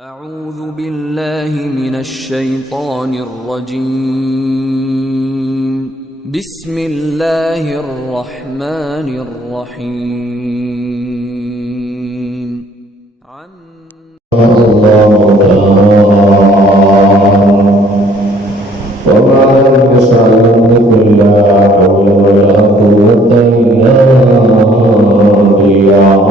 أعوذ بالله من الشيطان الرجيم. بسم الله الرحمن الرحيم. وما يشاء إلا حول ولا قوة إلا بالله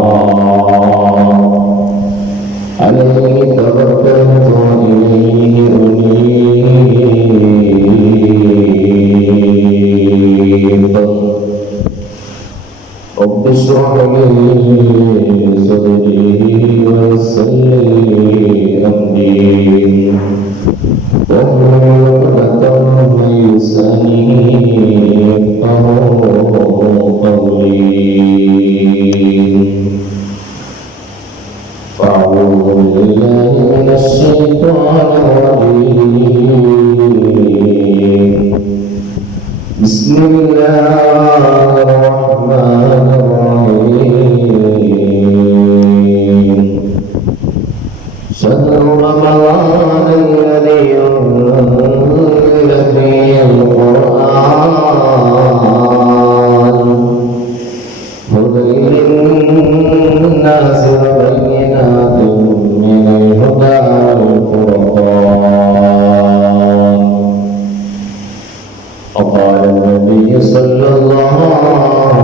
عليه توكلت وإليه أنيب رب اشرح لي صدري ويسر لي أمري واحلل عقدة من لساني يفقهوا قولي فأعوذ بالله من الشيطان الرجيم بسم الله الرحمن الرحيم شهر رمضان الذي أنزل فيه القرآن هدى للناس وبينات من الهدى والفرقان وقال النبي صلى الله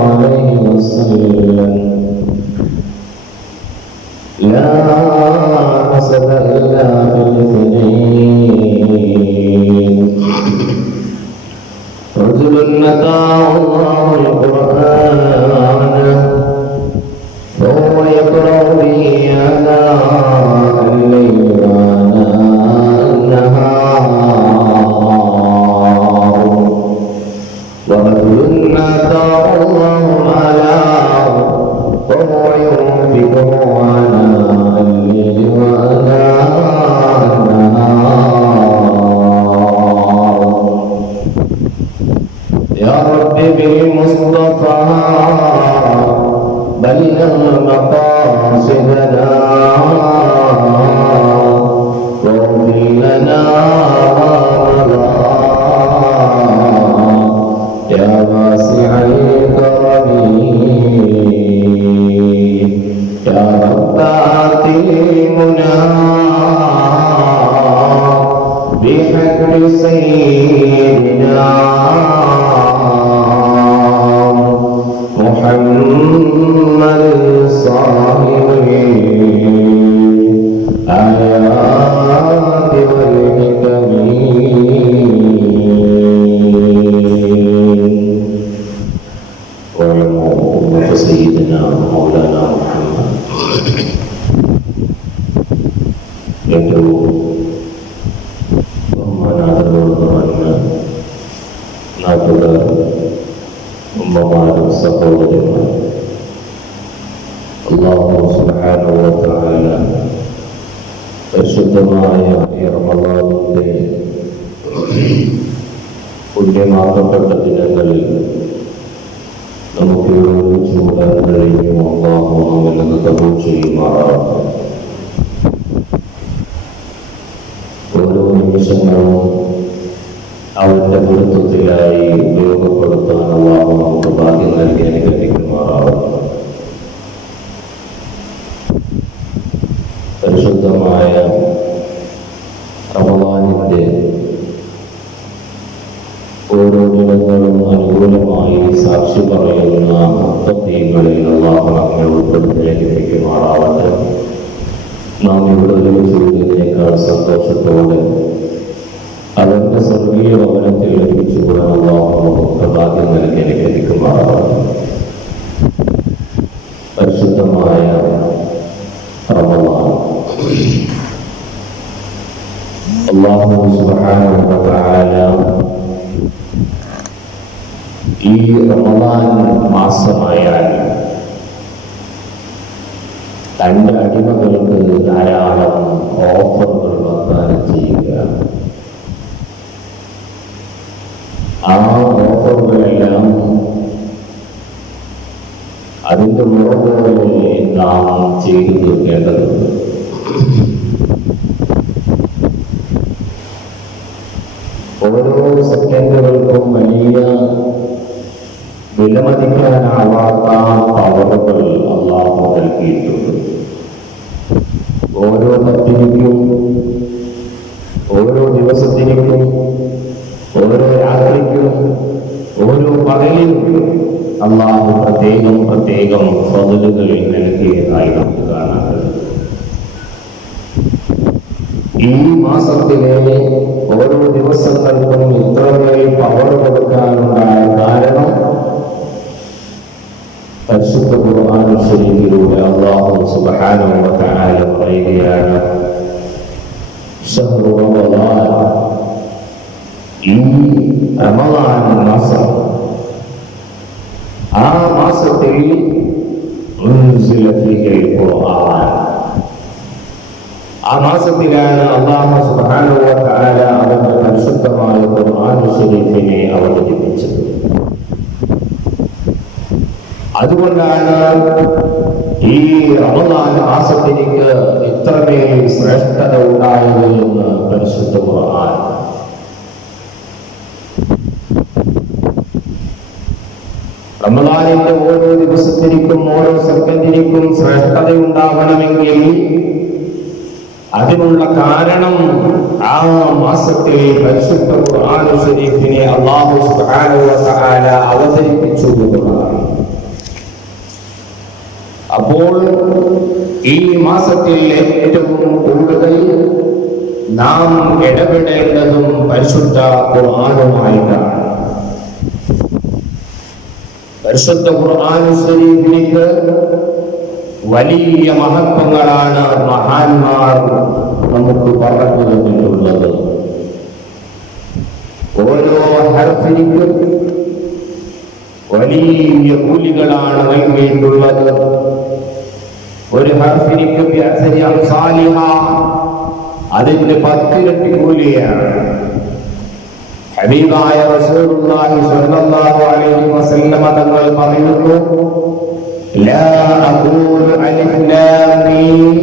عليه وسلم لا حسد إلا في الاثنين رجل آتاه الله القرآن وهو يقرأ به آناء الليل وآناء النهار ورجل آتاه الله مالا وهو ينفقه آناء الليل وآناء النهار يا رب بالمصطفى بلغ مقاصدنا واغفر لنا يا واسع الكرم يا رب آتيمنا بحق سيدنا محمد صاحب الآيات والحكم وعلمه سيدنا مولانا محمد ഏറ്റവും ബഹുമാനാദരവുള്ള നാട്ടുകാർ ഉമ്മമാരും സഹോദരന്മാർ അല്ലാഹു സുബ്ഹാനഹു വ തആല പരിശുദ്ധമായ ഈ റമളാനിന്റെ പുണ്യമാക്കപ്പെട്ട ദിനങ്ങളിൽ നമുക്ക് ഒരുമിച്ച് കൂടാൻ കഴിയും. അല്ലാഹു നമ്മെ കബൂൽ ചെയ്യുമാറാകട്ടെ. ഓരോ നിമിഷങ്ങളും അവന്റെ പൊരുത്തത്തിലായി ഉപയോഗപ്പെടുത്താൻ അല്ലാഹു നമുക്ക് ഭാഗ്യം നൽകി അനുഗ്രഹിക്കുമാറാകട്ടെ. പരിശുദ്ധമായ റമളാനിന്റെ ഓരോ ദിനങ്ങളും അനുകൂലമായി സാക്ഷി പറയുന്ന മുത്തഖീങ്ങളിൽ അല്ലാഹു നമ്മെ ഉൾപ്പെടുത്തി അനുഗ്രഹിക്കുമാറാകട്ടെ. നാം ഇവിടെ ഒരുമിച്ച് കൂടിയതിനേക്കാൾ സന്തോഷത്തോടെ അവന്റെ സ്വർഗീയ ഭവനത്തിൽ ഒരുമിച്ച് കൂടാൻ അല്ലാഹു നമുക്ക് ഭാഗ്യം നൽകി അനുഗ്രഹിക്കുമാറാകട്ടെ. പരിശുദ്ധമായ റമളാൻ അല്ലാഹു സുബ്ഹാനഹു വ തആല ഈ റമളാൻ മാസമായാൽ തന്റെ അടിമകൾക്ക് ധാരാളം ഓഫറുകൾ വാഗ്ദാനം ചെയ്യുക. ആ ഓഫറുകളെല്ലാം അതിന്റെ മുറ പോലെ നാം ചെയ്തു തീർക്കേണ്ടതുണ്ട്. വിലമതിക്കാനാവാത്ത പവറുകൾ അള്ളാഹു നൽകിയിട്ടുണ്ട്. ഓരോ പത്തിനിക്കും, ഓരോ ദിവസത്തിനും, ഓരോ രാത്രിക്കും, ഓരോ പകലിനും അള്ളാഹു പ്രത്യേകം പ്രത്യേകം ഫضലുകൾ നൽകിയതായി നമുക്ക് കാണാൻ കഴിയും. ഈ മാസത്തിലെ ഓരോ ദിവസങ്ങൾക്കും ഇത്രമേൽ പവർ കൊടുക്കാനുണ്ടായ കാരണം പരിശുദ്ധ ഖുർആൻ ശരീഫിലൂടെ അല്ലാഹു സുബ്ഹാനഹു വ തആല പറയുകയാണ്, ശഹ്റു റമളാൻ, ഈ റമളാൻ മാസം, ആ മാസത്തിൽ ഉൻസില ഫീഹിൽ ഖുർആൻ, ആ മാസത്തിലാണ് അല്ലാഹു സുബ്ഹാനഹു വ തആല അവന്റെ പരിശുദ്ധമായ ഖുർആൻ ശരീഫിനെ അവതരിപ്പിച്ചത്. അതുകൊണ്ടാണ് ഈ റമളാൻ മാസത്തിലേക്ക് ഇത്രമേൽ ശ്രേഷ്ഠത ഉണ്ടായത് എന്ന് പരിശുദ്ധ ഖുർആൻ. റമളാനിന്റെ ഓരോ ദിവസത്തിനും ഓരോ സെക്കൻഡിനും ശ്രേഷ്ഠത ഉണ്ടാകണമെങ്കിൽ അതിനുള്ള കാരണം ആ മാസത്തിൽ പരിശുദ്ധ ഖുർആൻ ശരീഫിനെ അല്ലാഹു സുബ്ഹാനഹു വ തആല അവതരിപ്പിച്ചു എന്നതാണ്. അപ്പോൾ ഈ മാസത്തിൽ ഏറ്റവും കൂടുതൽ നാം ഇടപെടേണ്ടതും പരിശുദ്ധ ഖുർആനുമായിട്ടാണ്. പരിശുദ്ധ ഖുർആൻ ശരീഫിലേക്ക് വലിയ മഹത്വങ്ങളാണ് മഹാന്മാർ നമുക്ക് പറഞ്ഞു തന്നിട്ടുള്ളത്. ഓരോ ഹർഫിനും വലിയ കൂലികളാണ് നൽകിയിട്ടുള്ളത്. ഒരു ഹർഫിനിക്ക് അതിന്റെ 10 ഇരട്ടി കൂലിയാണ്. ഹബീബായ റസൂലുള്ളാഹി സ്വല്ലല്ലാഹു അലൈഹി വസല്ലം തങ്ങൾ പറയുന്നു, ലാ അഖൂലു അലിഫ് ലാം മീം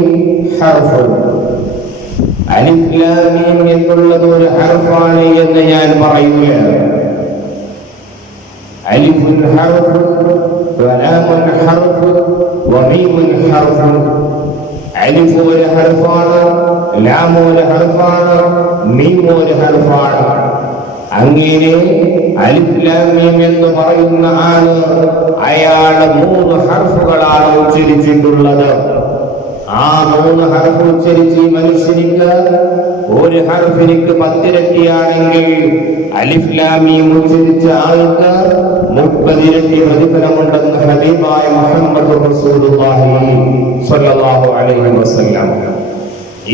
ഹർഫ്, അലിഫ് ലാം മീം എന്നുള്ളത് ഒരു ഹർഫാണ് എന്ന് ഞാൻ പറയില്ല. അലിഫുൻ ഹർഫ്, വലാമുൻ ഹർഫ്, വമീമുൻ ഹർഫ്. അലിഫ് ഒരു ഹർഫാണ്, ലാം ഒരു ഹർഫാണ്, മീം ഒരു ഹർഫാണ്. അങ്ങനെ അലിഫ് ലാം മീം എന്ന് പറയുന്ന ആള് അയാൾ 3 ഹർഫുകളാണ് ഉച്ചരിച്ചിട്ടുള്ളത്. ആ 3 ഹർഫ് ഉച്ചരിച്ച് മനുഷ്യനിക്ക് ഒരു ഹർഫിനിക്ക് 10 ഇരട്ടിയാണെങ്കിൽ അലിഫ് ലാം മീം ഉച്ചരിച്ച ആൾക്ക് 30 ഇരട്ടി പ്രതിഫലമുണ്ടെന്ന് ഹബീബായ മുഹമ്മദ് റസൂലുള്ളാഹി സ്വല്ലല്ലാഹു അലൈഹി വസല്ലം.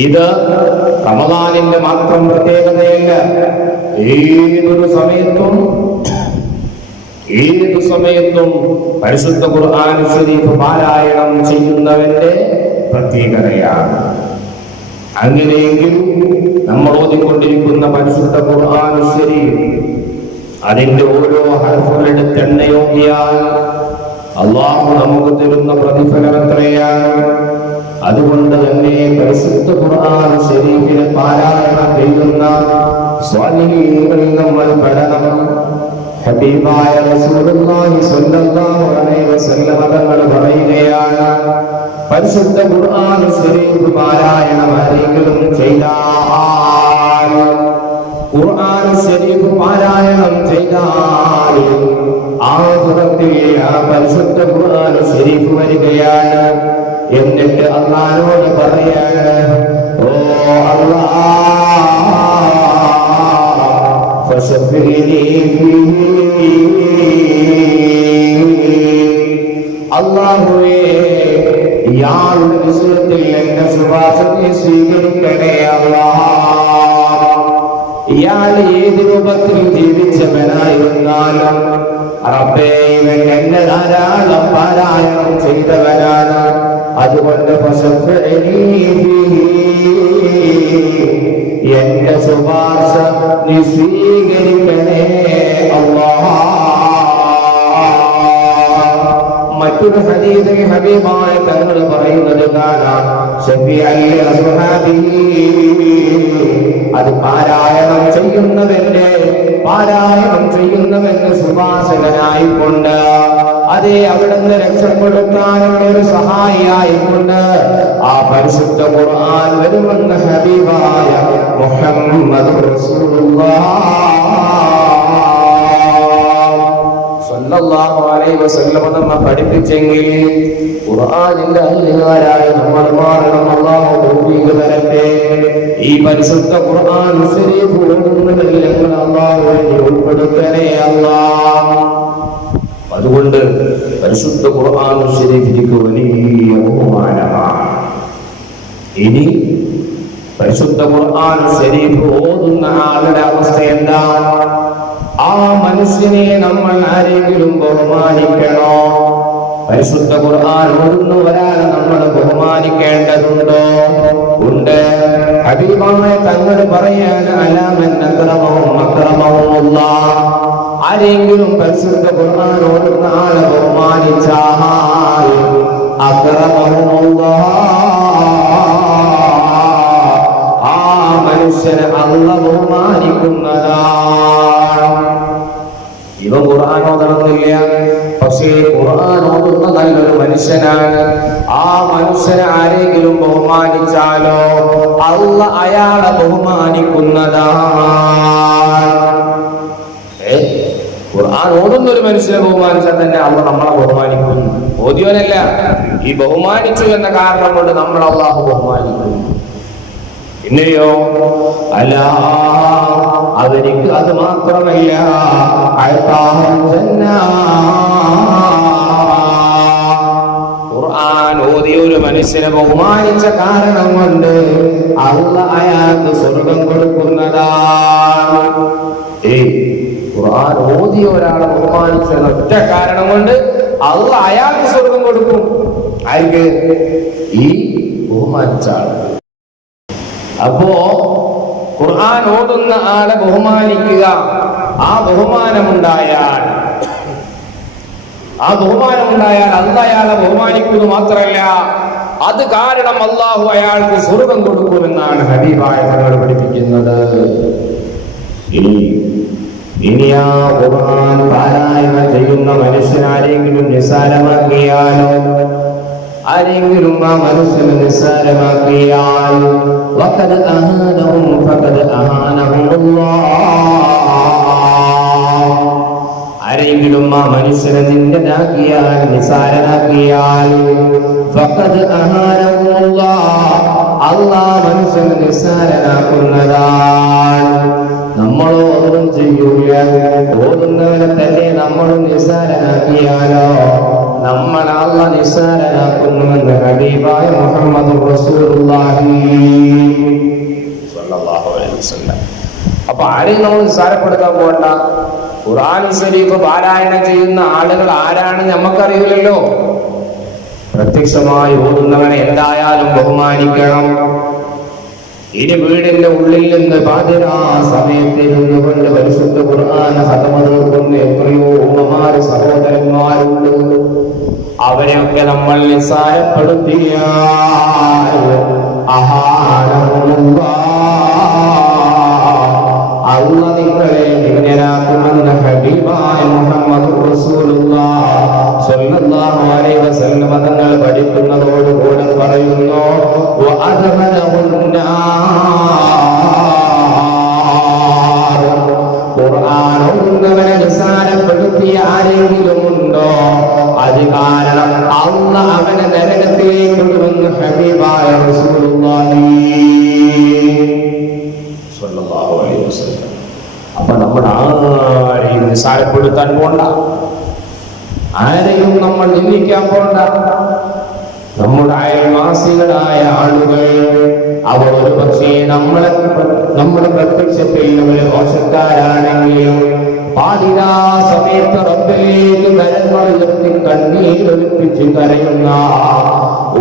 ഇത് റമളാനിന്റെ മാത്രം പ്രത്യേകതയല്ല. ഏതു സമയത്തും പരിശുദ്ധ ഖുർആൻ ശരീഫ് പാരായണം ചെയ്യുന്നവന്റെ പ്രത്യേകതയാണ്. അങ്ങനെയെങ്കിൽ നമ്മൾ ഓതിക്കൊണ്ടിരിക്കുന്ന പരിശുദ്ധ ഖുർആൻ ശരീഫ് അതിന്റെ ഓരോ ഹർഫുകളെടുത്ത് എണ്ണ നോക്കിയാൽ അല്ലാഹു നമുക്ക് തരുന്ന പ്രതിഫലം എത്രയാണ്. അതുകൊണ്ട് തന്നെ പരിശുദ്ധ ഖുർആൻ ശരീഫിനെ പാരായണം ചെയ്യുന്ന സ്വാലിഹീങ്ങളിൽ നമ്മൾ പെടണം. ഹബീബായ റസൂലുള്ളാഹി സ്വല്ലല്ലാഹു അലൈഹി വസല്ലം തങ്ങൾ പറയുകയാണ്, പരിശുദ്ധ ഖുർആൻ ശരീഫ് പാരായണം ആരെങ്കിലും ചെയ്താൽ, ഖുർആൻ ശരീഫ് പാരായണം ചെയ്താൽ ആഖിറത്തിൽ ആ പരിശുദ്ധ ഖുർആൻ ശരീഫ് വരികയാണ്. എന്നിട്ട് അല്ലാഹുവോട് പറയാണ്, ഓ അല്ലാഹ് ഫശഫിനി ഫീഹി, അല്ലാഹുവേ ഇയാളുടെ വിഷയത്തിൽ എന്റെ ശുപാർശയെ സ്വീകരിക്കണേ അല്ലാഹ്. ഇയാൾ ഏത് രൂപത്തിൽ ജീവിച്ചവനായിരുന്നാലും റബ്ബേ ഇവൻ എന്നെ ധാരാളം പാരായണം ചെയ്തവനാണ്. അതുകൊണ്ട് എന്റെ ശുപാർശ നീ സ്വീകരിക്കണേ അല്ലാഹ്. മറ്റൊരു ഹദീസിൽ ഹബീബായ തങ്ങൾ പറയുന്നത് കാണാം, അത് പാരായണം ചെയ്യുന്നവന്റെ ശുപാർശകനായിക്കൊണ്ട് അതേ അവിടുന്ന് രക്ഷപ്പെടുത്താനുള്ള ഒരു സഹായിയായിക്കൊണ്ട് ആ പരിശുദ്ധ ഖുർആൻ വരുമെന്ന് ഹബീബായ മുഹമ്മദ് സല്ലല്ലാഹു അലൈഹി വസല്ലം നമ്മെ പഠിപ്പിച്ചെങ്കിൽ ഖുർആനിന്റെ അധികാരായ നമ്മൾ മാറണം. അല്ലാഹു തൗഫീഖ് തരട്ടെ. ഈ പരിശുദ്ധ ഖുർആൻ ശരീഫ് ഓതുന്നതിൽ ഞങ്ങൾ അല്ലാഹുവിനെ ഉൾപ്പെടുത്തണേ അല്ലാഹ്. അതുകൊണ്ട് പരിശുദ്ധ ഖുർആൻ ശരീഫിലേക്ക് വലിയ ബഹുമാനമാണ്. ഇനി പരിശുദ്ധ ഖുർആൻ ശരീഫ് ഓതുന്ന ആളുടെ അവസ്ഥ എന്താ? ആ മനുഷ്യനെ നമ്മൾ ആരെങ്കിലും ബഹുമാനിക്കണോ? പരിശുദ്ധ ഖുർആൻ ഓതുന്ന ഒരാളെ നമ്മൾ ബഹുമാനിക്കേണ്ടതുണ്ടോ? ഉണ്ട്. ഹബീബായ തങ്ങൾ പറയാൻ അലാമൻ അക്രമവും അക്രമവുമുല്ലാഹ്. ആരെങ്കിലും പരിശുദ്ധ ഖുർആൻ ഓതുന്ന ആളെ ബഹുമാനിച്ചാൽ അക്രമവുമുല്ലാഹ്, ആ മനുഷ്യനെ അല്ലാഹു ബഹുമാനിക്കുന്നതാണ്. ഇവൻ ഖുർആൻ ഓതണമെന്നില്ല, പക്ഷേ ഖുർആൻ ഓതുന്ന നല്ലൊരു മനുഷ്യനാണ്. ആ മനുഷ്യനെ ആരെങ്കിലും ബഹുമാനിച്ചാലോ അല്ലാഹ് അയാളെ ബഹുമാനിക്കുന്നതാണ്. ഖുർആൻ ഓതുന്ന ഒരു മനുഷ്യനെ ബഹുമാനിച്ചാൽ തന്നെ അല്ലാഹ് നമ്മളെ ബഹുമാനിക്കുന്നു. ഓതിയോനല്ല, ഈ ബഹുമാനിച്ചു എന്ന കാരണം കൊണ്ട് നമ്മൾ അല്ലാഹു ബഹുമാനിക്കുന്നു. പിന്നെയോ അല്ല, അവർക്ക് അത് മാത്രമല്ല, ഖുർആൻ ഓതിയ ഒരു മനുഷ്യനെ ബഹുമാനിച്ച കാരണം കൊണ്ട് അല്ലാഹ് അയാൾക്ക് സ്വർഗം കൊടുക്കുന്നതാണ്. ഖുർആൻ ഓതിയ ഒരാളെ ബഹുമാനിച്ച ഒറ്റ കാരണം കൊണ്ട് അല്ലാഹ് അയാൾക്ക് സ്വർഗം കൊടുക്കും. ആർക്ക്? ഈ ബഹുമാനിച്ച ആൾ. അപ്പോ ഖുർആൻ ഓതുന്ന ആളെ ബഹുമാനിക്കുക. ആ ബഹുമാനമുണ്ടായാൽ അല്ലാഹ് അയാളെ ബഹുമാനിക്കുന്നു മാത്രമല്ല, അത് കാരണം അല്ലാഹു അയാൾക്ക് സ്വർഗം കൊടുക്കുമെന്നാണ് ഹബീബായ തങ്ങൾ പഠിപ്പിക്കുന്നത്. ഇനി ആ ഖുർആൻ പാരായണം ചെയ്യുന്ന മനുഷ്യനാരെങ്കിലും നിസ്സാരമാക്കിയാലോ, ആരെങ്കിലും ആ മനുഷ്യനെ നിസ്സാരമാക്കിയാൽ വഖദ് അഹാനഹും ഫഖദ് അഹാനഹുല്ലാഹ്. ആരെങ്കിലും ആ മനുഷ്യനെ നിന്ദനാക്കിയാൽ, നിസ്സാരനാക്കിയാൽ ഫഖദ് അഹാനഹുല്ലാഹ്, അല്ലാഹ് മനുഷ്യനെ നിസ്സാരനാക്കുന്നതാണ്. നമ്മളോ ഒന്നും ചെയ്യൂല, ഓതുന്നവനെ തന്നെ നമ്മളും നിസ്സാരനാക്കിയാലോ നമ്മളെ അല്ലാഹ് നിസ്സാരനാക്കുന്നുവെന്ന് ഹബീബായ മുഹമ്മദ് റസൂലുള്ളാഹി സ്വല്ലല്ലാഹു അലൈഹി വസല്ലം. അപ്പൊ ആരെയും നമ്മൾ നിസ്സാരപ്പെടുത്താൻ പോകണ്ട. ഖുർആൻ ശരീഫ് പാരായണം ചെയ്യുന്ന ആളുകൾ ആരാണ് നമുക്കറിയില്ലല്ലോ. പ്രത്യക്ഷമായി ഓതുന്നവനെ എന്തായാലും ബഹുമാനിക്കണം. ഇനി വീടിന്റെ ഉള്ളിൽ നിന്ന് പാതിരാ സമയത്ത് ഇരുന്നു കൊണ്ട് പരിശുദ്ധ ഖുർആൻ ഖതമ തീർക്കുന്ന എത്രയോ ഉമ്മമാര് സഹോദരന്മാരുണ്ട്. അവരെയൊക്കെ നമ്മൾ നിസ്സാരപ്പെടുത്തിയാൽ അല്ലാഹ് നിങ്ങളെ നിന്ദനാക്കുമെന്ന് ഹബീബായ മുഹമ്മദ് റസൂലുള്ളാഹി സ്വല്ലല്ലാഹു അലൈഹി വസല്ലം തങ്ങൾ പഠിക്കുന്നതോടുകൂടെ പറയുന്നു, ഖുർആൻ ഓതുന്നവനെ നിസ്സാരപ്പെടുത്തിയ ആരെങ്കിലും ഉണ്ടോ, അത് കാരണം അല്ലാഹ് അവനെ നരകത്തിലേക്ക് കൊണ്ടുവന്ന് ഹബീബായ റസൂലുള്ളാഹി സ്വല്ലല്ലാഹു അലൈഹി വസല്ലം. അപ്പൊ നമ്മൾ ആരെയും നിസ്സാരപ്പെടുത്താൻ പോണ്ട, ആരെയും നമ്മൾ നിന്ദിക്കാൻ പോണ്ട. നമ്മുടെ അയൽവാസികളായ ആളുകൾ അവർ ഒരു പക്ഷേ നമ്മുടെ പ്രത്യക്ഷത്തിൽ ഒരു മോശക്കാരാണെങ്കിലും പാതിരാ സമയത്ത് റബ്ബിലേക്ക് കരങ്ങൾ ഉയർത്തി കണ്ണീരൊലിപ്പിച്ച് കരയുന്ന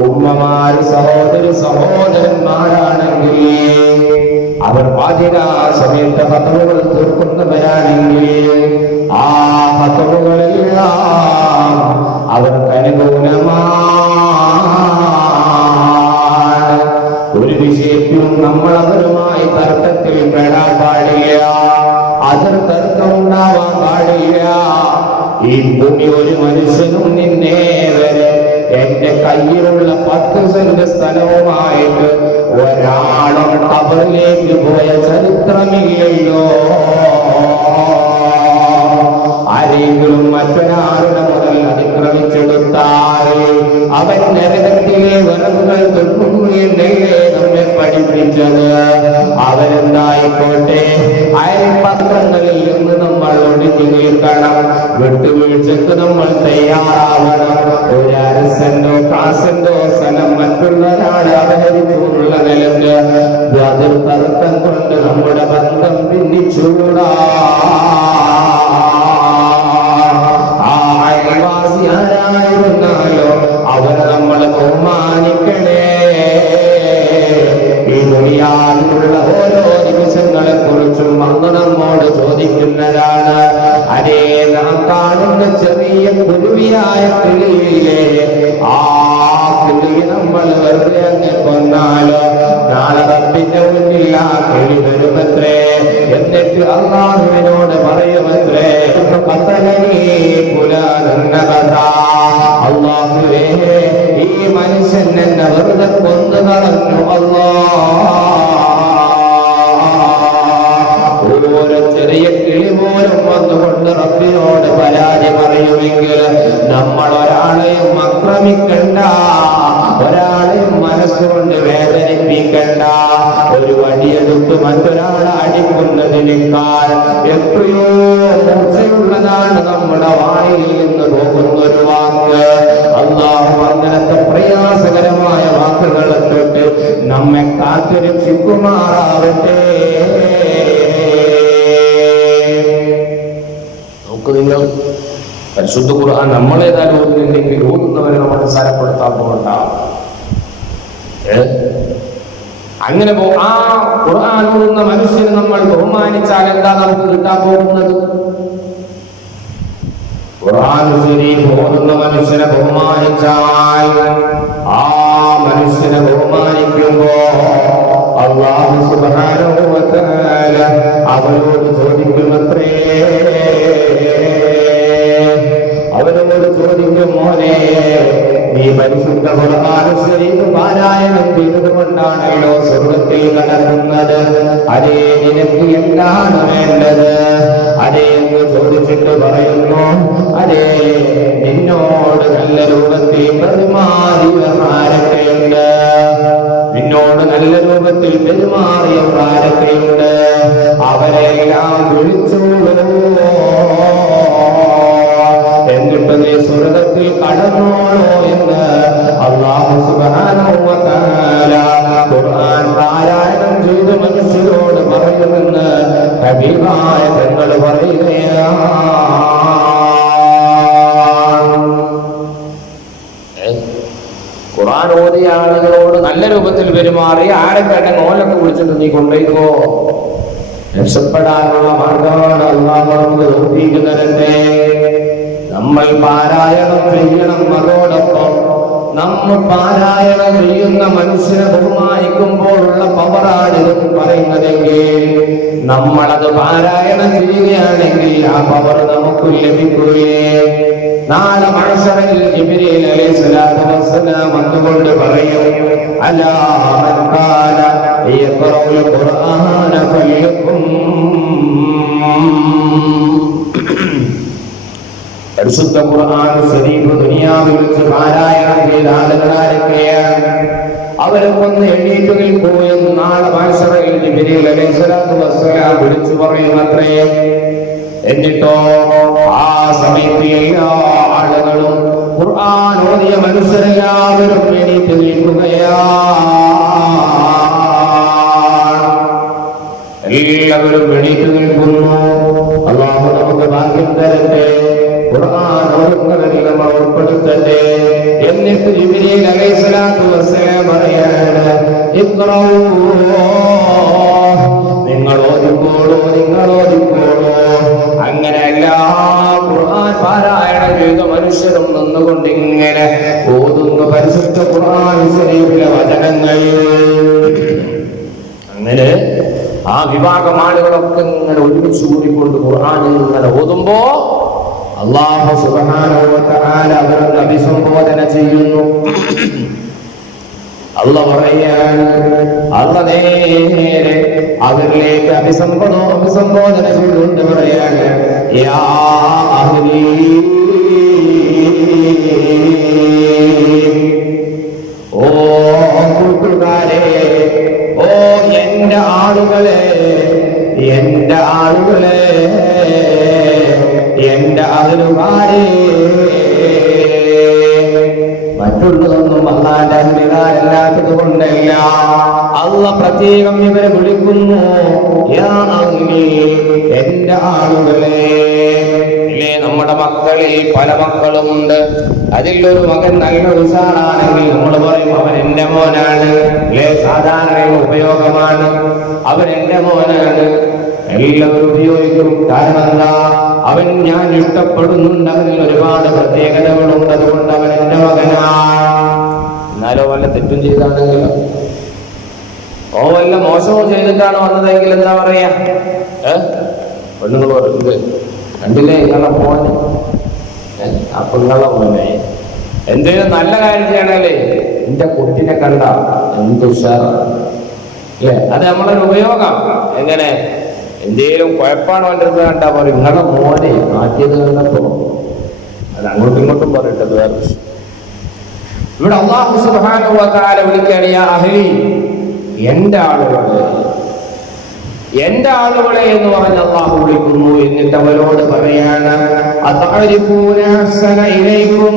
ഉമ്മമാര് സഹോദരന്മാരാണെങ്കിൽ, അവർ പാതിരാ സമയത്ത് ഖതറുകൾ തീർക്കുന്നവരാണെങ്കിൽ ആ ഖതറുകളെല്ലാം അവർക്ക് അനുകൂലമാണ്. ഒരു വിഷയത്തിലും നമ്മൾ അവരുമായി തർക്കത്തിൽ പെടാൻ പാടില്ല, അതിൽ തർക്കമുണ്ടാവാൻ പാടില്ല. ഈ ഭൂമി ഒരു മനുഷ്യനും നിന്നേ വരെ എന്റെ കയ്യിലുള്ള 10 സെന്റ് സ്ഥലവുമായിട്ട് ഒരാളും ഖബറിലേക്ക് പോയ ചരിത്രമില്ലല്ലോ. ആരെങ്കിലും മറ്റൊരാളുടെ മുതൽ അതിക്രമിച്ചെടുത്താൽ അവൻ നരകത്തിലെ വിറകുകൾ തൊട്ടുകയെന്നല്ലേ നമ്മെ പഠിപ്പിച്ചത്. അവരെന്തായിക്കോട്ടെ അയൽപത്രങ്ങളിൽ നിന്ന് നമ്മൾ ഒടുക്കി നിൽക്കണം. വിട്ടുവീഴ്ചക്ക് നമ്മൾ തയ്യാറാവണം. ഒരു അരസെന്റോ കാസെന്റോ സ്ഥലം മറ്റുള്ളൊരാൾ അപഹരിച്ചുള്ള നിലക്ക് അതിർ തർക്കം കൊണ്ട് നമ്മുടെ ബന്ധം പിന്നിച്ചൂടാ. ആരായിരുന്നാലോ അവരെ നമ്മൾ ബഹുമാനിക്കണേ. ഈ ദുനിയാവിലുള്ള ഓരോ നിമിഷങ്ങളെ കുറിച്ചും അന്ന് നമ്മോട് ചോദിക്കുന്നതാണ്. അതേ നാം കാണുന്ന ചെറിയ കുരുവിയായ കിളിയില്ലേ, ആ കിളി നമ്മൾ വെറുതെ അങ്ങ് കൊന്നാലോ നാളെ റബ്ബിന്റെ മുന്നിൽ ആ കിളി വരുമത്രേ. എന്നിട്ട് അല്ലാഹുവിനോട് പറയുമത്രേ, അല്ലാഹുവേ ഈ മനുഷ്യൻ എന്നെ വെറുതെ കൊന്നു കളഞ്ഞു ഓരോ ചെറിയ കിളി പോലും വന്നുകൊണ്ട് റബ്ബിനോട് പരാതി പറയുമെങ്കിൽ നമ്മൾ ഒരാളെയും ആക്രമിക്കണ്ട, ഒരാളെയും മനസ്സുകൊണ്ട് വേദനിപ്പിക്കണ്ട. ഒരു വടിയെടുത്ത് മറ്റൊരാളെ അടിക്കുന്നതിനേക്കാൾ എത്രയോ മൂർച്ചയുള്ളതാണ് നമ്മുടെ വായിൽ നിന്ന് പോകുന്ന ഒരു വാക്ക്. അല്ലാഹു അങ്ങനത്തെ പ്രയാസകരമായ വാക്കുകളെ തൊട്ട് നമ്മെ കാത്തുരക്ഷിക്കുമാറാവട്ടെ. നിങ്ങൾ പരിശുദ്ധ ഖുർആൻ നമ്മളേതായാലും ഓതുന്നില്ലെങ്കിൽ ഓതുന്നവരെ നമ്മൾ സാരപ്പെടുത്താൻ പോകണ്ട. അങ്ങനെ ആ ഖുർആൻ ഓതുന്ന മനുഷ്യനെ നമ്മൾ ബഹുമാനിച്ചാൽ എന്താ നമുക്ക് കിട്ടാൻ പോകുന്നത്? ഖുർആൻ ശരീഫ് ഓതുന്ന മനുഷ്യനെ ബഹുമാനിച്ചാൽ, ആ മനുഷ്യനെ ബഹുമാനിക്കുമ്പോ അല്ലാഹു സുബ്ഹാനഹു വ തആല അവരോട് ചോദിക്കുമത്രേ, അവരോട് ചോദിക്കും, മോനെ നീ പരിശുദ്ധ ഖുർആൻ ശരീഫ് പാരായണം ചെയ്തതുകൊണ്ടാണല്ലോ സ്വർഗ്ഗത്തിൽ കടക്കുന്നത്. അതേ നിനക്ക് എന്താണ് വേണ്ടത്? അതേ എന്ന് ചോദിച്ചിട്ട് പറയുന്നു, അതേ നിന്നോട് നല്ല രൂപത്തിൽ പെരുമാറിയവരാരൊക്കെയുണ്ട്, നിന്നോട് നല്ല രൂപത്തിൽ പെരുമാറിയവരാരൊക്കെയുണ്ട്, അവരെല്ലാം വിളിച്ചോളൂ. എന്നിട്ട് നീ സ്വർഗ്ഗത്തിൽ കടന്നോളൂ എന്ന് അല്ലാഹു സുബ്ഹാനഹു വ തആല ഖുർആൻ പാരായണം ചെയ്ത മനുഷ്യരോട് പറയുമെന്ന് ഹബീബായ തങ്ങൾ പറയുകയാണ്. ഖുർആൻ ഓതിയ ആളുകളോട് നല്ല രൂപത്തിൽ പെരുമാറി ആരെ കേട്ടെങ്കിൽ ഓലൊക്കെ വിളിച്ചിട്ട് നീ കൊണ്ടുപോയിക്കോ. രക്ഷപ്പെടാനുള്ള മാർഗമാണ് അല്ലാഹു നമുക്ക് തൗഫീഖ് തരട്ടെ. നമ്മൾ പാരായണം ചെയ്യണം. അതോടൊപ്പം നമ്മൾ പാരായണം ചെയ്യുന്ന മനുഷ്യനെ ബഹുമാനിക്കുമ്പോഴുള്ള പവറാണിത് പറയുന്നതെങ്കിൽ, നമ്മളത് പാരായണം ചെയ്യുകയാണെങ്കിൽ ആ പവർ നമുക്ക് ലഭിക്കുകയേ. നാളെ മഹ്ശറിൽ ജിബ്രീൽ അലൈഹിസ്സലാത്തു വസ്സലാം വന്നുകൊണ്ട് പറയും, അലാ മൻ കാന യഖറഉൽ ഖുർആന ഫൽയകും. പരിശുദ്ധ ഖുർആൻ ശരീഫ് ദുനിയാവിൽ വെച്ച് പാരായണം ചെയ്ത ആളുകളാരൊക്കെയാണ്? അവരൊന്ന് എണീറ്റ് നിൽക്കുകയെന്ന് നാളെ മഹ്ശറിൽ ജിബ്രീൽ അലൈഹിസ്സലാത്തു വസ്സലാം വിളിച്ചു പറയുമത്രേ. എന്നിട്ടോ ആ സമയത്ത് എല്ലാ ആളുകളും ഖുർആൻ ഓതിയ മനുഷ്യരെല്ലാവരും എണീറ്റ് നിൽക്കുകയാണ്. എല്ലാവരും എണീറ്റ് നിൽക്കുന്നു. അല്ലാഹു നമുക്ക് ഭാഗ്യം തരട്ടെ, ഖുർആൻ ഓതുന്നവരിൽ നമ്മൾ ഉൾപ്പെടുത്തട്ടെ. എന്നിട്ട് ജിബ്രീൽ അലൈഹിസ്സലാത്തു വസ്സലാം പറയാണ്, ഇഖ്റഊ, നിങ്ങൾ ഓതിക്കോളൂ, നിങ്ങൾ ഓതിക്കോളൂ. അങ്ങനെ എല്ലാ ഖുർആൻ പാരായണം ചെയ്ത മനുഷ്യരും നിന്നുകൊണ്ട് ഇങ്ങനെ ഓതുന്ന പരിശുദ്ധ ഖുർആൻ ശരീഫിലെ വചനങ്ങൾ. അങ്ങനെ ആ വിഭാഗം ആളുകളൊക്കെ ഇങ്ങനെ ഒരുമിച്ച് കൂടിക്കൊണ്ട് ഖുർആനിൽ ഇങ്ങനെ ഓതുമ്പോ അല്ലാഹു സുബ്ഹാനഹു വ തആല അവരെ അഭിസംബോധന ചെയ്യുന്നു. അല്ലാഹു പറയാണ്, അല്ലാഹു നേരെ അവരിലേക്ക് അഭിസംബോധന ചെയ്തുകൊണ്ട് പറയാണ്, യാ അഹ്ലി, ഓ കൂട്ടുകാരെ, ഓ എന്റെ ആളുകളെ, എന്റെ ആളുകളെ, എന്റെ അഹ്ലുകാരെ. മറ്റുള്ളതൊന്നും അല്ലാഹുവിന്റെ അഹ്ലുകാരല്ലാത്തത് കൊണ്ടല്ല, അല്ലാഹ് പ്രത്യേകം ഇവരെ വിളിക്കുന്നു, യാ അഹ്ലി, എന്റെ ആളുകളെ. ഇല്ലേ, നമ്മുടെ മക്കളിൽ പല മക്കളുമുണ്ട്. അതിലൊരു മകൻ നല്ല ഉഷാറാണെങ്കിൽ നമ്മൾ പറയും അവൻ എന്റെ മോനാണ്. അല്ലേ, സാധാരണ ഉപയോഗമാണ്, അവൻ എന്റെ മോനാണ്. എല്ലാവരും ഉപയോഗിക്കും. കാരണം എന്താ? അവൻ ഞാൻ ഇഷ്ടപ്പെടുന്നുണ്ട്, അവനിൽ ഒരുപാട് പ്രത്യേകതകളുണ്ട്, അതുകൊണ്ട് അവൻ എന്റെ മകനാണ്. എന്നാലോ വല്ല തെറ്റും ചെയ്താണെങ്കിലോ, ഓ വല്ല മോശമോ ചെയ്തിട്ടാണ് വന്നതെങ്കിൽ എന്താ പറയാ? പെണ്ണുങ്ങൾ പറയുന്നത് കണ്ടില്ലേ നിങ്ങളെ മോനെ, അപ്പൊ നിങ്ങളെ മോനെ. എന്തെങ്കിലും നല്ല കാര്യം ചെയ്യണല്ലേ, എന്റെ കുട്ടിനെ കണ്ട എന്ത് ഉഷാറാണ്, അല്ലേ? അത് നമ്മളൊരു ഉപയോഗം. എങ്ങനെ എന്തേലും കുഴപ്പമാണോ എൻ്റെ അടുത്ത് കണ്ടാ പറയും നിങ്ങളെ മോനെ മാറ്റിയത് കണ്ടപ്പോ. അത് അങ്ങോട്ടും ഇങ്ങോട്ടും പറയട്ടത് വേറെ വിഷയം. ഇവിടെ അല്ലാഹു സുബ്ഹാനഹു വ തആല വിളിക്കുകയാണ്, യാ അഹ്ലി, എന്റെ ആളുകളെ, എന്റെ ആളുകളെ എന്ന് പറഞ്ഞ് അല്ലാഹു വിളിക്കുന്നു. എന്നിട്ട് അവരോട് പറയാണ്, അതഅരിഫൂന അഹ്സന ഇലൈക്കും,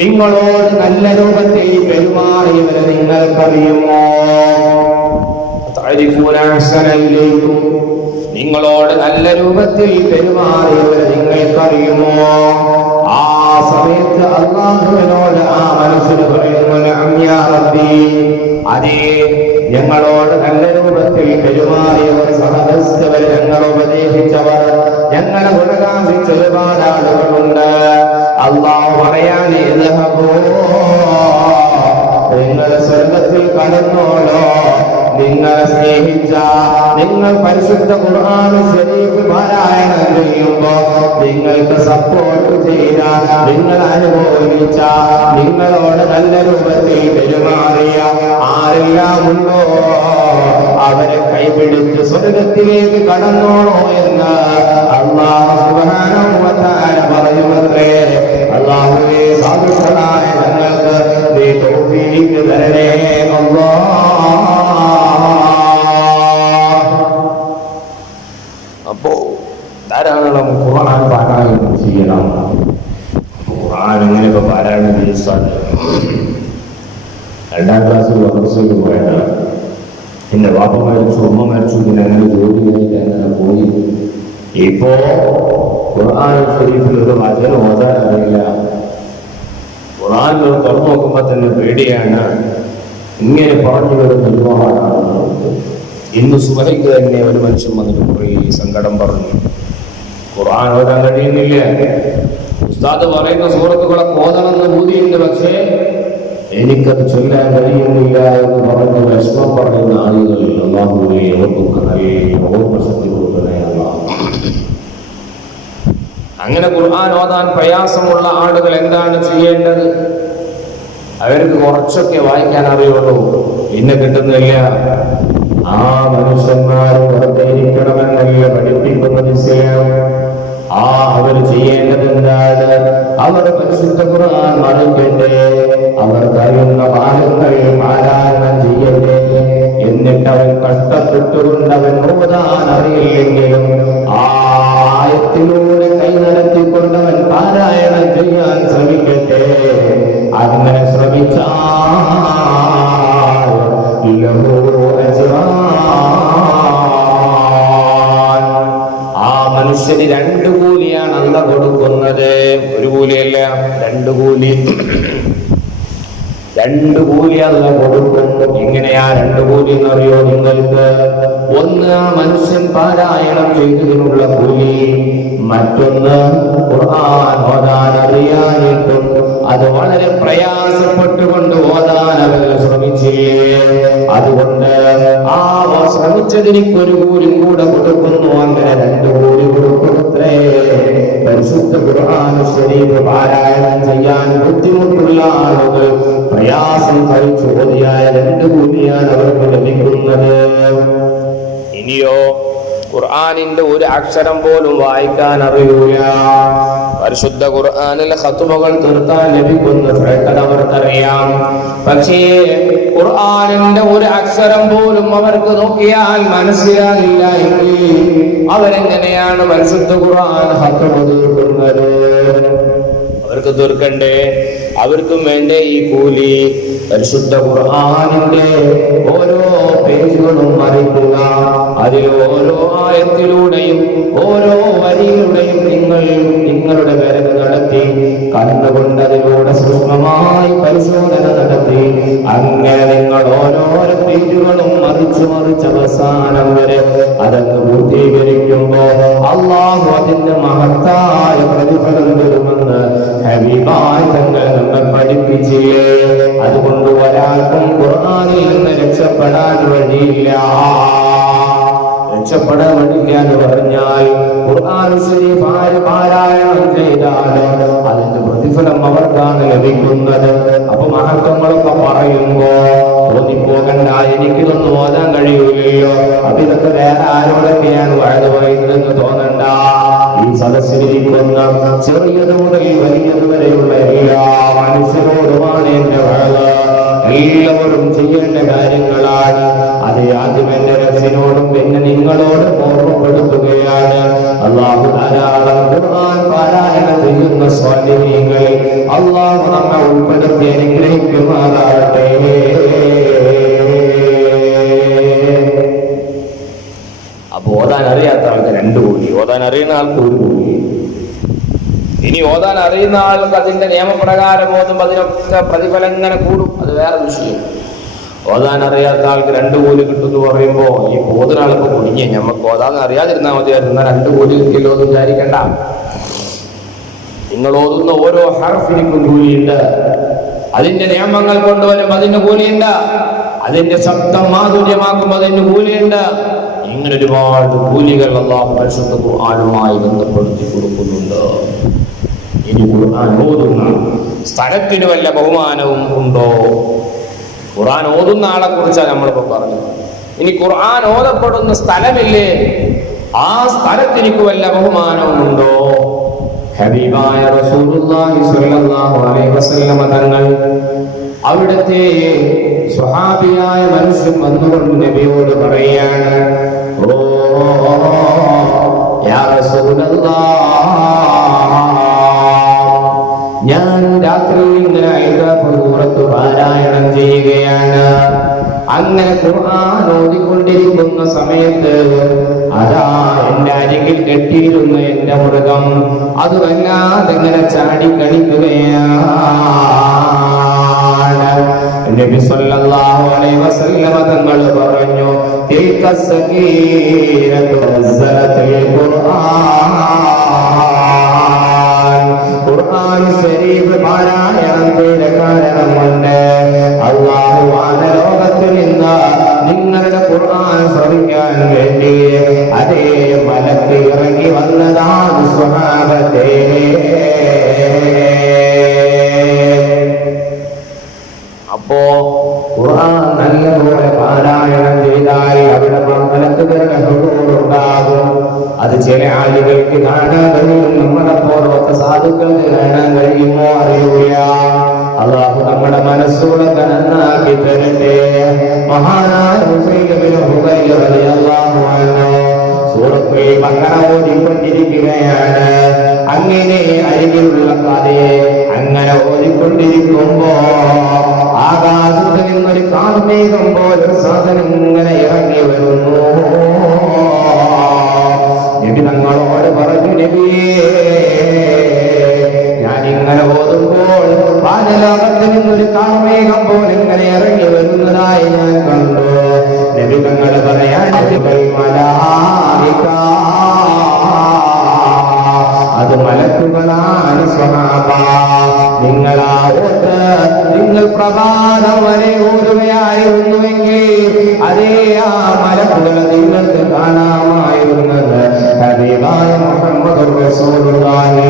നിങ്ങളോട് നല്ല രൂപത്തിൽ പെരുമാറിയവരെ നിങ്ങൾക്കറിയുമോ? നിങ്ങളോട് നല്ല രൂപത്തിൽ പെരുമാറിയവരെ നിങ്ങൾക്കറിയുമോ? ആ സമയത്ത് അല്ലാഹുവിനോട് ആ മനസ്സിന് പറയുന്നു, അതേ, ഞങ്ങളോട് നല്ല രൂപത്തിൽ പെരുമാറിയവർ, സഹദസ്തവർ, ഞങ്ങൾ ഉപദേശിച്ചവർ, ഞങ്ങളെ ഗുണകാംക്ഷിച്ച ഒരുപാട് ആളുകളുണ്ട്. അല്ലാഹു പറയാനേ, നിങ്ങൾ സ്വർഗത്തിൽ കടന്നോളോ, നിങ്ങളെ സ്നേഹിച്ച, നിങ്ങൾ പരിശുദ്ധ ഖുർആൻ ശരീഫ് പാരായണം ചെയ്യുമ്പോ നിങ്ങൾക്ക് സപ്പോർട്ട് ചെയ്ത, നിങ്ങൾ അനുഭവിച്ച, നിങ്ങളോട് നല്ല രൂപത്തിൽ പെരുമാറിയ ആരെല്ലാം ഉണ്ടോ അവരെ കൈപിടിച്ച് സ്വർഗത്തിലേക്ക് കടന്നോളോ എന്ന് അല്ലാഹു സുബ്ഹാനഹു വ തആല പറയുമത്രേ. അല്ലാഹുവേ, സാധുക്കളായ ഞങ്ങൾക്ക് നീ തൗഫീഖ് തരണേ അല്ലാഹ്. അപ്പോ ധാരാളം ഖുർആൻ പാരായണം ചെയ്യണം. ഖുർആൻ എങ്ങനെയൊക്കെ പാരായണം ചെയ്താൽ, 2ാം ക്ലാസ്സിൽ മദ്രസയിൽ പോയതാണ്. എന്റെ വാപ്പ മരിച്ചു, ഉമ്മ മരിച്ചു, പിന്നെ അങ്ങനെ ജോലി കഴിഞ്ഞിട്ട് അങ്ങനെ പോയി. ഇപ്പോ ഖുർആൻ ശരീഫിൽ ഒരു വചനം ഓതാൻ അറിയില്ല. ഖുർആൻ തുറന്നു നോക്കുമ്പോ തന്നെ പേടിയാണ്. ഇങ്ങനെ പറഞ്ഞു വരുന്ന ഒരുപാടാണ്. ഇന്ന് സുബഹിക്ക് തന്നെ ഒരു മനുഷ്യൻ വന്നിട്ട് കുറേ സങ്കടം പറഞ്ഞു. ഖുർആൻ ഓതാൻ കഴിയുന്നില്ല, ഉസ്താദ് പറയുന്ന സൂറത്തുകളൊക്കെ ഓതണമെന്ന് ബുദ്ധിയുണ്ട്, പക്ഷേ എനിക്കത് ചൊല്ലാൻ കഴിയുന്നില്ല എന്ന് പറഞ്ഞ് വിഷമം പറയുന്ന ആളുകൾ അല്ലാഹുവേ, അവർക്കൊക്കെ നല്ല ഓർമ്മശക്തി കൊടുക്കണേ അല്ലാഹ്. അങ്ങനെ ഖുർആൻ ഓതാൻ പ്രയാസമുള്ള ആളുകൾ എന്താണ് ചെയ്യേണ്ടത്? അവർക്ക് കുറച്ചൊക്കെ വായിക്കാൻ അറിയുള്ളൂ, പിന്നെ കിട്ടുന്നില്ല. ആ മനുഷ്യന്മാർ വെറുതെ ഇരിക്കണമെന്നല്ല പഠിപ്പിക്കുന്നത് ഇസ്ലാം. അവർ ചെയ്യേണ്ടത് എന്താണ്? അവർ പരിശുദ്ധ ഖുർആൻ മറിക്കട്ടെ, അവർ കഴിയുന്ന ഭാഗങ്ങൾ പാരായണം ചെയ്യട്ടെ. എന്നിട്ട് അവൻ കഷ്ടപ്പെട്ടുകൊണ്ട് അവൻ ഓതാൻ അറിയില്ലെങ്കിലും ആ ആയത്തിലൂടെ കൈ നടത്തിക്കൊണ്ടവൻ പാരായണം ചെയ്യാൻ ശ്രമിക്കട്ടെ. അങ്ങനെ ശ്രമിച്ചാൽ ആ മനുഷ്യന് 2 കൂലിയാണ് അല്ലാഹ് കൊടുക്കുന്നത്. ഒരു കൂലിയല്ല, 2 കൂലി. 2 കൂലി അല്ലാഹ് കൊടുക്കും. എങ്ങനെയാ 2 കൂലി എന്നറിയോ നിങ്ങൾക്ക്? ഒന്ന്, ആ മനുഷ്യൻ പാരായണം ചെയ്തതിനുള്ള കൂലി. മറ്റൊന്ന്, ഖുർആൻ ഓതാൻ അറിയാനിട്ടും അത് വളരെ പ്രയാസപ്പെട്ടുകൊണ്ട് ഓതാൻ അവർ ശ്രമിച്ചില്ലേ, അതുകൊണ്ട് ആ ശ്രമിച്ചതിന് 1 കൂലി കൂടെ കൊടുക്കുന്നു. അങ്ങനെ 2 കൂലി കൊടുക്കുന്നത്രേ. പരിശുദ്ധ ഖുർആൻ ശരീഫ് പാരായണം ചെയ്യാൻ ബുദ്ധിമുട്ടുള്ള ആളുകൾ പ്രയാസം കഴിച്ചു ഓതിയായ 2 കൂലിയാണ് അവർക്ക് ലഭിക്കുന്നത്. ഇനിയോ ഖുർആനിന്റെ ഒരു അക്ഷരം പോലും വായിക്കാൻ അറിയൂല, പരിശുദ്ധ ഖുർആനിലെ ഖത്മുകൾ തീർത്താൻ ലഭിക്കുന്ന ശ്രേഷ്ഠത അവർക്കറിയാം. പക്ഷേ ഖുർആനിന്റെ ഒരു അക്ഷരം പോലും അവർക്ക് നോക്കിയാൽ മനസ്സിലാകില്ല എങ്കിൽ അവരെങ്ങനെയാണ് പരിശുദ്ധ ഖുർആൻ ഖത്മു തീർക്കുന്നത്? അവർക്ക് തീർക്കണ്ടേ? അവർക്കും വേണ്ടേ ഈ കൂലി? പരിശുദ്ധ ഖുർആനിന്റെ ഓരോ പേജുകളും മറിക്കുക, അതിൽ ഓരോ ആയത്തിലൂടെയും ഓരോ വരിയിലൂടെയും നിങ്ങളുടെ വിരൽ നടത്തി കണ്ണുകൊണ്ട് അതിലൂടെ സൂക്ഷ്മമായി പരിശോധന നടത്തി അങ്ങനെ നിങ്ങൾ ഓരോരോ പേജുകളും മറിച്ച് അവസാനം വരെ അതങ്ങ് പൂർത്തീകരിക്കുമ്പോ അല്ലാഹു അതിന്റെ മഹത്തായ പ്രതിഫലം തരുമെന്ന് ഹബീബായ തങ്ങൾ നമ്മെ പഠിപ്പിച്ചില്ലേ? അതുകൊണ്ട് ഒരാൾക്കും ഖുർആനിൽ നിന്ന് രക്ഷപ്പെടാൻ വഴിയില്ല. രക്ഷപ്പെടാൻ വഴിയില്ല എന്ന് പറഞ്ഞാൽ ഖുർആൻ ശരീഫ് പാരായണം ചെയ്താൽ അതിന്റെ പ്രതിഫലം അവർക്കാണ് ലഭിക്കുന്നത്. അപ്പൊ മഹത്വങ്ങളൊക്കെ പറയുമ്പോ തോന്നിപ്പോകണ്ട, എനിക്കിതൊന്നും ഓതാൻ കഴിയൂലല്ലോ, അതിലൊക്കെ വേറെ ആരോടൊക്കെയാണ് വഴുതു പറയുന്നതെന്ന് തോന്നണ്ട. ഈ സദസ്സിലിരിക്കുന്ന ചെറിയത് മുതൽ വലിയത് വരെയുള്ള എല്ലാ മനുഷ്യരോടുമാണ് എന്റെ വഴത്. എല്ലാവരും ചെയ്യേണ്ട കാര്യങ്ങളാണ്. അത് ആദ്യം എന്റെ രക്ഷിനോടും പിന്നെ നിങ്ങളോടും ഓർമ്മപ്പെടുത്തുകയാണ്. അല്ലാഹു ധാരാളം ഖുർആൻ പാരായണം ചെയ്യുന്ന സ്വാലിഹീങ്ങളിൽ അല്ലാഹു നമ്മെ ഉൾപ്പെടുത്തി അനുഗ്രഹിക്കുമാറാകട്ടെ. അപ്പൊ ഓതാൻ അറിയാത്ത ആൾക്ക് 2 കൂലി, ഓതാൻ അറിയുന്ന ആൾക്ക് 1 കൂലി. ഇനി ഓതാൻ അറിയുന്ന ആൾക്ക് അതിന്റെ നിയമപ്രകാരം ഓതുമ്പോൾ അതിനൊക്കെ പ്രതിഫലം ഇങ്ങനെ കൂടും, അത് വേറെ വിഷയം. ഓതാൻ അറിയാത്ത ആൾക്ക് 2 കൂലി കിട്ടുമെന്ന് പറയുമ്പോ ഈ ഓതുന്ന ആൾക്ക് കുടുങ്ങി. നമുക്ക് ഓതാൻ അറിയാതിരുന്നാൽ മതിയായിരുന്ന 2 കൂലി കിട്ടിയല്ലോ എന്ന് വിചാരിക്കണ്ട. നിങ്ങൾ ഓതുന്ന ഓരോ ഹർഫിനും കൂലിയുണ്ട്, അതിന്റെ നിയമങ്ങൾ കൊണ്ടുവരും അതിന് കൂലിയുണ്ട്, അതിന്റെ ശബ്ദം മാധുര്യമാക്കും അതിന് കൂലിയുണ്ട്. ഇങ്ങനെ ഒരുപാട് കൂലികൾ അല്ലാഹു പരിശുദ്ധ ഖുർആനുമായി ബന്ധപ്പെടുത്തി കൊടുക്കുന്നുണ്ട്. ഇനി ഖുർആൻ ഓതുന്ന സ്ഥലത്തിന് വല്ല ബഹുമാനവും ഉണ്ടോ? ഖുർആൻ ഓതുന്ന ആളെ കുറിച്ചാണ് നമ്മളിപ്പോ പറഞ്ഞത്. ഇനി ഖുർആൻ ഓതപ്പെടുന്ന സ്ഥലമില്ലേ, ആ സ്ഥലത്തിനിക്ക് വല്ല ബഹുമാനവും ഉണ്ടോ? ഹബീബായ റസൂലുള്ളാഹി സ്വല്ലല്ലാഹു അലൈഹി വസല്ലം തങ്ങൾ അവിടുത്തെ സ്വഹാബിയായ മനുഷ്യൻ വന്നുകൊണ്ട് നബിയോട് പറയാണ്, ഓ യാ റസൂലല്ലാഹ്, ഞാൻ രാത്രി ഇങ്ങനെ സൂറത്ത് പാരായണം ചെയ്യുകയാണ്. അങ്ങനെ ഖുർആൻ ഓതിക്കൊണ്ടിരിക്കുന്ന സമയത്ത് അതാ എന്റെ അരികിൽ കെട്ടിയിരുന്ന എന്റെ മൃഗം അത് വല്ലാതെ ഇങ്ങനെ ചാടിക്കളിക്കുകയാണ്. നബി സല്ലല്ലാഹു അലൈഹി വസല്ലം തങ്ങൾ പറഞ്ഞു, തിൽക സകീനത്തു നസ്സലത്തുൽ ഖുർആൻ, ഖുർആൻ ശരീഫ് പാരായണം ചെയ്ത കാരണം കൊണ്ട് അല്ലാഹു വാനലോകത്തിൽ നിന്ന് നിങ്ങളുടെ ഖുർആൻ ശ്രവിക്കാൻ വേണ്ടി അതേ മലക്ക് ഇറങ്ങി വന്നതാണ് സ്വഹാബത്തേ. അപ്പോ ഖുർആൻ നല്ലപോലെ പാരായണം ചെയ്താൽ അവിടെ മലക്കുകളുടെ ഹുദൂറുണ്ടാകും. അത് ചില ആളുകൾക്ക് കാണാൻ കഴിയും, നമ്മളെ പോലത്തെ സാധുക്കൾക്ക് കാണാൻ കഴിയുമോ അറിയൂല. അല്ലാഹു നമ്മുടെ മനസ്സുകളൊക്കെ നന്നാക്കി തരട്ടെ. മഹാനായ ഹുസൈൻ ഇബ്നു ഹുബൈർ റളിയല്ലാഹു അൻഹു സൂറത്തുൽ ബഖറ ഓതിക്കൊണ്ടിരിക്കുകയാണ്. അങ്ങനെ അരികിലുള്ള കഥയെ അങ്ങനെ ഓതിക്കൊണ്ടിരിക്കുമ്പോ ആകാശത്ത് നിന്നൊരു കാർമേഘം പോലെ സാധനം ഇങ്ങനെ ഇറങ്ങി വരുന്നു. നബി തങ്ങളോട് പറഞ്ഞു, നബിയേ, ഞാൻ ഇങ്ങനെ ഓതുമ്പോൾ വാനലോകത്ത് നിന്നൊരു കാർമേഘം പോലെ ഇങ്ങനെ ഇറങ്ങി വരുന്നതായി ഞാൻ കണ്ടു. നബി തങ്ങൾ പറയാൻ, അത് മലക്കുകളാണ് സ്വഹാബ. നിങ്ങൾ പ്രഭാതം വരെ ഓടുകയായിരുന്നുവെങ്കിൽ അതേ ആ മലക്കുകളെ നിങ്ങൾക്ക് കാണാമായിരുന്നത് ഹബീബായ മുഹമ്മദുർ റസൂലുള്ളാഹി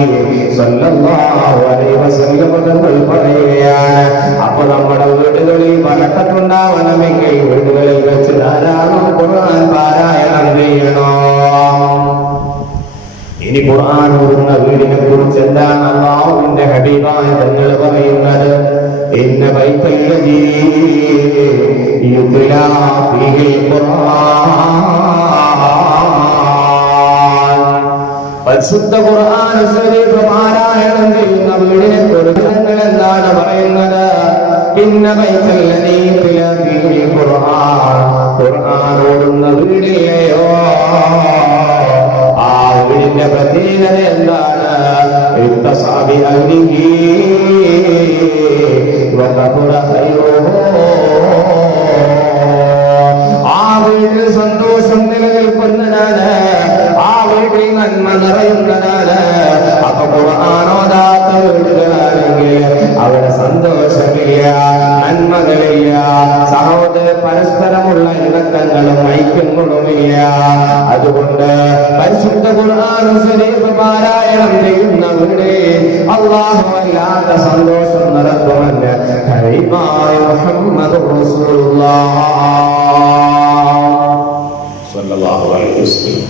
സ്വല്ലല്ലാഹു അലൈഹി വസല്ലം തങ്ങൾ പറയുകയാണ്. അപ്പോൾ നമ്മുടെ വീടുകളിൽ ബറക്കത്തുണ്ടാവണമെങ്കിൽ വീടുകളിൽ വെച്ച് ധാരാളം ഖുർആൻ പാരായണം ചെയ്യണം. ഇനി ഖുർആൻ ഓതുന്ന വീടിനെ കുറിച്ച് എന്താണ് അല്ലാഹുവിന്റെ ഹബീബായ തങ്ങൾ പറയുന്നത്? ഇന്ന ബൈത്തല്ലദീ യുത്ലാ ഫീഹിൽ ഖുർആൻ, പരിശുദ്ധ ഖുർആൻ ശരീഫ് പാരായണം ചെയ്യുന്ന വീടിനെ കുറിച്ച് തങ്ങൾ എന്താണ് പറയുന്നത്? ഇന്ന ബൈത്തല്ലദീ യുത്ലാ ഫീഹിൽ ഖുർആൻ, ഖുർആൻ ഓതുന്ന വീടിലെയോ ആ വീടിന്റെ പ്രത്യേകത എന്താണ്? ഇത്തസാബി അഹ്ലിഹി വകഫറ ഖൈറുഹു, ആ വീട്ടിൽ സന്തോഷം നിലനിൽക്കുന്നതാണ്, ആ വീട്ടിൽ നന്മ നിറയുന്നതാണ്. അപ്പൊ ഖുർആനോദാത്ത വീടുകളാണെങ്കിൽ അവിടെ സന്തോഷമില്ല, നന്മകളില്ല, സഹോദര പരസ്പരമുള്ള ഇണക്കങ്ങളും ഐക്യങ്ങളുമില്ല. അതുകൊണ്ട് പരിശുദ്ധ ഖുർആൻ ശരീഫ് പാരായണം ചെയ്യുന്ന വീട് അല്ലാഹു വല്ലാത്ത സന്തോഷം നിറക്കുമെന്ന് ഹബീബായ മുഹമ്മദുർ റസൂലുള്ളാഹി സ്വല്ലല്ലാഹു അലൈഹി വസല്ലം.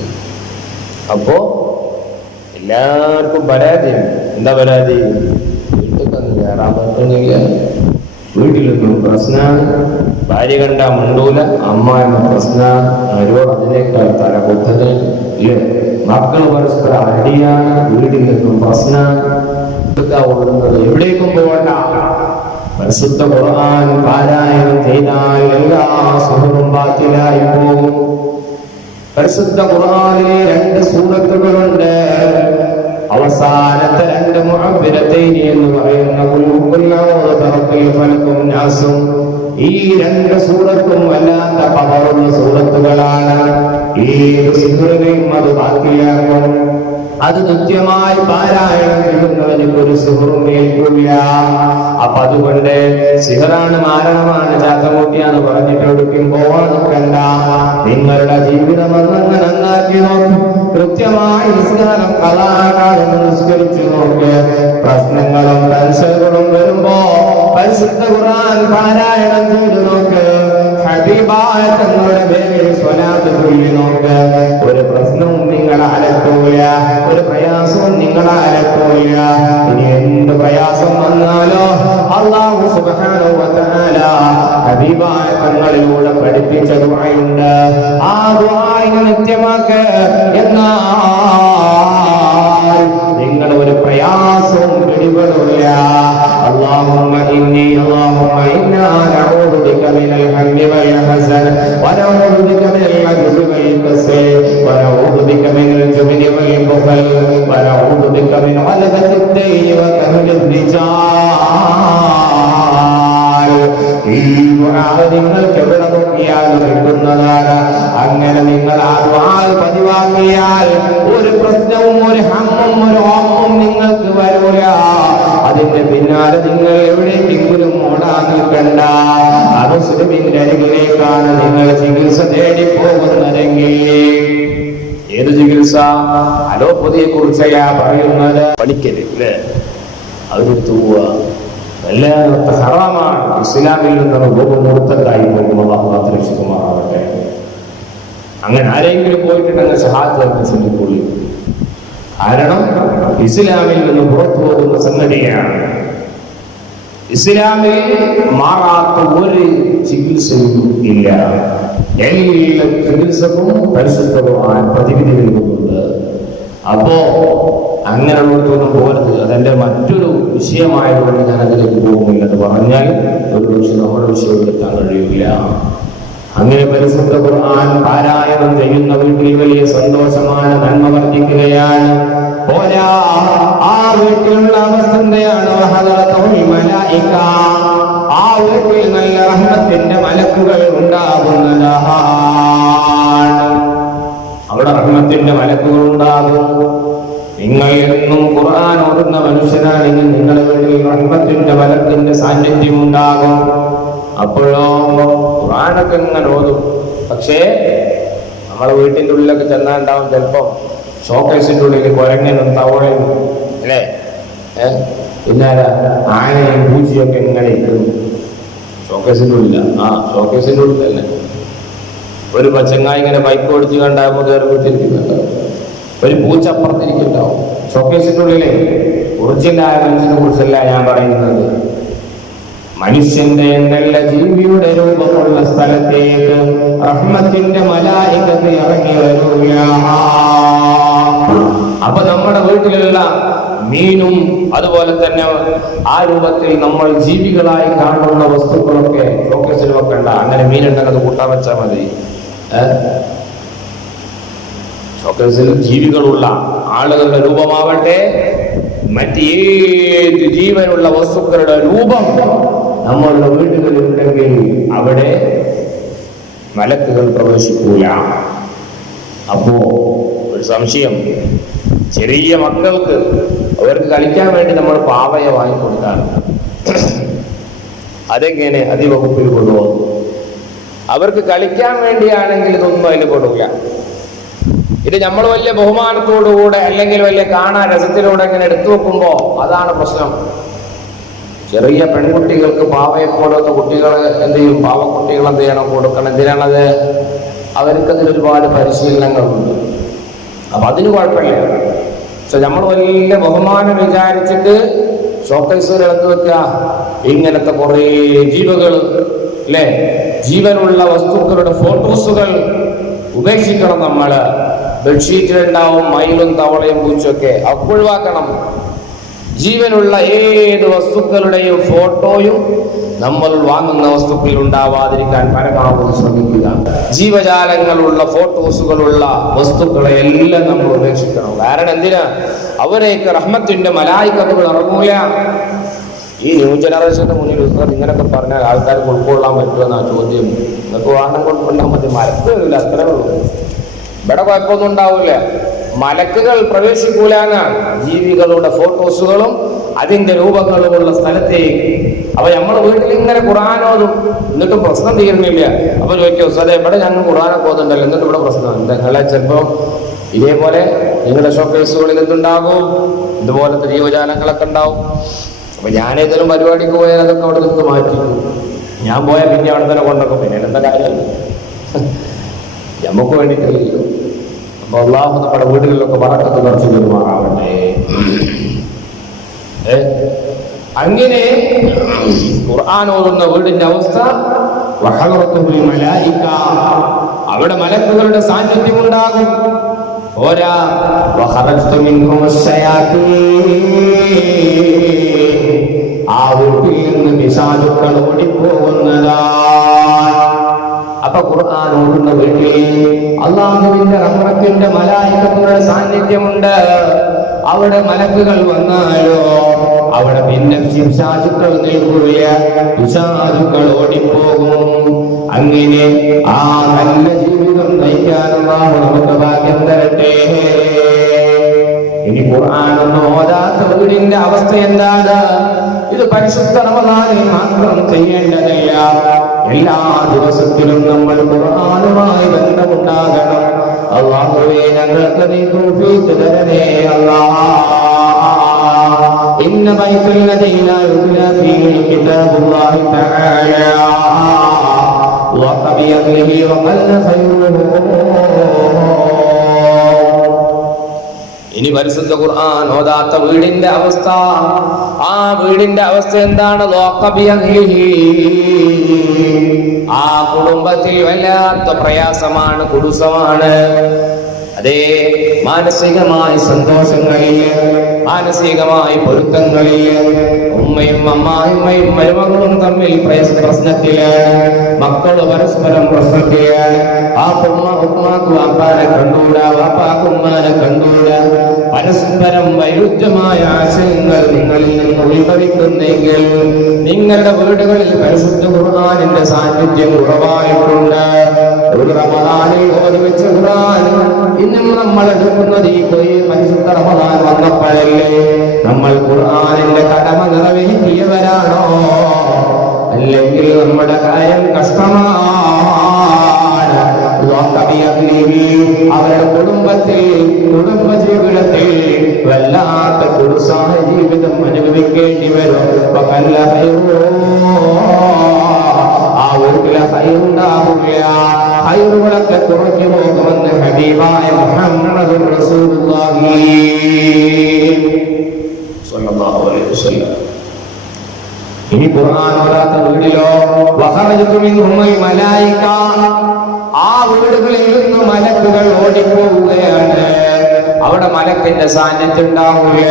അപ്പോ എല്ലാവർക്കും പരാതിയാണ്. എന്താ പരാതി? വീട്ടിൽ കയറാൻ പറ്റുന്നില്ല, വീട്ടിലൊന്നും പ്രശ്നമാണ്, ഭാര്യ കണ്ടാ മുണ്ടൂല, അമ്മായിമ്മ പ്രശ്നമാണ്, ആരോട് അതിനേക്കാൾ തലകുത്തത് ഇല്ലേ, മക്കൾ പരസ്പരം അടിയാണ്, വീട്ടിലൊന്നും പ്രശ്നമാണ്. ഓടുന്നത് എവിടേക്കും പോകണ്ട, പരിശുദ്ധ ഖുർആൻ പാരായണം ചെയ്താൽ എല്ലാ സുഹൃത്തും ബാക്കിലായി പോകും. പരിശുദ്ധ ഖുർആനിലെ 2 സൂറത്തുകളുണ്ട്. അവസാനത്തെ 2 മുഅവ്വിദത്തൈനി എന്ന് പറയുന്ന നാസും ഈ 2 സൂറത്തും വല്ലാത്ത പവറുള്ള സൂറത്തുകളാണ്. ഏത് സിഹറിനെയും അത് ബാക്കിയാക്കും. അത് നിത്യമായി പാരായണം ചെയ്യുന്നവന് ഒരു സിഹറും ഏൽക്കില്ല. അപ്പൊ അതുകൊണ്ട് സിഹറാണ്, മാരണമാണ്, ചാത്തമൂട്ടിയാന്ന് പറഞ്ഞിട്ട് ഒടുക്കും പോവാൻ നിൽക്കണ്ട. നിങ്ങളുടെ ജീവിതം അന്നങ്ങ് നന്നാക്കി നോക്കും. കൃത്യമായി നിസ്കാരം കലാകാലം നിസ്കരിച്ചു നോക്ക്. പ്രശ്നങ്ങളും ടെൻഷനുകളും വരുമ്പോ പരിശുദ്ധ ഖുർആൻ പാരായണം ചെയ്തു നോക്ക്. ഹബീബായ തങ്ങളുടെ പേരിൽ സ്വലാത്ത് ചൊല്ലി നോക്ക്. ഒരു പ്രശ്നവും നിങ്ങളെ അലക്കൂല, ഒരു പ്രയാസവും നിങ്ങളെ അലക്കൂല. ഇനി എന്ത് പ്രയാസം വന്നാലോ അല്ലാഹു സുബ്ഹാനഹു വ തആല ഹബീബായ തങ്ങളിലൂടെ പഠിപ്പിച്ച ദുആയുണ്ട്. ആ ദുആയിനെ നിത്യമാക്ക്. എന്നാൽ നിങ്ങൾ ഒരു പ്രയാസവും പിടിപെടില്ല. اللهم إنا نعوذ بك من الهم والحزن ونعوذ بك من العجز والكسل ونعوذ بك من الجبن والبخل ونعوذ بك من غلبة الدين وقهر الرجال. ഈ ദുആ നിങ്ങൾക്ക് എവിടെ നോക്കിയാലും കിട്ടുന്നതാണ്. അങ്ങനെ നിങ്ങൾ ആ ദുആ പതിവാക്കിയാൽ ഒരു പ്രശ്നവും ഒരു ഹമ്മും ഒരു ഹോമും നിങ്ങൾക്ക് വരൂല. അതിന്റെ പിന്നാലെ നിങ്ങൾ എവിടേക്കെങ്കിലും ഓടാൻ നിൽക്കണ്ട. മുസ്ലിമിന്റെ അരികിലേക്കാണ് നിങ്ങൾ ചികിത്സ തേടി പോകുന്നതെങ്കിൽ, ഏത് ചികിത്സ? അലോപ്പതിയെ കുറിച്ചയാ പറയുന്നത്. പഠിക്കരുത്, അതെടുത്തു പോവുക വല്ലാത്ത ഹറാമാണ്. ഇസ്ലാമിൽ നിന്ന് രൂപം മുർത്തതായി പോകുമ്പോൾ അല്ലാഹു രക്ഷിക്കുമാറാവട്ടെ. അങ്ങനെ ആരെങ്കിലും പോയിട്ടുണ്ടെങ്കിൽ ഷഹാദത്ത് ചൊല്ലിക്കൊള്ളി. കാരണം ഇസ്ലാമിൽ നിന്ന് പുറത്തു പോകുന്ന സംഗതിയാണ്. ഇസ്ലാമിൽ മാറാത്ത ഒരു ചികിത്സയും ഇല്ല. എല്ലാ ചികിത്സക്കും പരിശുദ്ധ ഖുർആൻ പ്രതിവിധി നൽകുന്നുണ്ട്. അപ്പോ അങ്ങനെയുള്ളതൊന്നും പോരുത്. അതെന്റെ മറ്റൊരു വിഷയമായതുകൊണ്ട് ഞാൻ അതിലേക്ക് പോകുന്നില്ലെന്ന് പറഞ്ഞാൽ ഒരു പക്ഷെ നമ്മുടെ വിഷയം എടുക്കാൻ കഴിയില്ല. അങ്ങനെ പരിശുദ്ധ ഖുർആൻ പാരായണം ചെയ്യുന്ന വീട്ടിൽ വലിയ സന്തോഷമാണ്, നന്മ വർദ്ധിക്കുകയാണ്. പോരാ, ആ വീട്ടിലുള്ള അവസ്ഥ എന്തെയാണ്? ആ വീട്ടിൽ നല്ല റഹ്മത്തിന്റെ മലക്കുകൾ ഉണ്ടാകുന്നതാണ്. അവിടെ റഹ്മത്തിന്റെ മലക്കുകൾ ഉണ്ടാകും. നിങ്ങൾ എന്നും ഖുർആൻ ഓതുന്ന മനുഷ്യനാണെങ്കിൽ നിങ്ങളുടെ വീട്ടിൽ റഹ്മത്തിന്റെ മലക്കിന്റെ സാന്നിധ്യം ഉണ്ടാകും. അപ്പോഴോ ഖുർആനൊക്കെ ഇങ്ങനെ ഓതും. പക്ഷേ നമ്മളെ വീട്ടിൻ്റെ ഉള്ളിലൊക്കെ ചെന്നാണ്ടാവും ചിലപ്പം ഷോക്കേസിൻ്റെ ഉള്ളിൽ കുരങ്ങനും തവളയും അല്ലേ, പിന്നെ ആനയും പൂച്ചയൊക്കെ ഇങ്ങനെ ഇരിക്കുന്നു ഷോക്കേസിൻ്റെ ഉള്ളില. ഷോക്കേസിൻ്റെ ഉള്ളിൽ തന്നെ ഒരു പച്ചങ്ങായി ഇങ്ങനെ ബൈക്ക് ഓടിച്ച് കണ്ടാകുമ്പോൾ കയറി വിട്ടിരിക്കുന്നുണ്ടാവും, ഒരു പൂച്ച അപ്പുറത്തിരിക്കുന്നുണ്ടാവും ഷോക്കേസിൻ്റെ ഉള്ളിലെ. ഒറിജിനലായ മനുഷ്യനെ കുറിച്ചല്ല ഞാൻ പറയുന്നത്. മനുഷ്യന്റെ നല്ല ജീവിയുടെ രൂപമുള്ള സ്ഥലത്തേക്ക് റഹ്മത്തിന്റെ മലായികത്ത് ഇറങ്ങി വരില്ല. അപ്പൊ നമ്മുടെ വീട്ടിലുള്ള മീനും അതുപോലെ തന്നെ ആ രൂപത്തിൽ നമ്മൾ ജീവികളായി കാണുന്ന വസ്തുക്കളൊക്കെ ഷോക്കേസിൽ വെക്കണ്ട. അങ്ങനെ മീനുണ്ടെങ്കിൽ അത് കൂട്ടാൻ വെച്ചാൽ മതി. ഷോക്കേസിൽ ജീവികളുള്ള ആളുകളുടെ രൂപമാവട്ടെ മറ്റേത് ജീവനുള്ള വസ്തുക്കളുടെ രൂപം നമ്മളുടെ വീടുകളിൽ ഉണ്ടെങ്കിൽ അവിടെ മലക്കുകൾ പ്രവേശിക്കൂല. അപ്പോ ഒരു സംശയം, ചെറിയ മക്കൾക്ക് അവർക്ക് കളിക്കാൻ വേണ്ടി നമ്മൾ പാവയെ വാങ്ങിക്കൊടുക്കാറ്. അതെങ്ങനെ അതിവകുപ്പിൽ കൊണ്ടുപോകും? അവർക്ക് കളിക്കാൻ വേണ്ടിയാണെങ്കിൽ ഇതൊന്നും അതിൽ കൊടുക്കില്ല. ഇത് നമ്മൾ വലിയ ബഹുമാനത്തോടുകൂടെ അല്ലെങ്കിൽ വലിയ കാണാൻ രസത്തിലൂടെ ഇങ്ങനെ എടുത്തു വെക്കുമ്പോൾ അതാണ് പ്രശ്നം. ചെറിയ പെൺകുട്ടികൾക്ക് പാവയെ പോലത്തെ കുട്ടികളെ എന്ത് ചെയ്യും, പാവക്കുട്ടികൾ എന്ത് ചെയ്യണം, കൊടുക്കണം. എന്തിനാണത്? അവർക്കതിൽ ഒരുപാട് പരിശീലനങ്ങളുണ്ട്. അപ്പൊ അതിന് കുഴപ്പമില്ല. പക്ഷെ നമ്മൾ വലിയ ബഹുമാനം വിചാരിച്ചിട്ട് ഷോക്കേസുകൾ എടുത്തു വെക്കുക. ഇങ്ങനത്തെ കുറേ ജീവികൾ അല്ലേ, ജീവനുള്ള വസ്തുക്കളുടെ ഫോട്ടോസുകൾ ഉപേക്ഷിക്കണം. നമ്മള് ബെഡ്ഷീറ്റിലുണ്ടാവും മയിലും തവളയും പൂച്ചൊക്കെ, ഒക്കെ ഒഴിവാക്കണം. ജീവനുള്ള ഏത് വസ്തുക്കളുടെയും ഫോട്ടോയും നമ്മൾ വാങ്ങുന്ന വസ്തുക്കളിൽ ഉണ്ടാവാതിരിക്കാൻ പരമാവധി ശ്രമിക്കുക. ജീവജാലങ്ങളുള്ള ഫോട്ടോസുകളുള്ള വസ്തുക്കളെ എല്ലാം നമ്മൾ ഉപേക്ഷിക്കണം. കാരണം എന്തിനാ? അവരേക്ക് റഹ്മത്തിന്റെ മലായികത്തുകൾ ഇറങ്ങൂല. ഈ ന്യൂ ജനറേഷന്റെ മുന്നിൽ ഉസ്താദ് ഇങ്ങനൊക്കെ പറഞ്ഞാൽ ആൾക്കാർക്ക് ഉൾക്കൊള്ളാൻ പറ്റുമെന്നാ ചോദ്യം. നിങ്ങൾക്ക് വാഹനം കൊണ്ടുകൊണ്ടാൽ മതി, മലക്ക് വരില്ല, അത്രേ ഉള്ളൂ. ഇവിടെ കുഴപ്പമൊന്നും ഉണ്ടാവില്ല. മലക്കുകൾ പ്രവേശിക്കൂലാന്നാണ് ജീവികളുടെ ഫോട്ടോസുകളും അതിന്റെ രൂപങ്ങളുമുള്ള സ്ഥലത്തേക്ക്. അപ്പൊ നമ്മുടെ വീട്ടിൽ ഇങ്ങനെ ഖുർആനോതും, എന്നിട്ടും പ്രശ്നം തീരുന്നില്ല. അപ്പൊ ചോദിക്കും, ഉസ്താദേ ഇവിടെ ഞങ്ങൾ ഖുർആനൊക്കെ ഓതുണ്ടല്ലോ, എന്നിട്ട് ഇവിടെ പ്രശ്നം എന്താ? നിങ്ങളെ ചിലപ്പോൾ ഇതേപോലെ നിങ്ങളുടെ ഷോക്കേസുകളിൽ എന്തുണ്ടാകും, ഇതുപോലത്തെ ജീവജാലങ്ങളൊക്കെ ഉണ്ടാവും. അപ്പൊ ഞാനേതെങ്കിലും പരിപാടിക്ക് പോയാൽ അതൊക്കെ അവിടെ നിന്ന് മാറ്റിക്കും. ഞാൻ പോയാൽ പിന്നെ അവിടെ തന്നെ കൊണ്ടൊക്കെ, പിന്നെ എന്താ കാര്യമല്ല, നമുക്ക് വേണ്ടിയിട്ടില്ലല്ലോ. അപ്പൊ അല്ലാഹു നമ്മുടെ വീടുകളിലൊക്കെ ബറക്കത്ത് കുറച്ച് പെരുമാറാവട്ടെ. അങ്ങനെ ഖുർആൻ ഓതുന്ന വീടിന്റെ അവസ്ഥ, അവിടെ മലക്കുകളുടെ സാന്നിധ്യം ഉണ്ടാകും. പോരാ, ആ വീട്ടിൽ നിന്ന് പിശാചുക്കൾ ഓടിപ്പോകുന്നതാ. അപ്പൊ ഖുർആൻ ഓതുന്ന വീട്ടിൽ അല്ലാഹുവിന്റെ റഹ്മത്തിന്റെ മലായികത്തുകളുടെ സാന്നിധ്യമുണ്ട്. അവിടെ മലക്കുകൾ വന്നാലോ അവിടെ പിന്നെ പിശാചുക്കൾ നിൽക്കുകയ, പിശാചുക്കൾ ഓടിപ്പോകും. അങ്ങനെ ആ നല്ല ജീവിതം നയിക്കാൻ അല്ലാഹു നമുക്ക് ഭാഗ്യം തരട്ടെ. ഇനി ഖുർആൻ ഒന്നും ഓതാത്ത വീടിന്റെ അവസ്ഥ എന്താണ്? ഇത് പരിശുദ്ധ റമദാനിൽ മാത്രം ചെയ്യേണ്ടതല്ല, എല്ലാ ദിവസത്തിലും നമ്മൾ ഖുർആനുമായി ബന്ധമുണ്ടാകണം. അല്ലാഹുവേ, ഞങ്ങൾക്ക് നീ തൗഫീഖ് തരണേ അല്ലാഹ്. ഇന്ന ബൈത്തുല്ലദീ ലാ യുത്ലാ ഫീഹി കിതാബുല്ലാഹി തആല വഖബിയഹി വഖല്ല ഖൈറുഹു. ഇനി പരിശുദ്ധ ഖുർആൻ ഓതാത്ത വീടിന്റെ അവസ്ഥ, ആ വീടിന്റെ അവസ്ഥ എന്താണ്? ആ കുടുംബത്തിൽ വല്ലാത്ത പ്രയാസമാണ്, കുടുസമാണ്. അതേ, മാനസികമായ സന്തോഷങ്ങളിൽ, മാനസികമായ പൊരുത്തങ്ങളിൽ ഉമ്മയും അമ്മായിമ്മയും മരുമകളും തമ്മിൽ പ്രശ്നത്തിലാണ്, മക്കള് പരസ്പരം പ്രശ്നത്തിലാണ്. ആ ഉമ്മാക്ക് വാപ്പാനെ കണ്ടൂടാ, വാപ്പാക്ക് ഉമ്മാനെ കണ്ടൂടാ. പരസ്പരം വൈരുദ്ധ്യമായ ആശയങ്ങൾ നിങ്ങളിൽ നിന്ന് ഉത്ഭവിക്കുന്നെങ്കിൽ നിങ്ങളുടെ വീടുകളിൽ പരിശുദ്ധ ഖുർആനിന്റെ സാന്നിധ്യം കുറവായിട്ടുണ്ട്. ഒരു റമദാനിൽ ഓതിവെച്ച ഖുർആൻ ഇന്നും നമ്മൾ എടുക്കുന്നത് ഈ പരിശുദ്ധ റമദാൻ വന്നപ്പോഴല്ലേ? നമ്മൾ ഖുർആനിന്റെ കടമ നിറവേറ്റിയവരാണോ? അല്ലെങ്കിൽ നമ്മുടെ കാര്യം കഷ്ടമാണ്. അവരുടെ കുടുംബത്തിൽ കുടുംബജീവിതത്തിൽ വല്ലാത്ത കുടുസായ ജീവിതം അനുഭവിക്കേണ്ടി വരും. ആ വീട്ടിലെ ഹൈറുണ്ടാവില്ല, ഹൈറുകളൊക്കെ കുറഞ്ഞു പോകുമെന്ന് ഹബീബായ മുഹമ്മദ് റസൂലുള്ളാഹി സ്വല്ലല്ലാഹു അലൈഹി വസല്ലം. ഇനി ഖുർആൻ ഓതാത്ത വീടിലോ വഖറജതു മിൻഹുൽ മലായിക, ആ വീടുകളിൽ നിന്ന് മലക്കുകൾ ഓടിപ്പോവുകയാണ്. അവിടെ മലക്കിന്റെ സാന്നിധ്യം ഉണ്ടാവില്ല.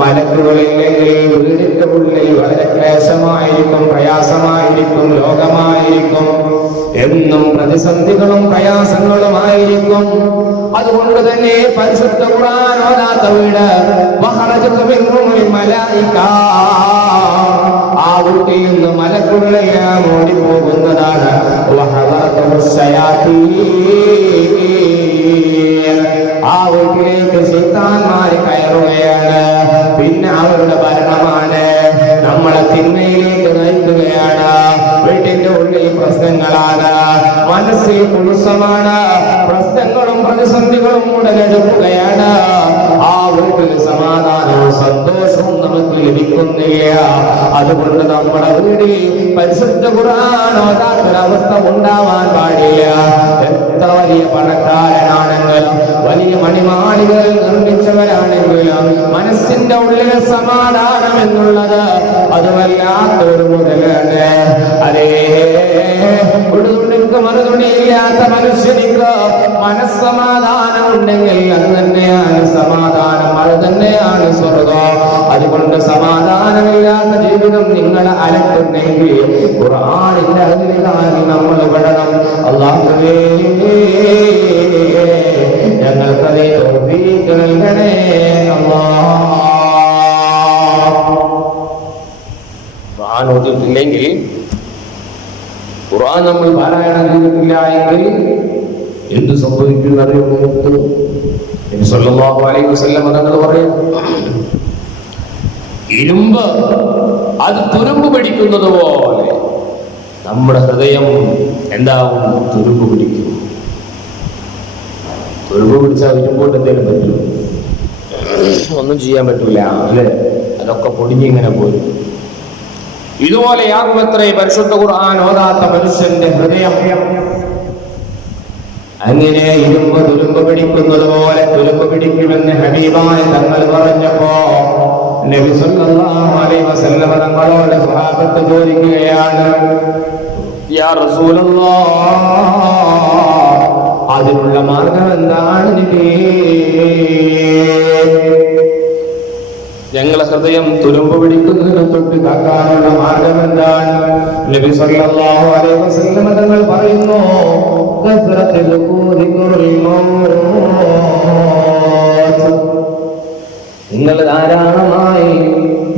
മലക്കുകളില്ലെങ്കിൽ വീടിന്റെ ഉള്ളിൽ വളരെ ക്ലേശമായിരിക്കും, പ്രയാസമായിരിക്കും, ലോകമായിരിക്കും, എന്നും പ്രതിസന്ധികളും പ്രയാസങ്ങളുമായിരിക്കും. അതുകൊണ്ട് തന്നെ പരിശുദ്ധ ഖുർആൻ ഓതാത്ത വീട് വഖറജതു മിൻഹുൽ മലായിക, ആ വീട്ടിൽ നിന്ന് മലക്കുകളെല്ലാം ഓടിപ്പോകുന്നതാണ്. ആ വീട്ടിലേക്ക് ശൈത്താന്മാര് കയറുകയാണ്. പിന്നെ അവരുടെ ഭരണമാണ് നമ്മളെ തിന്മയിലേക്ക് നയിക്കുകയാണ്. വീട്ടിന്റെ ഉള്ളിൽ പ്രശ്നങ്ങളാണ്, മനസ്സിൽ കുലുസമാണ്, പ്രശ്നങ്ങളും പ്രതിസന്ധികളും ഉടലെടുക്കുകയാണ്. ആ വീട്ടിൽ സമാധാനവും സന്തോഷവും നമുക്ക് ലഭിക്കുന്നില്ല. അതുകൊണ്ട് നമ്മുടെ വീടിൽ പരിശുദ്ധ ഖുർആൻ ഓതാത്തൊരവസ്ഥ ഉണ്ടാവാൻ പാടില്ല. എത്ര വലിയ പണക്കാരനാണെങ്കിലും വലിയ മണിമാളികൾ നിർമ്മിച്ചവരാണെങ്കിലും മനസ്സിന്റെ ഉള്ളിലെ സമാധാനം എന്നുള്ളത് അത് വല്ലാത്തൊരു മുതലാണ്. അതേ ഉടുതുണിക്ക് മറുതുണിയില്ലാത്ത മനുഷ്യനിക്ക് മനസ്സമാധാനം ഉണ്ടെങ്കിൽ അത് തന്നെയാണ് സമാധാനം, അത് തന്നെയാണ് സ്വർഗം. അതുകൊണ്ട് സമാധാനമില്ലാത്ത ജീവിതം നിങ്ങൾ അലക്കുന്നെങ്കിൽ ഖുർആനിന്റെ അതിനായി നമ്മൾ പെടണം. അല്ലാഹുവേ ഞങ്ങൾക്കതേ തൗഫീഖ് നൽകണേ അല്ലാഹ്. ഖുർആൻ ഓതിയിട്ടില്ലെങ്കിൽ, ഖുർആൻ നമ്മൾ പാരായണം ചെയ്തിട്ടില്ല എങ്കിൽ എന്ത് സംഭവിക്കുന്നറിയുമോ? നബി സല്ലല്ലാഹു അലൈഹി വസല്ലം തങ്ങൾ പറയും, ഇരുമ്പ് അത് തുരുമ്പ് പിടിക്കുന്നത് പോലെ നമ്മുടെ ഹൃദയം എന്താവും? തുരുമ്പ് പിടിക്കും. തുരുമ്പ് പിടിച്ചാൽ ഇരുമ്പോട്ട് എന്തെങ്കിലും പറ്റും? ഒന്നും ചെയ്യാൻ പറ്റൂല, അല്ലേ? അതൊക്കെ പൊടിഞ്ഞിങ്ങനെ പോരും. ഇതുപോലെയാകുമത്രേ പരിശുദ്ധ ഖുർആൻ ഓതാത്ത മനുഷ്യന്റെ ഹൃദയം. അങ്ങനെ ഇരുമ്പ് തുരുമ്പ് പിടിക്കുന്നത് പോലെ തുരുമ്പ് പിടിക്കുമെന്ന് ഹബീബായ തങ്ങൾ പറഞ്ഞപ്പോ നബി സല്ലല്ലാഹു അലൈഹി വസല്ലം തങ്ങളോട് സ്വഹാബത്ത് ചോദിക്കുകയാണ്, യാ റസൂലല്ലാഹ്, അതിനുള്ള മാർഗം എന്താണ് നബിയേ? ഞങ്ങളെ ഹൃദയം തുരുമ്പ് പിടിക്കുന്നതിന് തൊട്ട് കാക്കാനുള്ള മാർഗം എന്താണ്? നബി സല്ലല്ലാഹു അലൈഹി വസല്ലം തങ്ങൾ പറയുന്നു, കസ്റത്തുൽ ദിക്റുൽ മൗത്ത്, നിങ്ങൾ ധാരാളമായി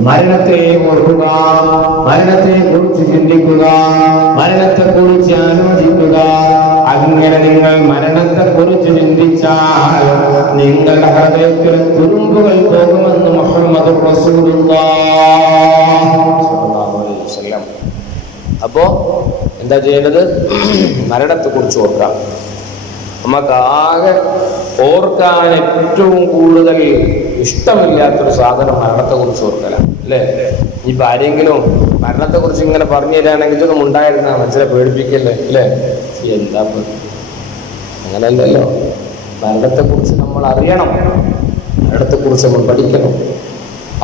മരണത്തെ ഓർക്കുക, മരണത്തെ കുറിച്ച് ചിന്തിക്കുക, മരണത്തെ കുറിച്ച് ആലോചിക്കുക. അങ്ങനെ നിങ്ങൾ മരണത്തെ കുറിച്ച് ചിന്തിച്ചാൽ നിങ്ങളുടെ ഹൃദയത്തിൽ തുരുമ്പുകൾ പോകുമെന്ന് മുഹമ്മദ് റസൂലുള്ളാഹി സ്വല്ലല്ലാഹു അലൈഹി വസല്ലം. അപ്പോ എന്താ ചെയ്യേണ്ടത്? മരണത്തെ കുറിച്ച് ഓർക്കാം. നമുക്ക് ആകെ ഓർക്കാൻ ഏറ്റവും കൂടുതൽ ഇഷ്ടമില്ലാത്തൊരു സാധനം മരണത്തെ കുറിച്ച് ഓർക്കലാണ്, അല്ലേ? ഇനിയിപ്പോ ആരെങ്കിലും മരണത്തെ കുറിച്ച് ഇങ്ങനെ പറഞ്ഞു തരാണെങ്കിൽ ഇതൊന്നും ഉണ്ടായിരുന്ന മനസ്സിനെ പേടിപ്പിക്കല്ലേ, അല്ലേ? എന്താ അങ്ങനല്ലല്ലോ. മരണത്തെ കുറിച്ച് നമ്മൾ അറിയണം, മരണത്തെ കുറിച്ച് നമ്മൾ പഠിക്കണം.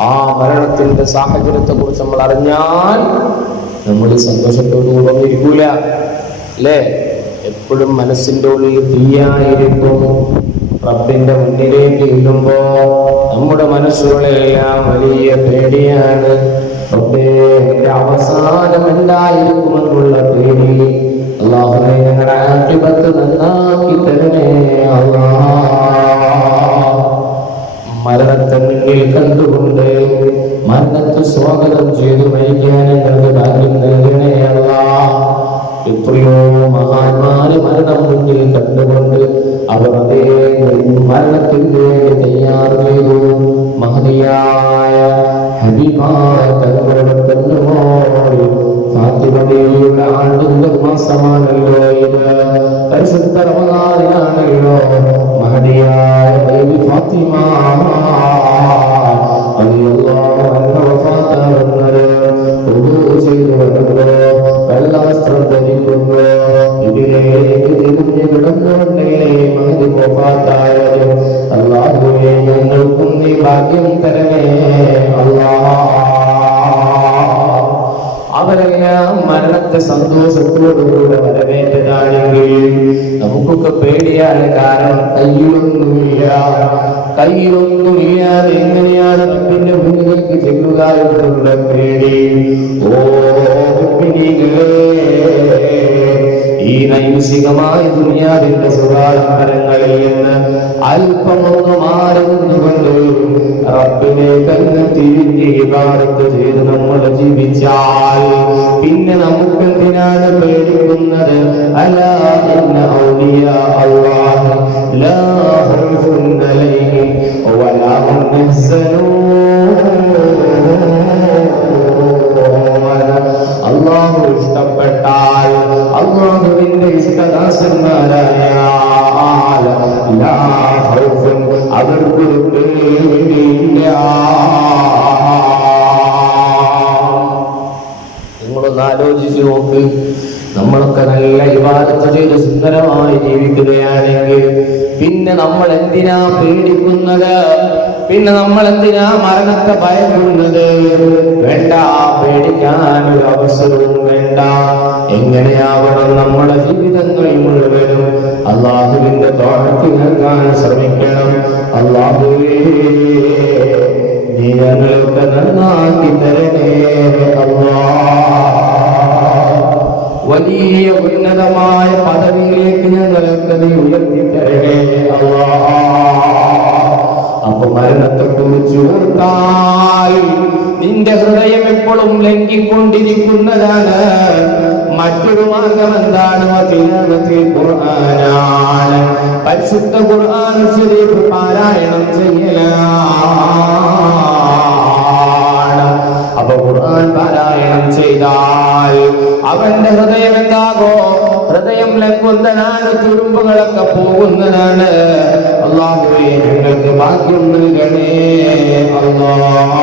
ആ മരണത്തിന്റെ സാഹചര്യത്തെ കുറിച്ച് നമ്മൾ അറിഞ്ഞാൽ നമ്മൾ സന്തോഷത്തോടുകൂടെ ഇരിക്കൂല, അല്ലേ? എപ്പോഴും മനസ്സിന്റെ ഉള്ളിൽ തീയായിരിക്കും. റബ്ബിന്റെ മുന്നിലേക്ക് ഇടുമ്പോ നമ്മുടെ മനസ്സുകളെല്ലാം വലിയ പേടിയാണ്. റബ്ബേ, എന്റെ അവസാനം എന്തായിരിക്കുമെന്നുള്ള പേടി. അല്ലാഹുവേ, ഞങ്ങളുടെ ആഖിബത്ത് നന്നാക്കി തരണേ അല്ലാഹ്. മരണത്തെ മുന്നിൽ കണ്ടുകൊണ്ട് മരണത്തെ സ്വാഗതം ചെയ്തു മരിക്കാൻ ഞങ്ങൾക്ക് ഭാഗ്യം നൽകണേ അല്ലാഹ്. എത്രയോ മഹാന്മാര് മരണം മുന്നിൽ കണ്ടുകൊണ്ട് അവർ അതേ മരണത്തിന് തയ്യാർ ചെയ്തു. മഹതിയായ ഹബീബായ തങ്ങളുടെ നബിയുടെ ആണ്ടുന്ന മാസമാണല്ലോ ഇത്. പരിശുദ്ധ റമദാനിലാണല്ലോ മഹദിയായ ബീവി ഫാത്തിമ റളിയല്ലാഹു അൻഹ വഫാത്താകുന്നത്. വുദൂ ചെയ്തു വരുന്നു, വെള്ള വസ്ത്രം ധരിക്കുന്നു. ഇതിലേക്ക് തിരിഞ്ഞു കിടന്നുകൊണ്ടല്ലേ മഹദി വഫാത്തായത്. അല്ലാഹുവേ, ഞങ്ങൾക്കും നീ ഭാഗ്യം തരണേ അല്ലാഹ്. അവരെല്ലാം മരണത്തെ സന്തോഷത്തോടുകൂടെ വരവേറ്റതാണെങ്കിൽ നമുക്കൊക്കെ പേടിയാണ്. കാരണം കയ്യിലൊന്നുമില്ലാതെ എങ്ങനെയാണ് റബ്ബിന്റെ മുന്നിലേക്ക് ചെല്ലുക എന്നുള്ള പേടി. ഓ മുഅ്മിനീങ്ങളേ, ഈ നൈമിഷികമായ ദുനിയാവിന്റെ സുഖാഡംബരങ്ങളിൽ നിന്ന് അല്പമൊന്ന് മാറി നിന്നുകൊണ്ട് റബ്ബിനെ തന്നെ തിരിഞ്ഞ് ഇബാദത്ത് ചെയ്ത് നമ്മൾ ജീവിച്ചാൽ പിന്നെ നമുക്കെന്തിനാണ് പേടിക്കുന്നത്? അലാ ഇന്ന ഔലിയാ അല്ലാഹ് ലാ ഖൗഫുൻ അലൈഹിം വലാ ഹും യഹ്സനൂൻ. അല്ലാഹു ഇഷ്ടപ്പെട്ടാൽ, അല്ലാഹുവിന്റെ ഇഷ്ടദാസന്മാരായാൽ ലാ ഖൗഫുൻ, അവർക്കൊരു പേടിയില്ല. നിങ്ങളൊന്ന് ആലോചിച്ച് നോക്ക്. നമ്മളൊക്കെ നല്ല ഇബാദത്ത് ചെയ്ത് സുന്ദരമായി ജീവിക്കുകയാണെങ്കിൽ പിന്നെ നമ്മൾ എന്തിനാ പേടിക്കുന്നത്? പിന്നെ നമ്മൾ എന്തിനാ മരണത്തെ ഭയപ്പെടുന്നത്? വേണ്ട, പേടിക്കാൻ ഒരു അവസരവും വേണ്ട. എങ്ങനെയാവണം നമ്മുടെ ജീവിതങ്ങൾ മുഴുവനും അല്ലാഹുവിന്റെ ത്വഅത്ത് നൽകാൻ ശ്രമിക്കണം. അല്ലാഹുവേ, നീ ഞങ്ങൾക്ക് നന്നാക്കി തരണേ അല്ലാഹ്. വലിയ ഉന്നതമായ പദവിയിലേക്ക് ഞങ്ങൾക്ക് നീ ഉയർത്തി തരണേ അല്ലാഹ്. അപ്പൊ മരണത്തെ കുറിച്ച് ഓർത്താൽ നിന്റെ ഹൃദയം എപ്പോഴും ലംഘിക്കൊണ്ടിരിക്കുന്നതാണ്. മറ്റൊരു മാർഗം എന്താണ്? ഖുർആനാണ്. പരിശുദ്ധ ഖുർആൻ ശരീഫ് പാരായണം ചെയ്യലാണ്. അപ്പൊ ഖുർആൻ പാരായണം ചെയ്താൽ അവന്റെ ഹൃദയം എന്താകോ? ഹൃദയം ലംഘുന്നതാണ്, തുരുമ്പുകളൊക്കെ പോകുന്നതാണ്. അല്ലാഹുവേ, ഞങ്ങൾക്ക് ഭാഗ്യം നൽകണേ അല്ലാഹ്.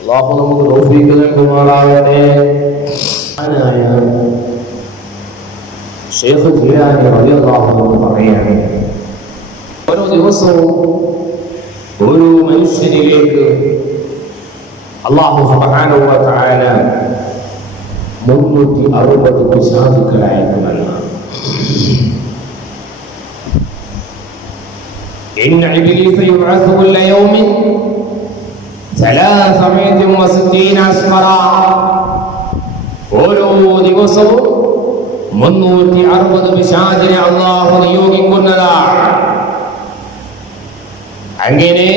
അല്ലാഹു നമുക്ക് തൗഫീഖ് നൽകുമാറാകട്ടെ. ശൈഖ് ജീലാനി റളിയല്ലാഹു അൻഹു പറയാണ്, ഓരോ ദിവസവും ഓരോ മനുഷ്യനിലേക്ക് അല്ലാഹു സുബ്ഹാനഹു വ തആല 360 പിശാചുക്കളെ അയക്കുമെന്ന്. ഇന്ന ഇബ്ലീസ യുബ്അസു കുല്ല യൗമിൻ 360 അസ്മറാ. ഓരോ ദിവസവും 360 പിശാചിനെ അല്ലാഹു നിയോഗിക്കുന്നതാണ്. അങ്ങനെ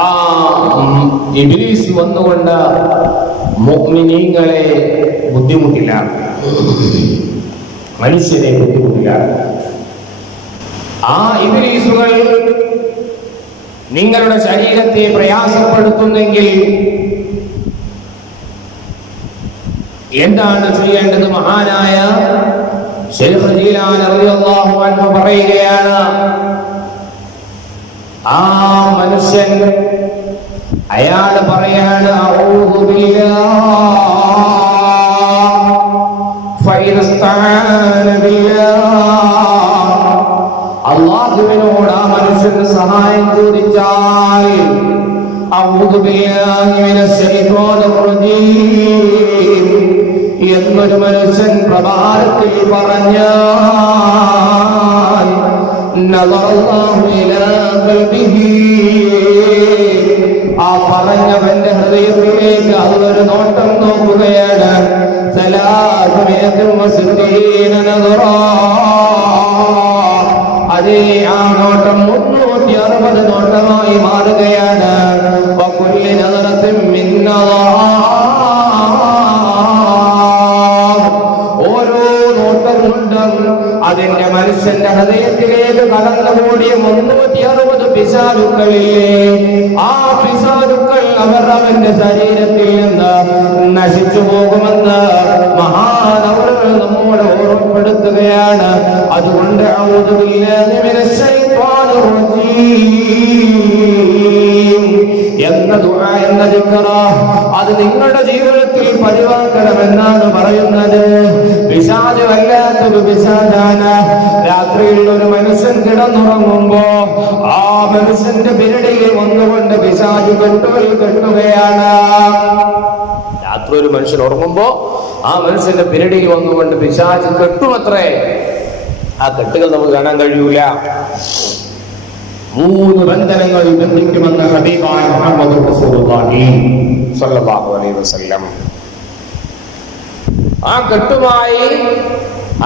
ആ ഇബ്ലീസ് വന്നുകൊണ്ട് മുഅ്മിനീങ്ങളെ ബുദ്ധിമുട്ടില്ല, മനുഷ്യരെ ബുദ്ധിമുട്ടില്ല. ആ ഇബ്ലീസുകൾ നിങ്ങളുടെ ശരീരത്തെ പ്രയാസപ്പെടുത്തുന്നെങ്കിൽ എന്താണ് ചെയ്യേണ്ടത്? മഹാനായ ശൈഖ് ജീലാനി റളിയല്ലാഹു അൻഹു പറയുകയാണ്, ആ മനുഷ്യൻ അയാൾ പറയാണ്, അഊദു ബില്ലാഹ് ഫഇനസ്തആന ബില്ലാഹ്. അല്ലാഹുവിനോട് ആ മനുഷ്യൻ സഹായം ചോദിച്ചാൽ അഊദു ബില്ലാഹി മിനശ് ശൈത്വാനിർ റജീം എന്നൊരു മനുഷ്യൻ പ്രഭാതത്തിൽ പറഞ്ഞാൽ നദറല്ലാഹു ഇലാ ഖൽബിഹി, ആ പറഞ്ഞവന്റെ ഹൃദയത്തിലേക്ക് അതൊരു നോട്ടം നോക്കുകയാണ്. അതേ, ആ നോട്ടം 360 നോട്ടമായി മാറുകയാണ്. ഓരോ നോട്ടം കൊണ്ടും അതിന്റെ മനുഷ്യന്റെ ഹൃദയത്തിലേക്ക് കടന്നുകൂടിയ 360 പിശാചുക്കളില്ലേ, ആ പിശാചുക്കൾ അവന്റെ ശരീരത്തിൽ നിന്ന് നശിച്ചു പോകുമെന്ന് മഹാനവറുകൾ നമ്മോട് ഓർമ്മപ്പെടുത്തുകയാണ്. അതുകൊണ്ട് അഊദു ബില്ലാഹി മിനശ് ശൈത്വാനിർ റജീം എന്ന ദുആ എന്ന ദിക്ർ അത് നിങ്ങളുടെ ജീവിതത്തിൽ പതിവാക്കണമെന്നാണ് പറയുന്നത്. പിശാച് വല്ലാത്തൊരു പിശാചാണ്. രാത്രിയിൽ ഒരു മനുഷ്യൻ കിടന്നുറങ്ങുമ്പോ ആ മനുഷ്യന്റെ പിരടിയിൽ വന്നുകൊണ്ട് പിശാച് കെട്ടുകയാണ്. രാത്രി ഒരു മനുഷ്യൻ ഉറങ്ങുമ്പോ ആ മനുഷ്യന്റെ പിരടിയിൽ വന്നുകൊണ്ട് പിശാച് കെട്ടുമത്രേ. ആ കെട്ടുകൾ നമുക്ക് കാണാൻ കഴിയൂല. 3 ബന്ധനങ്ങൾ ബന്ധിക്കുമെന്ന് ഹബീബായ മുഹമ്മദ് റസൂലുള്ളാഹി സ്വല്ലല്ലാഹു അലൈഹി വസല്ലം. ആ കെട്ടുമായി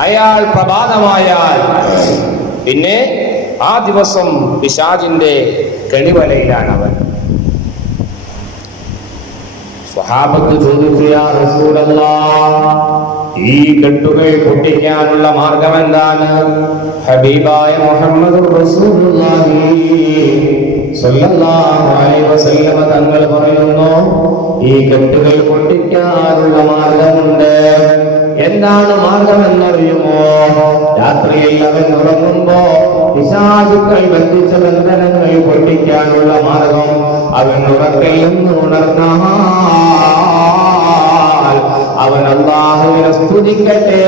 അയാൾ പ്രഭാതമായാൽ പിന്നെ ആ ദിവസം പിശാചിന്റെ കെണിവലയിലാണ് അവൻ. സ്വഹാബത്ത് ചോദിച്ചു, യാ റസൂലല്ലാഹ്, ഈ കെട്ടുകൾ പൊട്ടിക്കാനുള്ള മാർഗം എന്താണ്? ഹബീബായ മുഹമ്മദ് റസൂലുള്ളാഹി സ്വല്ലല്ലാഹു അലൈഹി വസല്ലം തങ്ങൾ പറയുന്നു, ഈ കെട്ടുകൾ പൊട്ടിക്കാനുള്ള മാർഗമുണ്ട്. എന്താണ് മാർഗം എന്നറിയുമോ? രാത്രിയിൽ അവൻ ഉറങ്ങുമ്പോ പിശാചുക്കൾ ബന്ധിച്ച ബന്ധനങ്ങൾ പൊട്ടിക്കാനുള്ള മാർഗം അവൻ ഉറക്കയിൽ നിന്ന് ഉണർന്നാൽ അവൻ അല്ലാഹുവിനെ സ്തുതിക്കട്ടെ.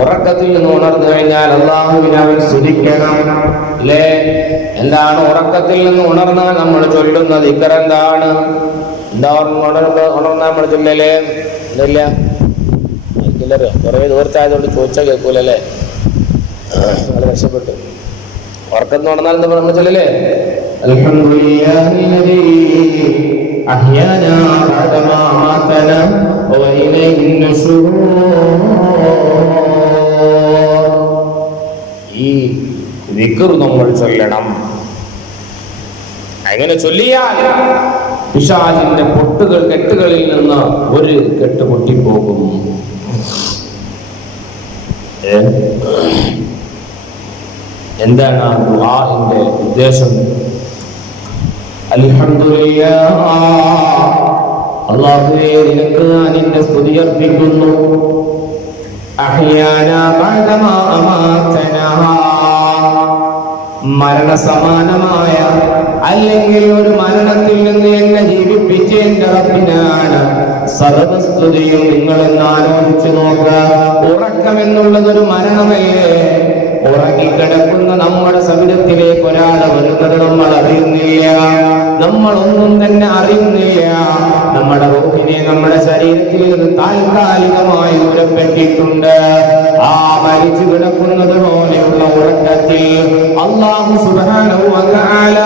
ഉറക്കത്തിൽ നിന്ന് ഉണർന്നു കഴിഞ്ഞാൽ അല്ലാഹുവിനെ അവൻ സ്തുതിക്കണം, അല്ലേ? എന്താണ് ഉറക്കത്തിൽ നിന്ന് ഉണർന്നാൽ നമ്മൾ ചൊല്ലുന്ന ദിക്ർ എന്താണ്? എന്താ ഉണർന്നാൽ നമ്മൾ ചൊല്ലലേ? ഇല്ല, എനിക്കില്ലല്ലോ, കുറേ ദൂരത്തായതുകൊണ്ട് ചോദിച്ചാൽ കേൾക്കൂലല്ലേ? വളരെ രക്ഷപ്പെട്ടു. ഉറക്കത്തിൽ ഉണർന്നാൽ എന്താ നമ്മൾ ചൊല്ലലേ? അൽഹംദുലില്ലാഹി ലദീ അഹ്യാനാ ബഅദമാ അമാതനാ വഇലൈഹിൻ നുശൂർ. ഈ ദിക്ർ നമ്മൾ ചൊല്ലണം. അങ്ങനെ ചൊല്ലിയാൽ പിശാചിന്റെ കെട്ടുകളിൽ നിന്ന് ഒരു കെട്ട് പൊട്ടിപ്പോകും. എന്താണ് ആ ദുആഇന്റെ ഉദ്ദേശം? അൽഹംദുലില്ലാഹ്, അല്ലാഹുവേ നിനക്ക് ഞാൻ നിന്റെ സ്തുതി അർപ്പിക്കുന്നു. അഹ്യാനാ ബഅദമാ അമാതനാ, മരണസമാനമായ അല്ലെങ്കിൽ ഒരു മരണത്തിൽ നിന്ന് എന്നെ ജീവിപ്പിച്ച എന്റെ റബ്ബിനാണ് സർവസ്തുതിയും. നിങ്ങളെന്ന് ആലോചിച്ചു നോക്കുക. ഉറക്കം എന്നുള്ളതൊരു മരണമല്ലേ? ഉറങ്ങിക്കിടക്കുന്ന നമ്മുടെ ശരീരത്തിലേക്ക് ഒരാൾ വരുന്നത് നമ്മൾ അറിയുന്നില്ല, നമ്മളൊന്നും തന്നെ അറിയുന്നില്ല. നമ്മുടെ റൂഹിനെ നമ്മുടെ ശരീരത്തിൽ നിന്ന് താൽക്കാലികമായി ദൂരപ്പെട്ടിട്ടുണ്ട്. ആ മരിച്ചു കിടക്കുന്നത് പോലെയുള്ള ഉറക്കത്തിൽ അല്ലാഹു സുബ്ഹാനഹു വ തആല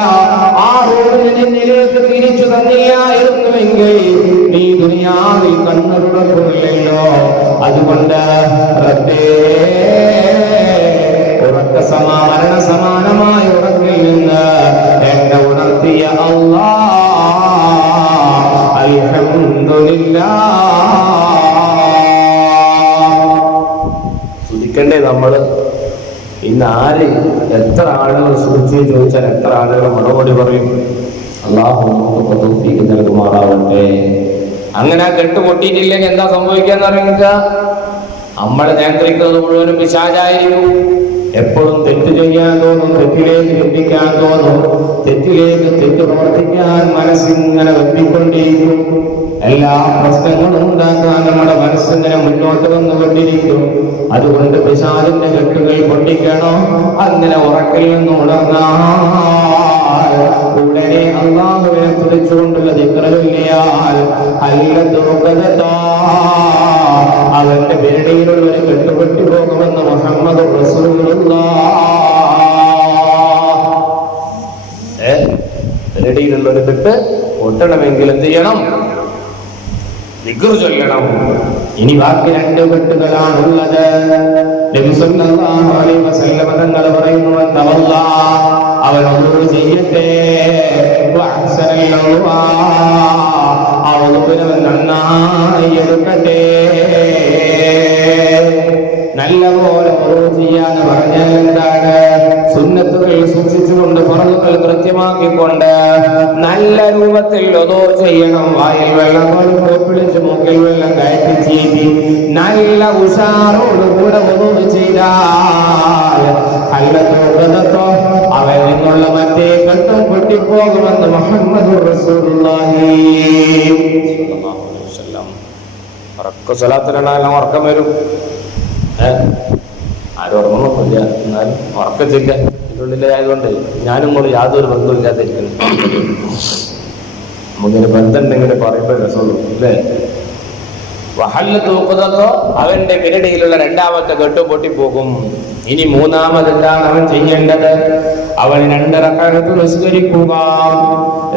ആ റൂഹിനെ നിന്നിലേക്ക് തിരിച്ചു തന്നില്ലായിരുന്നുവെങ്കിൽ നീ ദുനിയാവിൽ കണ്ണുതുറക്കില്ലല്ലോ. അതുകൊണ്ട് റബ്ബേ, മരണ സമാനമായ ഉറക്കിൽ നിന്ന് എന്നെ ഉണർത്തിയ അല്ലാഹ്, അൽഹംദുലില്ലാഹ്. സ്തുതിക്കണ്ടേ നമ്മള്? ഇന്ന് ആര് എത്ര ആളുകൾ സ്തുതിച്ചു ചോദിച്ചാൽ എത്ര ആളുകൾ മറുപടി പറയും? അല്ലാഹു നമുക്ക് തൗഫീഖ് നൽകുമാറാവട്ടെ. അങ്ങനെ കെട്ട് പൊട്ടിയിട്ടില്ലെങ്കിൽ എന്താ സംഭവിക്കാന്ന് അറിയുക? നമ്മളെ നിയന്ത്രിക്കുന്നത് മുഴുവനും പിശാചായിരിക്കും. എപ്പോഴും തെറ്റ് ചെയ്യാൻ തോന്നും, തെറ്റിലേക്ക് ചിന്തിക്കാൻ തോന്നും, തെറ്റ് പ്രവർത്തിക്കാൻ മനസ്സിങ്ങനെ വെപ്പിക്കൊണ്ടിരിക്കും. എല്ലാ പ്രശ്നങ്ങളും ഉണ്ടാക്കാൻ നമ്മുടെ മനസ്സിങ്ങനെ മുന്നോട്ട് വന്നുകൊണ്ടിരിക്കും. അതുകൊണ്ട് പിശാചിന്റെ കെട്ടുകൾ പൊട്ടിക്കണം. അങ്ങനെ ഉറക്കിൽ നിന്ന് ഉണർന്നാൽ ഉടനെ അല്ലാഹുവിനെ സ്തുതിച്ചുകൊണ്ടുള്ള ദിക്ർ ചൊല്ലിയാൽ അവന്റെ പേടിയിലുള്ള ഒരു കെട്ടുപെട്ടി പോകുമെന്ന് മുഹമ്മദ് പേടിയിലുള്ള ഒരു കെട്ട് പൊട്ടണമെങ്കിൽ എന്ത് ചെയ്യണം? ദിക്ർ ചൊല്ലണം. ഇനി ബാക്കി 2 കെട്ടുകളാണുള്ളത്. നബി സല്ലല്ലാഹു അലൈഹി വസല്ലം തങ്ങൾ പറയുന്നു, അവൻ ഒന്നുകൂടി ചെയ്യട്ടെ, അവൻ നന്നായി എടുക്കട്ടെ. നല്ലപോലെ ഓരോ ചെയ്യാന്ന് പറഞ്ഞാൽ എന്താണ്? സുന്നത്തുകൾ സൂക്ഷിച്ചുകൊണ്ട് ഫർളുകൾ കൃത്യമാക്കിക്കൊണ്ട് നല്ല രൂപത്തിൽ ഒതോ ചെയ്യണം. വായിൽ വെള്ളം പിടിച്ച് മൂക്കിൽ വെള്ളം കയറ്റി ചെയ്തി നല്ല ഉഷാറോടുകൂടെ ഒതോ ചെയ്താൽ അല്ലതോ അവൻ നിന്നുള്ള മറ്റേ കെട്ടും പൊട്ടിപ്പോകുമെന്ന് മുഹമ്മദ് റസൂലുള്ളാഹി സ്വല്ലല്ലാഹു അലൈഹി വസല്ലം. സ്വലാത്തിലെല്ലാം ഉറക്കം വരും. ആരും ഉറങ്ങുന്നില്ല, എന്നാലും ഉറക്കത്തില്ല. ഇതിൻ്റെ ഉള്ളിലായതുകൊണ്ട് ഞാനും കൂടി യാതൊരു ബന്ധമില്ലാതിരിക്കുന്നു. നമുക്കിന് ബന്ധമുണ്ടെങ്കിൽ പറയുമ്പോൾ രസമുള്ളൂ അല്ലേ? വഹല്ലത്തോ അവന്റെ പിരടിയിലുള്ള രണ്ടാമത്തെ കെട്ടു പൊട്ടിപ്പോകും. ഇനി മൂന്നാമതെന്താണ് അവൻ ചെയ്യേണ്ടത്? അവൻ 2 റക്അത്ത് നിസ്കരിക്കുക.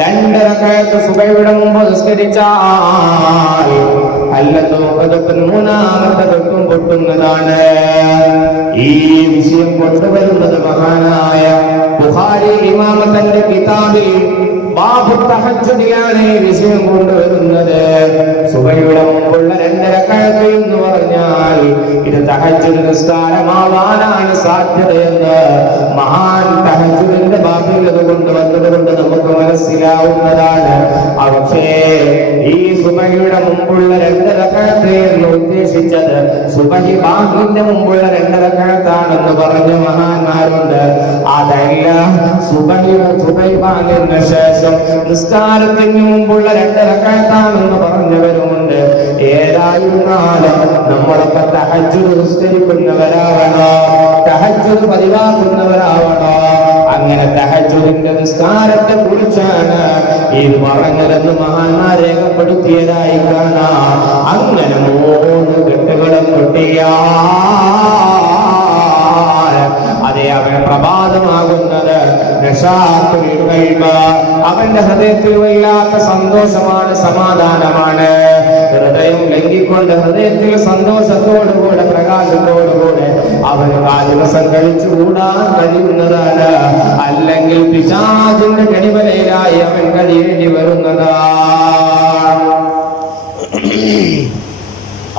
2 റക്അത്ത് സുബഹിയുടെ മുമ്പ് നിസ്കരിച്ചാൽ മൂന്നാമത്തെ കെട്ടും പൊട്ടുന്നതാണ്. ഈ വിഷയം കൊണ്ടുവരുന്നത് മഹാനായ ബുഖാരി ഇമാം തന്റെ കിതാബിൽ ബാബു തഹജ്ജുദിലാണ് ഈ വിഷയം കൊണ്ടുവരുന്നത്. സുബഹിയുടെ മുമ്പുള്ള 2 റക്അത്ത് എന്ന് പറഞ്ഞാൽ ഇത് തഹജ്ജുദ് നിസ്കാരമാവാനാണ് സാധ്യതയെന്ന് മഹാൻ തഹജ്ജുദിന്റെ ബാബിൽ അത് കൊണ്ടുവന്നത് കൊണ്ട് നമുക്ക് മനസ്സിലാവുന്നതാണ്. പക്ഷേ ഈ സുബഹിയുടെ മുമ്പുള്ള 2 റക്അത്ത് എന്ന് ഉദ്ദേശിച്ചത് സുബഹി ബാങ്കിന്റെ മുമ്പുള്ള 2 റക്അത്താണെന്ന് പറഞ്ഞ മഹാന്മാരുണ്ട്. അതല്ല, സുബഹി ബാങ്കിന് ശേഷം നിസ്കാരത്തിന് മുമ്പുള്ള 2 റക്അത്താണെന്ന് പറഞ്ഞവരുമുണ്ട്. ഏതായിരുന്നാലും നമ്മളൊക്കെ തഹജ്ജുദ് നിസ്കരിക്കുന്നവരാവണോ, തഹജ്ജുദ് പതിവാക്കുന്നവരാവണോ? അങ്ങനെ തഹജ്ജുദിന്റെ നിസ്കാരത്തെ കുറിച്ചാണ് ഇത് പറഞ്ഞതെന്ന് മഹാന്മാർ രേഖപ്പെടുത്തിയതായി കാണാം. അങ്ങനെ 3 കെട്ടുകളും പൊട്ടിയാൽ അതേ അവൻ പ്രഭാതമാകുന്നത് അവന്റെ ഹൃദയത്തിൽ വല്ലാത്ത സന്തോഷമാണ്, സമാധാനമാണ്. ഹൃദയം ലംഘിക്കൊണ്ട് ഹൃദയത്തിൽ സന്തോഷത്തോടുകൂടെ പ്രകാശത്തോടുകൂടെ അവന് ആ ദിവസം കഴിച്ചുകൂടാൻ കഴിയുന്നതാണ്. അല്ലെങ്കിൽ പിശാചിന്റെ കടിവലയിലായി അവൻ കഴിയേണ്ടി വരുന്നതാണ്.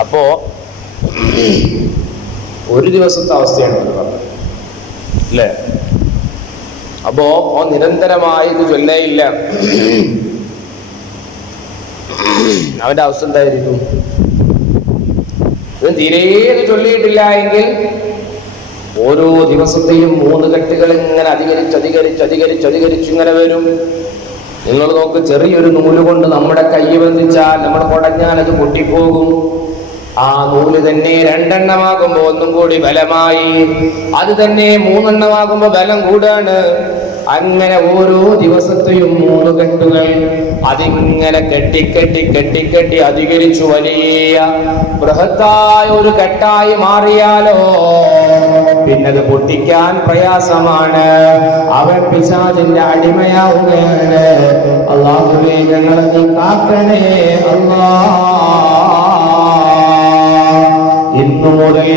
അപ്പോ ഒരു ദിവസത്തെ അവസ്ഥയാണ് അല്ലേ? അപ്പോ നിരന്തരമായി ഇത് ചൊല്ലേയില്ല, അവന്റെ അവസ്ഥ എന്തായിരിക്കും? ഇത് തീരെ ചൊല്ലിയിട്ടില്ല എങ്കിൽ ഓരോ ദിവസത്തെയും 3 കെട്ടുകൾ ഇങ്ങനെ അധികരിച്ച് ഇങ്ങനെ വരും. നിങ്ങൾ നോക്ക്, ചെറിയൊരു നൂല് കൊണ്ട് നമ്മുടെ കൈ ബന്ധിച്ചാൽ, നമ്മൾ കുടഞ്ഞാൽ അത് പൊട്ടിപ്പോകും. ആ നൂല് തന്നെ 2 എണ്ണമാകുമ്പോ ഒന്നും കൂടി ബലമായി, അത് തന്നെ 3 എണ്ണമാകുമ്പോ ബലം കൂടാണ്. അങ്ങനെ ഓരോ ദിവസത്തെയും 3 കെട്ടുകൾ അതിങ്ങനെ കെട്ടി അധികരിച്ചു വലിയ ബൃഹത്തായ ഒരു കെട്ടായി മാറിയാലോ പിന്നത് പൊട്ടിക്കാൻ പ്രയാസമാണ്. അവൻ പിശാചിന്റെ അടിമയാവുകയാണ്. അല്ലാഹുവേ, ഞങ്ങളെ നീ കാക്കണേ അല്ലാഹ്. ഇന്നു മുതൽ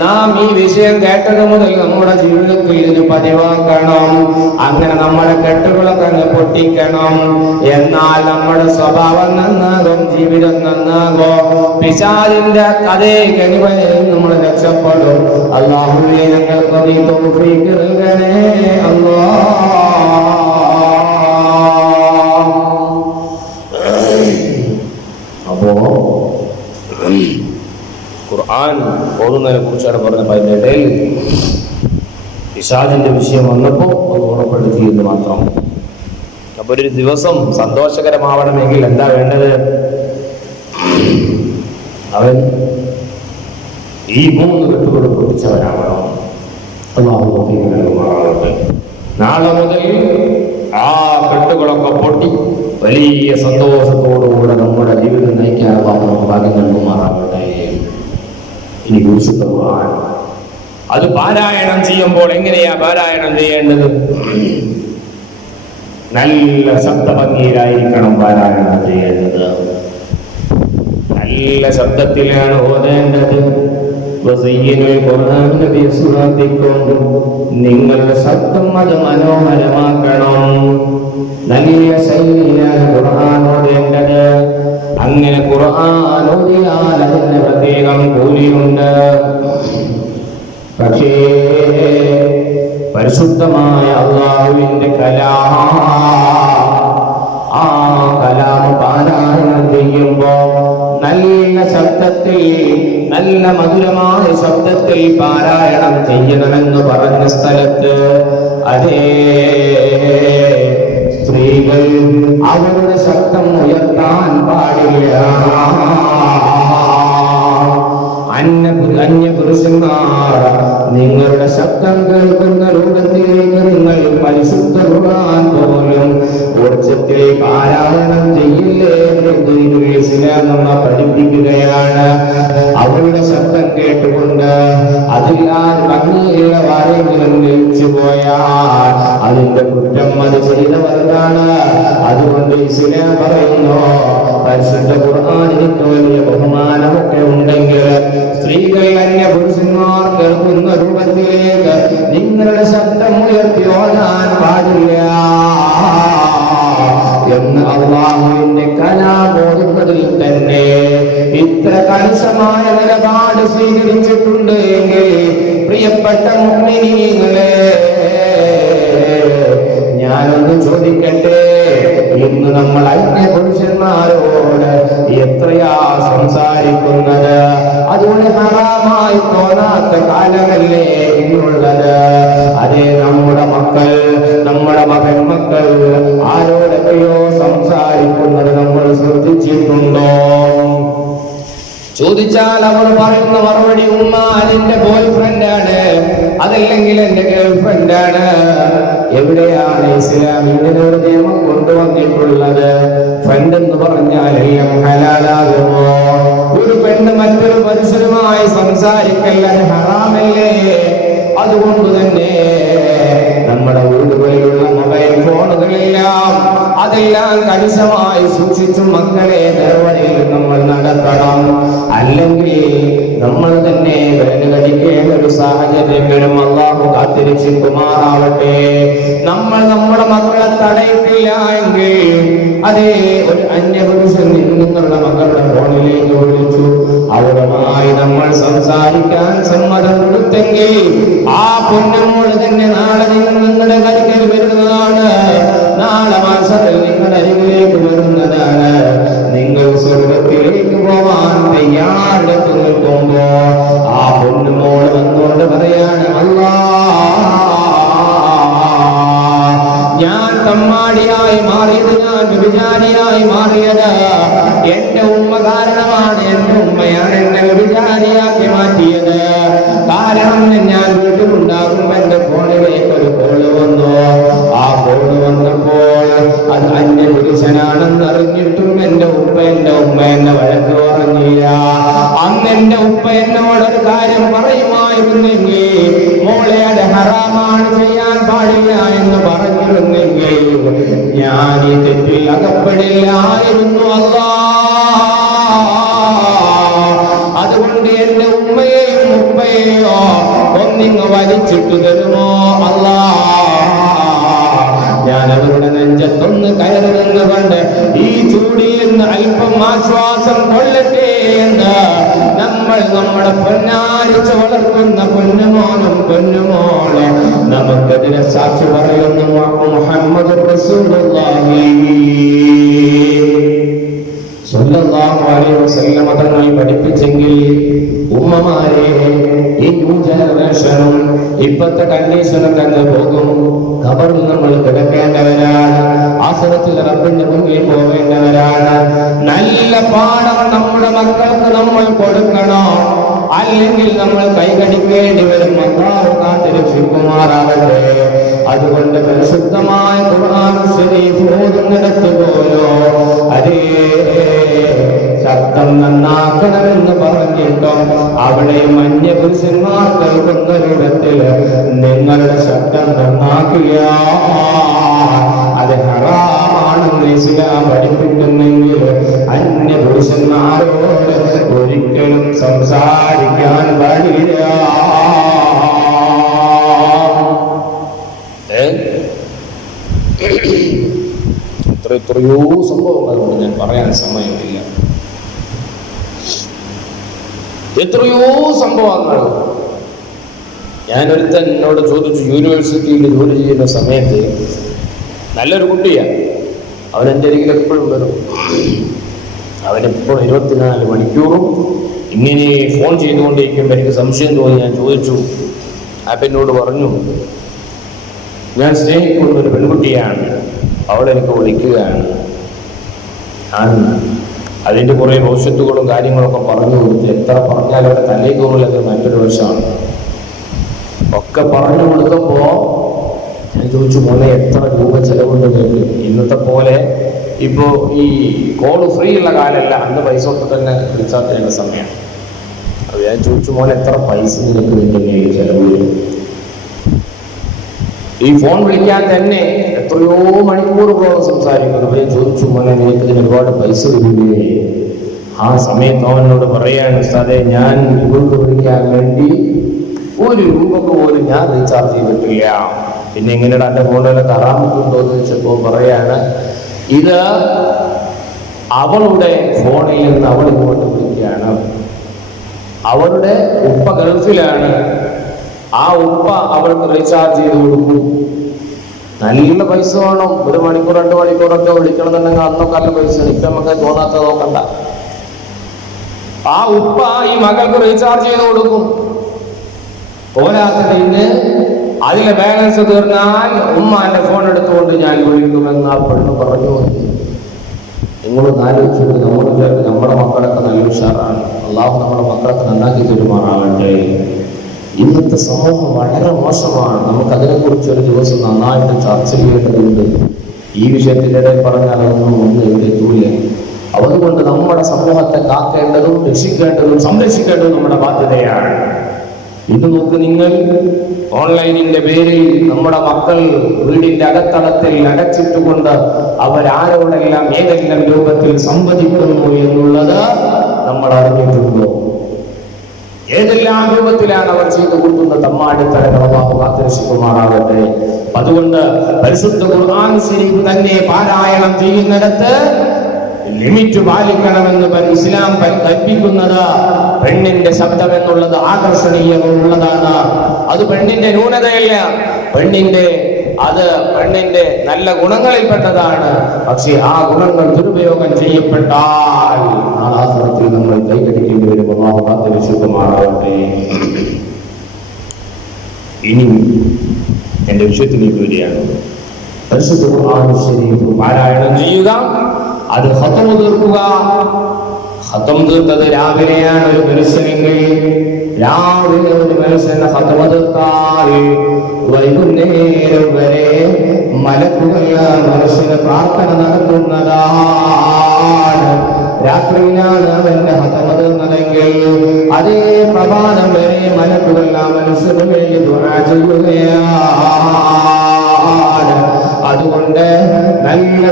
നാം ഈ വിഷയം കേട്ടത് മുതൽ നമ്മുടെ ജീവിതത്തിൽ ഇത് പതിവാക്കണം. അങ്ങനെ നമ്മുടെ കെട്ടുകളൊക്കെ അങ്ങ് പൊട്ടിക്കണം. എന്നാൽ നമ്മുടെ സ്വഭാവം നന്നാകും, ജീവിതം നന്നാകും. പിശാചിന്റെ അതേ കെണിവയിൽ നമ്മൾ രക്ഷപ്പെടും. അല്ലാഹുവേ, ഞങ്ങൾക്ക് നീ തൗഫീഖ് നൽകണേ അല്ലാഹ്. അപ്പോ ഖുർആൻ ഓതുന്നതിനെ കുറിച്ചാണ് പറഞ്ഞത്. അതിൻ്റെ ഇടയിൽ പിശാചിന്റെ വിഷയം വന്നപ്പോൾ അത് ഓർമ്മപ്പെടുത്തിയെന്ന് മാത്രം. അപ്പൊ ഒരു ദിവസം സന്തോഷകരമാവണമെങ്കിൽ എന്താ വേണ്ടത്? അവൻ ഈ 3 കെട്ടുകൾ പൊട്ടിച്ചവനാവണം. അല്ലാഹു തൗഫീഖ് നൽകുമാറാകട്ടെ. നാളെ മുതൽ ആ കെട്ടുകളൊക്കെ പൊട്ടി വലിയ സന്തോഷത്തോടുകൂടെ നമ്മുടെ ജീവിതം നയിക്കാൻ അല്ലാഹു ഭാഗ്യം നൽകുമാറാകട്ടെ. ഇനി വിശുദ്ധ ഖുർആൻ അത് പാരായണം ചെയ്യുമ്പോൾ എങ്ങനെയാ പാരായണം ചെയ്യേണ്ടത്? നല്ല ശബ്ദഭംഗിയിലായിരിക്കണം പാരായണം ചെയ്യേണ്ടത്. നല്ല ശബ്ദത്തിലാണ് ഓതേണ്ടത്. നിങ്ങളുടെ ശബ്ദം അത് മനോഹരമാക്കണം. നല്ല ശൈലിയാണ് ഖുർആൻ ഓതേണ്ടത്. അങ്ങനെ ഖുർആൻ ഓതിയാൽ അതിന് പ്രത്യേകം കൂലിയുണ്ട്. പക്ഷേ പരിശുദ്ധമായ അല്ലാഹുവിന്റെ കലാം, ആ കലാം പാരായണം ചെയ്യുമ്പോ നല്ല ശബ്ദത്തിൽ, നല്ല മധുരമായ ശബ്ദത്തിൽ പാരായണം ചെയ്യണമെന്ന് പറഞ്ഞ സ്ഥലത്ത് അതേ സ്ത്രീകൾ അവരുടെ ശബ്ദം ഉയർത്താൻ പാടില്ല. അന്യപുരുഷന്മാർ നിങ്ങളുടെ ശബ്ദം കേൾക്കുന്ന രൂപത്തിലേക്ക് നിങ്ങൾ പരിശുദ്ധ ഖുർആൻ പോലും ഉച്ചത്തിൽ പാരായണം ചെയ്യില്ലേ എന്ന് ഇസ്ലാം നമ്മെ പഠിപ്പിക്കുകയാണ്. അവരുടെ ശബ്ദം കേട്ടുകൊണ്ട് അതിൽ ഭംഗിയുള്ള ആരെങ്കിലും ലയിച്ചു പോയാൽ അതിന്റെ കുറ്റം അത് ചെയ്തവർക്കാണ്. അതുകൊണ്ട് ഇസ്ലാം പറയുന്നു, പരിശുദ്ധ ഖുർആനിന് വലിയ ബഹുമാനമൊക്കെ ഉണ്ടെങ്കിൽ സ്ത്രീകൾ അന്യപുരുഷന്മാർ കേൾക്കുന്ന രൂപത്തിലേക്ക് നിങ്ങളുടെ ശബ്ദം ഉയർത്തി ഓടാൻ പാടില്ല എന്ന് അല്ലാഹുവിന്റെ കലാം ഓതുന്നതിൽ തന്നെ ഇത്ര കണിശമായ നിലപാട് സ്വീകരിച്ചിട്ടുണ്ട് എങ്കിൽ പ്രിയപ്പെട്ട മുഅ്മിനീങ്ങളെ, ഞാനൊന്ന് ചോദിക്കട്ടെ, ഇന്ന് നമ്മൾ അന്യപുരുഷന്മാരോട് എത്രയാ സംസാരിക്കുന്നത്? അതുകൊണ്ട് ഹറാമായി തോന്നാത്ത കാലമല്ലേ ഇന്നുള്ളത്? അതേ നമ്മുടെ മക്കൾ, നമ്മുടെ മകന്മക്കൾ ആരോടൊക്കെയോ സംസാരിക്കുന്നത് നമ്മൾ ശ്രദ്ധിച്ചിട്ടുണ്ടോ? ചോദിച്ചാൽ അവർ പറയുന്ന മറുപടി, ഉമ്മ അതെന്റെ ബോയ് ഫ്രണ്ടാണ്, അതല്ലെങ്കിൽ എന്റെ ഗേൾ ഫ്രണ്ടാണ്. എവിടെയാണ് ഇസ്ലാം ഇങ്ങനെ ഒരു നിയമം കൊണ്ടുവന്നിട്ടുള്ളത്? ഫ്രണ്ട് എന്ന് പറഞ്ഞാൽ എല്ലാം ഹലാലാകുമോ? ഒരു പെണ്ണ് മറ്റൊരു പുരുഷനുമായി സംസാരിക്കൽ അത് ഹറാമല്ലേ? അതുകൊണ്ട് തന്നെ നമ്മുടെ വീടുകളിലുള്ള മൊബൈൽ ഫോണുകളെല്ലാം അതെല്ലാം കണിശമായി സൂക്ഷിച്ചു മക്കളെ നേർവഴിയിൽ നമ്മൾ നടത്തണം. അല്ലെങ്കിൽ നമ്മൾ തന്നെ വേദന കഴിക്കേണ്ട ഒരു സാഹചര്യം വരും. അല്ലാഹു കാത്തിരക്ഷിക്കുമാറാവട്ടെ. നമ്മൾ നമ്മുടെ മക്കളെ തടയിട്ടില്ല എങ്കിൽ അതേ ഒരു അന്യപുരുഷൻ നിങ്ങളുടെ മക്കളുടെ ഫോണിലേക്ക് വിളിച്ചു അവരുമായി നമ്മൾ സംസാരിക്കാൻ സമ്മതം കൊടുത്തെങ്കിൽ ആ പൊന്നമോള് തന്നെ നാളെ നിങ്ങളുടെ കരികിൽ വരുന്നതാണ്, നാളെ മാസത്തിൽ നിങ്ങളുടെ അരികിലേക്ക് വരുന്നതാണ്. നിങ്ങൾ സ്വർഗത്തിലേക്ക് പോവാൻ തയ്യാറെടുത്ത് നിൽക്കുമ്പോ ആ പൊന്നുമോള് വന്നുകൊണ്ട് പറയാണ്, ഞാൻ തമ്മാടിയായി മാറിയത്, ഞാൻ വ്യഭിചാരിയായി മാറിയത് എന്റെ ഉമ്മ കാരണമാണ്, എന്റെ ഉമ്മയാണ് എന്നെ വ്യഭിചാരിയാക്കി മാറ്റിയത്. കാരണം ഞാൻ വീട്ടിലുണ്ടാകുമ്പോ എന്റെ ഫോണിലേക്ക് ഒരു കോള് വന്നു. ആ കോള് വന്നപ്പോൾ അത് അന്യപുരുഷനാണെന്ന് അറിഞ്ഞിട്ടും എന്റെ ഉമ്മ എന്നെ വഴക്ക് പറഞ്ഞില്ല. അന്ന് എന്റെ ഉപ്പ എന്നോടൊരു കാര്യം പറയുമായിരുന്നെങ്കിൽ, മോളെ അത് ഹറാമാണ്, ചെയ്യാൻ പാടില്ല എന്ന് പറഞ്ഞിരുന്നെങ്കിൽ ഞാൻ ഈ തെറ്റിൽ അകപ്പെടില്ലായിരുന്നു. അതുകൊണ്ട് എന്റെ ഉമ്മയെയും ഉപ്പയെയോ ഒന്നിങ്ങ് വലിച്ചിട്ട് തരുമോ അല്ലാ? ഞാൻ അവരുടെ നെഞ്ചത്തൊന്ന് കയറി നിന്നുകൊണ്ട് ഈ ചൂടിൽ നിന്ന് അല്പം ആശ്വാസം കൊള്ളട്ടെ എന്ന് നമ്മൾ നമ്മുടെ പൊന്നാരിച്ച് വളർത്തുന്ന പൊന്നുമോനും പൊന്നുമോളെ നമുക്കെതിരെ സാക്ഷി പറയുന്നു. മുഹമ്മദ് റസൂലുള്ളാഹി സ്വല്ലല്ലാഹു അലൈഹി വസല്ലം തങ്ങൾ പഠിപ്പിച്ചെങ്കിൽ ഉമ്മമാരെ ഈ ന്യൂ ജനറേഷനും ഇപ്പോഴത്തെ കണ്ടീഷനും തന്നെ പോകും. ഖബറിൽ നമ്മൾ കിടക്കേണ്ടവരാണ്, ആഖിറത്തിൽ റബ്ബിന്റെ മുന്നിൽ പോവേണ്ടവരാണ്. നല്ല പാഠം നമ്മുടെ മക്കൾക്ക് നമ്മൾ കൊടുക്കണം, അല്ലെങ്കിൽ നമ്മൾ കൈകടിക്കേണ്ടി വരും. അല്ലാഹു കാത്തിരക്ഷിക്കുമാറാകട്ടെ. അതുകൊണ്ട് പരിശുദ്ധമായ ഖുർആൻ ശരീഫ് ഓതുന്നിടത്ത് പോലോ അതേ ശബ്ദം നന്നാക്കണമെന്ന് പറഞ്ഞിട്ടും അവിടെ അന്യപുരുഷന്മാർ കേൾക്കുന്ന രൂപത്തിൽ നിങ്ങളുടെ ശബ്ദം നന്നാക്കുക അത് ഹറാമാണെന്ന് ഇസ്ലാം പഠിപ്പിക്കുന്നെങ്കിൽ അന്യപുരുഷന്മാരോട് ഒരിക്കലും സംസാരിക്കാൻ പാടില്ല. എത്രയോ സംഭവങ്ങളുണ്ട്, ഞാൻ പറയാൻ സമയമില്ല. എത്രയോ സംഭവങ്ങൾ ഞാനൊരുത്തൻ എന്നോട് ചോദിച്ചു, യൂണിവേഴ്സിറ്റിയിൽ ജോലി ചെയ്യുന്ന സമയത്ത് നല്ലൊരു കുട്ടിയാണ്, അവൻ എൻ്റെ അരികിൽ എപ്പോഴും വരും. അവനെപ്പോഴും 24 മണിക്കൂറും ഇങ്ങനെ ഫോൺ ചെയ്തുകൊണ്ടിരിക്കുമ്പോൾ എനിക്ക് സംശയം തോന്നി. ഞാൻ ചോദിച്ചു, അപ്പം എന്നോട് പറഞ്ഞു, ഞാൻ സ്നേഹിക്കുന്ന ഒരു പെൺകുട്ടിയാണ്, അവളെനിക്ക് വിളിക്കുകയാണ്. ഞാൻ അതിൻ്റെ കുറേ ഭവിഷ്യത്തുകളും കാര്യങ്ങളൊക്കെ പറഞ്ഞു കൊടുത്ത്, എത്ര പറഞ്ഞാലും അവരുടെ തലയിൽ തോന്നില്ല, അത് മറ്റൊരു വശമാണ്. ഒക്കെ പറഞ്ഞു കൊടുത്തപ്പോൾ ഞാൻ ചോദിച്ചു, മോനെ എത്ര രൂപ ചെലവുണ്ട് നിങ്ങൾക്ക്? ഇന്നത്തെ പോലെ ഇപ്പോൾ ഈ കോള് ഫ്രീ ഉള്ള കാലമല്ല, അന്ന് പൈസ ഒക്കെ തന്നെ റീചാർജ് ചെയ്യുന്ന സമയമാണ്. അത് ഞാൻ ചോദിച്ചു, മോനെ എത്ര പൈസ നിനക്ക് വേണ്ടി ചെലവ് വരും? ഈ ഫോൺ വിളിക്കാൻ തന്നെ എത്രയോ മണിക്കൂറുകളോളം സംസാരിക്കുന്നു. ഞാൻ ചോദിച്ചു, മോനെ നിനക്ക് ഇതിന് ഒരുപാട് പൈസ വരില്ലേ? ആ സമയത്ത് അവനോട് പറയാണ്, ഉസ്താദേ ഞാൻ ഇവർക്ക് വിളിക്കാൻ വേണ്ടി 1 രൂപക്ക് പോലും ഞാൻ റീചാർജ് ചെയ്തിട്ടില്ല. പിന്നെ എങ്ങനെയാണ് എൻ്റെ ഫോണിലെ കറാമത്തുണ്ടോ എന്ന് ചോദിച്ചപ്പോൾ പറയാണ്, ഇത് അവളുടെ ഫോണിൽ നിന്ന് അവൾ ഇങ്ങോട്ട് വിളിക്കുകയാണ്. അവളുടെ ഉപ്പ ഗൾഫിലാണ്, ആ ഉപ്പ അവൾക്ക് റീചാർജ് ചെയ്ത് കൊടുക്കും. നല്ല പൈസ വേണം, 1 മണിക്കൂർ 2 മണിക്കൂറൊക്കെ വിളിക്കണമെന്നുണ്ടെങ്കിൽ അന്നൊക്കെ നല്ല പൈസ. ഇപ്പം നമുക്ക് തോന്നാത്ത നോക്കണ്ട. ആ ഉപ്പ ഈ മകൾക്ക് റീചാർജ് ചെയ്ത് കൊടുക്കും. പോരാത്തതിന് അതിലെ ബാലൻസ് തീർന്നാൽ ഉമ്മാന്റെ ഫോൺ എടുത്തുകൊണ്ട് ഞാൻ വിളിക്കുമെന്ന് ആ പെണ്ണ് പറഞ്ഞു. നിങ്ങളൊന്ന് ആലോചിച്ചിട്ട് നമ്മൾ വിചാരിക്കും നമ്മുടെ മക്കളൊക്കെ നല്ല ഉഷാറാണ്, അള്ളാഹു നമ്മുടെ മക്കളൊക്കെ നന്നാക്കി തരുമാറാകട്ടെ. ഇന്നത്തെ സമൂഹം വളരെ മോശമാണ്. നമുക്കതിനെക്കുറിച്ച് ഒരു ദിവസം നന്നായിട്ട് ചർച്ച ചെയ്യേണ്ടതുണ്ട്. ഈ വിഷയത്തിൻ്റെ ഇടയിൽ പറഞ്ഞാൽ ഒന്നും ഇവിടെ എത്തൂല. അതുകൊണ്ട് നമ്മുടെ സമൂഹത്തെ കാക്കേണ്ടതും രക്ഷിക്കേണ്ടതും സംരക്ഷിക്കേണ്ടതും നമ്മുടെ ബാധ്യതയാണ്. ഇത് നോക്ക്, നിങ്ങൾ ഓൺലൈനിന്റെ പേരിൽ നമ്മുടെ മക്കൾ വീടിന്റെ അകത്തളത്തിൽ അടച്ചിട്ടുകൊണ്ട് അവരാരോടെല്ലാം ഏതെല്ലാം രൂപത്തിൽ സംവദിക്കുന്നു എന്നുള്ളത് നമ്മൾ അറിഞ്ഞിട്ടുണ്ടോ? ഏതെല്ലാം രൂപത്തിലാണ് അവർ ചെയ്തു കൂട്ടുന്ന തമ്മാടിത്തരങ്ങൾ അല്ലാഹു കാത്തുരക്ഷിക്കുമാറാകട്ടെ. അതുകൊണ്ട് പരിശുദ്ധ ഖുർആൻ ശരീഫ് തന്നെ പാരായണം ചെയ്യുന്നിടത്ത് ലിമിറ്റ് പാലിക്കണമെന്ന് ഇസ്ലാം കൽപ്പിക്കുന്നത്. പെണ്ണിന്റെ ശബ്ദം എന്നുള്ളത് ആകർഷണീയമുള്ളതാണ്. അത് പെണ്ണിന്റെ ന്യൂനതയല്ല, പെണ്ണിന്റെ നല്ല ഗുണങ്ങളിൽപ്പെട്ടതാണ്. പക്ഷേ ആ ഗുണങ്ങൾ ദുരുപയോഗം ചെയ്യപ്പെട്ടാൽ ആഖിറത്തിൽ നമ്മൾ കൈകടിക്കേണ്ടി വരും. അല്ലാഹു കാത്തുരക്ഷിക്കുമാറാകട്ടെ. ഇനി എന്റെ വിഷയത്തിലേക്ക് വരികയാണ്. പരിശുദ്ധ ഖുർആൻ ശരീഫ് പാരായണം ചെയ്യുക, അത് ഖത്മ തീർക്കുക. ഖത്മ തീർത്തത് രാവിലെയാണ് ഒരു മനുഷ്യനെങ്കിൽ, രാവിലെ ഒരു മനുഷ്യന്റെ ഖത്മ തീർത്താൽ വൈകുന്നേരം വരെ മലക്കുകൾ മനുഷ്യന് പ്രാർത്ഥന നടത്തുന്നതാണ്. രാത്രിയിലാണ് അവന്റെ ഖത്മ തീർന്നതെങ്കിൽ അതേ പ്രഭാതം വരെ മലക്കുകൾ ആ മനുഷ്യന് വേണ്ടി ദുആ ചെയ്യുകയാണ്. അതുകൊണ്ട് നല്ല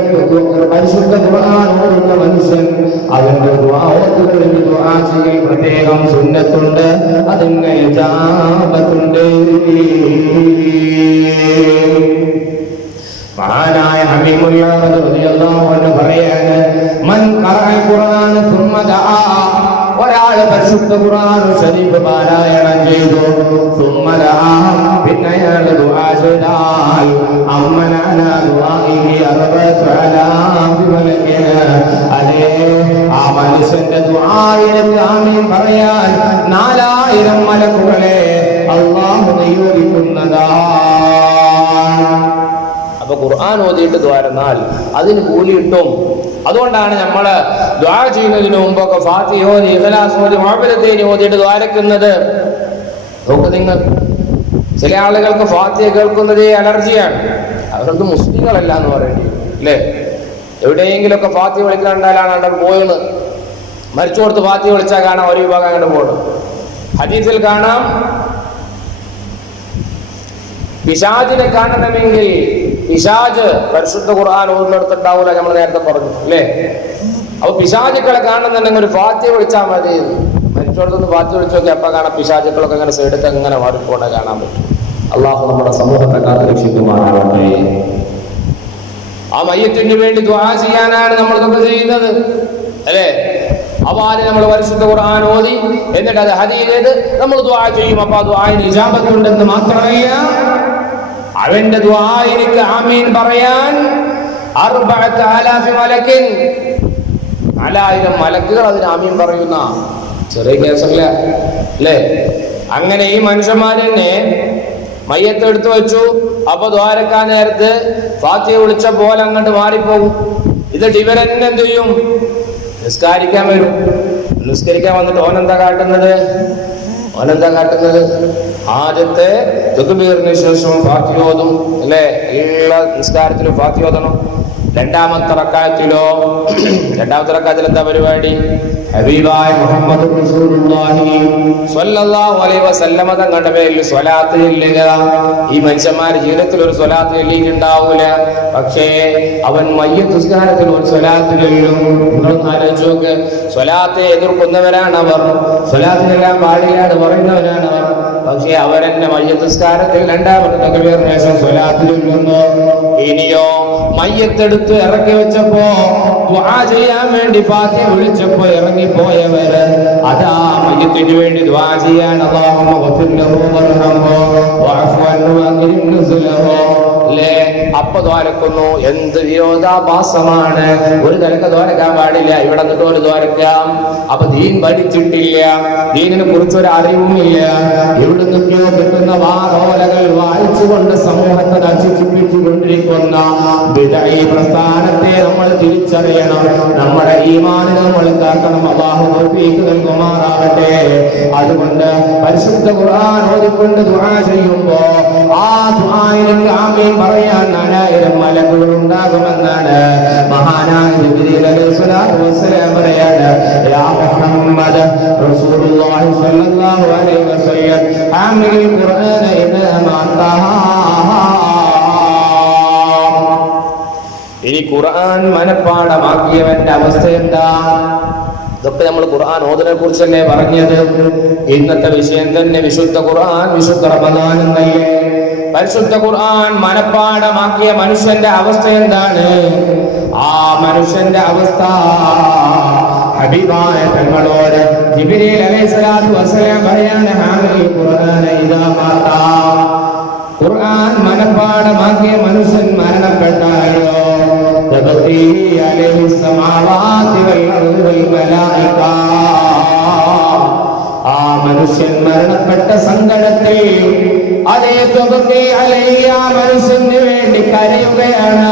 പരിശുദ്ധ ഖുർആൻ ഓതുന്ന മനുഷ്യൻ അവന്റെ ദുആത്തുകളിൽ ദുആ ചെയ്യൽ പ്രത്യേകം സുന്നത്തുണ്ട്, അതിന് ഇജാബത്തുണ്ട്. മഹാനായ ഹബീബുല്ലാഹ് റളിയല്ലാഹു അൻഹു പറയാണ്, മൻ ഖറഅൽ ഖുർആന സുമ്മ ദആ, ഒരാൾ പരിശുദ്ധ ഖുർആൻ ശരീഫ് പാരായണം ചെയ്തു, സുമ്മ ദആ, പിന്നെ അയാൾ ദുആ ചെയ്താൽ അമ്മനാന ദുആഇഹി അർബഅതു അലാഫി മലക്കിന, അതേ ആ മനുഷ്യന്റെ ദുആയിന് ആമീൻ പറയാൻ 4000 മലക്കുകളെ അല്ലാഹു നിയോഗിക്കുന്നതാണ്. അപ്പൊ ഖുർആൻ ഓതിയിട്ട് ദ്വാരന്നാൽ അതിന് കൂലി കിട്ടും. അതുകൊണ്ടാണ് നമ്മൾ ദ്വാ ചെയ്യുന്നതിന് മുമ്പൊക്കെ ഫാത്തിഹ ഓതി ഇഖ്ലാസ് ഓതി മുഅവ്വിദത്തൈനി ഓതിയിട്ട് ദ്വാരക്കുന്നത്. നോക്ക് നിങ്ങൾ, ചില ആളുകൾക്ക് ഫാത്തിഹ കേൾക്കുന്നതേ അലർജിയാണ്. അവർക്ക് മുസ്ലിങ്ങളല്ല എന്ന് പറയേണ്ടി വരും, അല്ലേ? എവിടെയെങ്കിലുമൊക്കെ ഫാത്തിഹ വിളിക്കാണ്ടാലാണ് അവിടെ പോയത്. മരിച്ചോടത്ത് ഫാത്തിഹ വിളിച്ചാൽ കാണാം ഒരു വിഭാഗം അങ്ങനെ പോകണം. ഹദീസിൽ കാണാം, പിശാചിനെ കാണണമെങ്കിൽ പിശാച് പരിശുദ്ധ ഖുർആൻ ഓതുന്നിടത്തുണ്ടാവൂല, നമ്മൾ നേരത്തെ പറഞ്ഞു, അല്ലേ? അപ്പൊ പിശാചുക്കളെ കാണുന്നുണ്ടെങ്കിൽ ഒരു ഫാത്തിഹ വിളിച്ചാൽ മതി. മരിച്ചോടത്തൊന്ന് ഫാത്തിഹ വിളിച്ചു നോക്കി, അപ്പൊ കാണാം പിശാചുക്കളൊക്കെ അങ്ങനെ സൈഡൊക്കെ അങ്ങനെ മാറിപ്പോണെ കാണാൻ പറ്റും. അള്ളാഹു നമ്മുടെ സമൂഹത്തെ കാത്തുരക്ഷിക്കുമാറാകട്ടെ. ആ മയ്യത്തിന് വേണ്ടി ദുആ ചെയ്യാനാണ് നമ്മൾ ഇതൊക്കെ ചെയ്യുന്നത്, അല്ലേ? അവാന് നമ്മൾ പരിശുദ്ധ ഖുർആൻ ഓതി എന്നിട്ട് അത് ഹദീസ് ചെയ്ത് നമ്മൾ ദുആ ചെയ്യും. അപ്പൊ ആ ദുആന് ഇജാബത്തുണ്ടെന്ന് മാത്രമല്ല, അവന്റെ ദുആയിലേക്ക് ആമീൻ പറയാൻ 4000 മലക്കിൻ 4000 മലക്കുകൾ അതിന് ആമീൻ പറയുന്ന ചെറിയ കേസല്ല അല്ലേ? അങ്ങനെ ഈ മനുഷ്യന്മാരെന്നെ മയ്യത്ത് എടുത്തു വെച്ചു. അപ്പൊ ദ്വാരക്കാൻ നേരത്ത് ഫാത്തിഹ വിളിച്ച പോലെ അങ്ങോട്ട് മാറിപ്പോകും. എന്നിട്ട് ഇവരെന്നെ എന്ത് ചെയ്യും? നിസ്കരിക്കാൻ വരും. നിസ്കരിക്കാൻ വന്നിട്ട് ഓനെന്താ കാട്ടുന്നത്? ആദ്യത്തെ തക്ബീറിന് ശേഷം ഫാത്തിഹ ഓതും അല്ലേ? എല്ലാ നിസ്കാരത്തിലും ഫാത്തിഹ ഓതണം. രണ്ടാമത്തെ റക്അത്തിൽ എന്താ പരിപാടി? ഹബീബായ മുഹമ്മദ് റസൂലുള്ളാഹി സ്വല്ലല്ലാഹു അലൈഹി വസല്ലമ തങ്ങളുടെ പേരിൽ സ്വലാത്ത് ചൊല്ലുക. ഈ മനുഷ്യന്മാരുടെ ജീവിതത്തിൽ ഒരു സ്വലാത്ത് ചൊല്ലിയിട്ടുണ്ടാവൂല, പക്ഷേ അവൻ മയ്യത്ത് നിസ്കാരത്തിൽ ഒരു സ്വലാത്ത് ചൊല്ലും. നിങ്ങളൊന്ന് ആലോചിച്ച് നോക്ക്. സ്വലാത്തെ എതിർക്കുന്നവരാണ് അവർ, സ്വലാത്ത് ചൊല്ലാൻ പാടില്ലാതെ പറയുന്നവരാണ് അവർ. പക്ഷേ അവരെന്നെ മയ്യത്ത് നിസ്കാരത്തിൽ രണ്ടാമത്തെ തക്ബീറിന് ശേഷം സ്വലാത്ത് ചൊല്ലുന്നു. ഇനിയോ മയ്യത്തെടുത്ത് ഇറക്കി വെച്ചപ്പോ ദുആ ചെയ്യാൻ വേണ്ടി ഫാത്തിഹ വിളിച്ചപ്പോ ഇറങ്ങിപ്പോയവര് അതാ മയ്യത്തിന് വേണ്ടി ദുആ ചെയ്യാൻ അല്ലാഹുമ്മ ഗഫിർ ലഹു വർഹംഹു വഅഫു അൻഹു വഅക്രിം നുസുലഹു അല്ലേ? അപ്പൊ ദ്വാരക്കുന്നു. എന്ത് വിരോധാഭാസമാണ്! ഒരു തലക്ക് ദ്വാരക്കാൻ പാടില്ല, ഇവിടെ നിന്നിട്ട് ഒരു ദ്വാരക്കാം. അപ്പൊ ദീൻ പഠിച്ചിട്ടില്ല, ദീനിനെ കുറിച്ചൊരു അറിവുമില്ല. ഇവിടെ നിന്നൊക്കെയോ കിട്ടുന്ന വാറോലകൾ വായിച്ചുകൊണ്ട് സമൂഹത്തെ നശിപ്പിച്ചുകൊണ്ടിരിക്കുന്ന ബിദ്അഈ പ്രസ്ഥാനത്തെ നമ്മൾ തിരിച്ചറിയണം. നമ്മുടെ ഈമാനിനെ നമ്മൾ കാക്കണം. അല്ലാഹു തൗഫീഖ് നൽകുമാറാകട്ടെ. അതുകൊണ്ട് പരിശുദ്ധ ഖുർആൻ ഓതിക്കൊണ്ട് ദുആ ചെയ്യുമ്പോ ആ ദുആയിലേക്ക് ആമീൻ പറയാൻ 4000 മലക്കുകൾ ഉണ്ടാകുമെന്നാണ് മഹാനായ ജിബ്രീൽ അലൈഹിസ്സലാത്തു വസ്സലാം പറയാണ്. യാ മുഹമ്മദ് റസൂലുള്ളാഹി സ്വല്ലല്ലാഹു അലൈഹി വസല്ലം ആമിൽ ഖുർആന ഇദാ മാതഹാ. ഇനി ഖുർആൻ മനപ്പാഠമാക്കിയവന്റെ അവസ്ഥ എന്താ? ഇതൊക്കെ നമ്മൾ ഖുർആൻ ഓതിനെ കുറിച്ചല്ലേ പറഞ്ഞത്. ഇന്നത്തെ വിഷയം തന്നെ വിശുദ്ധ ഖുർആൻ, വിശുദ്ധ റമദാൻ എന്നല്ലേ. പരിശുദ്ധ ഖുർആൻ മനപ്പാഠമാക്കിയ മനുഷ്യന്റെ അവസ്ഥ എന്താണ്? ആ മനുഷ്യന്റെ അവസ്ഥ ഹബീബായ തങ്ങളോട് ജിബ്രീൽ അലൈഹിസ്സലാത്തു വസ്സലാം പറയാണ്, ഹാമിൽ ഖുർആന ഇദാ മാതാ. ഖുർആൻ മനപ്പാഠമാക്കിയ മനുഷ്യൻ മരണപ്പെട്ടാലോ തബഖീ അലൈഹി സമാവാതി വൽ അർദ് വൽ മലായിക. ആ മനുഷ്യൻ മരണപ്പെട്ട സങ്കടത്തിൽ അതേ തബഖീ അലൈഹി ആ മനുഷ്യന് വേണ്ടി കരയുകയാണ്.